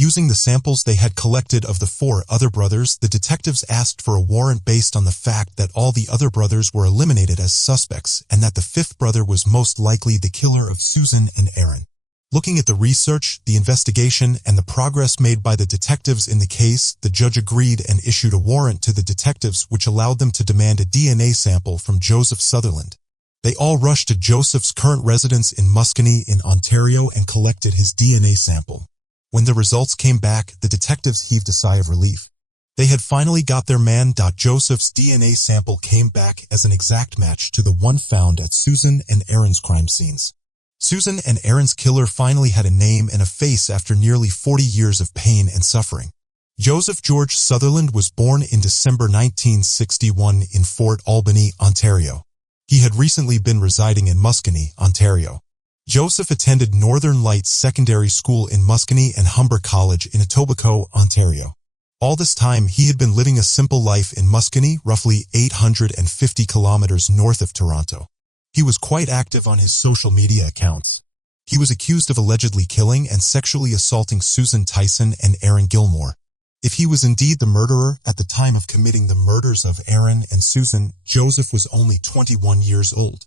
Using the samples they had collected of the 4 other brothers, the detectives asked for a warrant based on the fact that all the other brothers were eliminated as suspects and that the 5th brother was most likely the killer of Susan and Aaron. Looking at the research, the investigation, and the progress made by the detectives in the case, the judge agreed and issued a warrant to the detectives which allowed them to demand a DNA sample from Joseph Sutherland. They all rushed to Joseph's current residence in Muscogee in Ontario and collected his DNA sample. When the results came back, the detectives heaved a sigh of relief. They had finally got their man. Joseph's DNA sample came back as an exact match to the one found at Susan and Aaron's crime scenes. Susan and Aaron's killer finally had a name and a face after nearly 40 years of pain and suffering. Joseph George Sutherland was born in December 1961 in Fort Albany, Ontario. He had recently been residing in Muscogee, Ontario. Joseph attended Northern Lights Secondary School in Muscogee and Humber College in Etobicoke, Ontario. All this time, he had been living a simple life in Muscogee, roughly 850 kilometers north of Toronto. He was quite active on his social media accounts. He was accused of allegedly killing and sexually assaulting Susan Tyson and Aaron Gilmore. If he was indeed the murderer at the time of committing the murders of Aaron and Susan, Joseph was only 21 years old.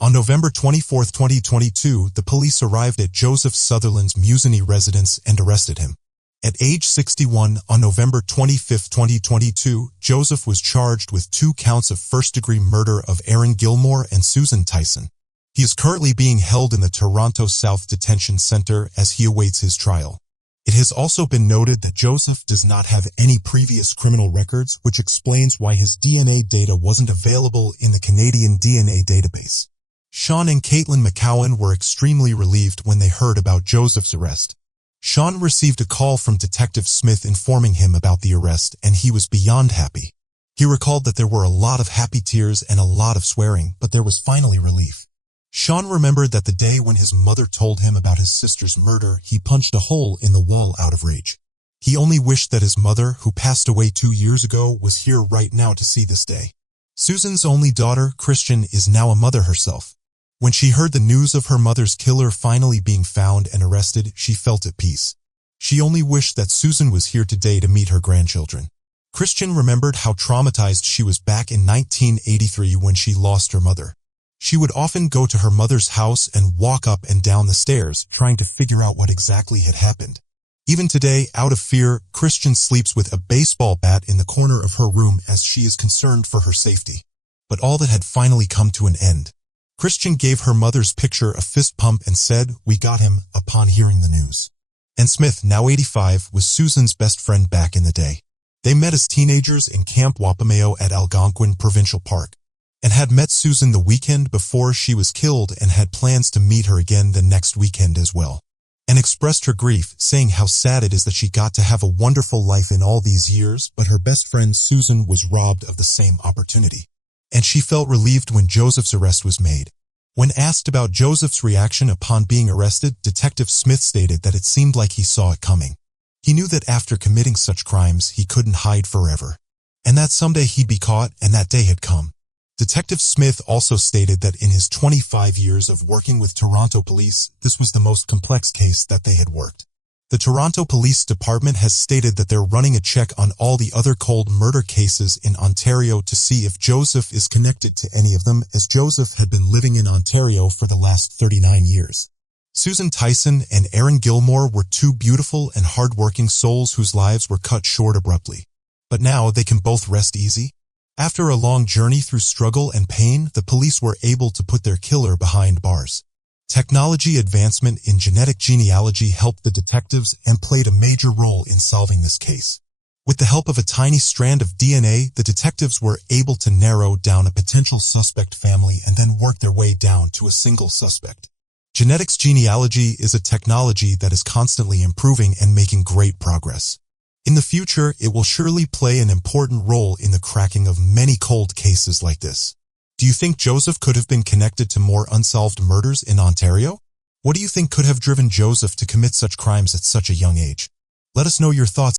On November 24, 2022, the police arrived at Joseph Sutherland's Muscogee residence and arrested him. At age 61, on November 25, 2022, Joseph was charged with 2 counts of first-degree murder of Aaron Gilmore and Susan Tyson. He is currently being held in the Toronto South Detention Centre as he awaits his trial. It has also been noted that Joseph does not have any previous criminal records, which explains why his DNA data wasn't available in the Canadian DNA database. Sean and Caitlin McCowan were extremely relieved when they heard about Joseph's arrest. Sean received a call from Detective Smith informing him about the arrest, and he was beyond happy. He recalled that there were a lot of happy tears and a lot of swearing, but there was finally relief. Sean remembered that the day when his mother told him about his sister's murder, he punched a hole in the wall out of rage. He only wished that his mother, who passed away 2 years ago, was here right now to see this day. Susan's only daughter, Christian, is now a mother herself. When she heard the news of her mother's killer finally being found and arrested, she felt at peace. She only wished that Susan was here today to meet her grandchildren. Christian remembered how traumatized she was back in 1983 when she lost her mother. She would often go to her mother's house and walk up and down the stairs, trying to figure out what exactly had happened. Even today, out of fear, Christian sleeps with a baseball bat in the corner of her room as she is concerned for her safety. But all that had finally come to an end. Christian gave her mother's picture a fist pump and said, "We got him," upon hearing the news. And Smith, now 85, was Susan's best friend back in the day. They met as teenagers in Camp Wapamayao at Algonquin Provincial Park, and had met Susan the weekend before she was killed and had plans to meet her again the next weekend as well, and expressed her grief, saying how sad it is that she got to have a wonderful life in all these years, but her best friend Susan was robbed of the same opportunity. And she felt relieved when Joseph's arrest was made. When asked about Joseph's reaction upon being arrested, Detective Smith stated that it seemed like he saw it coming. He knew that after committing such crimes, he couldn't hide forever, and that someday he'd be caught, and that day had come. Detective Smith also stated that in his 25 years of working with Toronto police, this was the most complex case that they had worked. The Toronto Police Department has stated that they're running a check on all the other cold murder cases in Ontario to see if Joseph is connected to any of them, as Joseph had been living in Ontario for the last 39 years. Susan Tyson and Aaron Gilmore were 2 beautiful and hard-working souls whose lives were cut short abruptly. But now they can both rest easy. After a long journey through struggle and pain, the police were able to put their killer behind bars. Technology advancement in genetic genealogy helped the detectives and played a major role in solving this case. With the help of a tiny strand of DNA, the detectives were able to narrow down a potential suspect family and then work their way down to a single suspect. Genetics genealogy is a technology that is constantly improving and making great progress. In the future, it will surely play an important role in the cracking of many cold cases like this. Do you think Joseph could have been connected to more unsolved murders in Ontario? What do you think could have driven Joseph to commit such crimes at such a young age? Let us know your thoughts.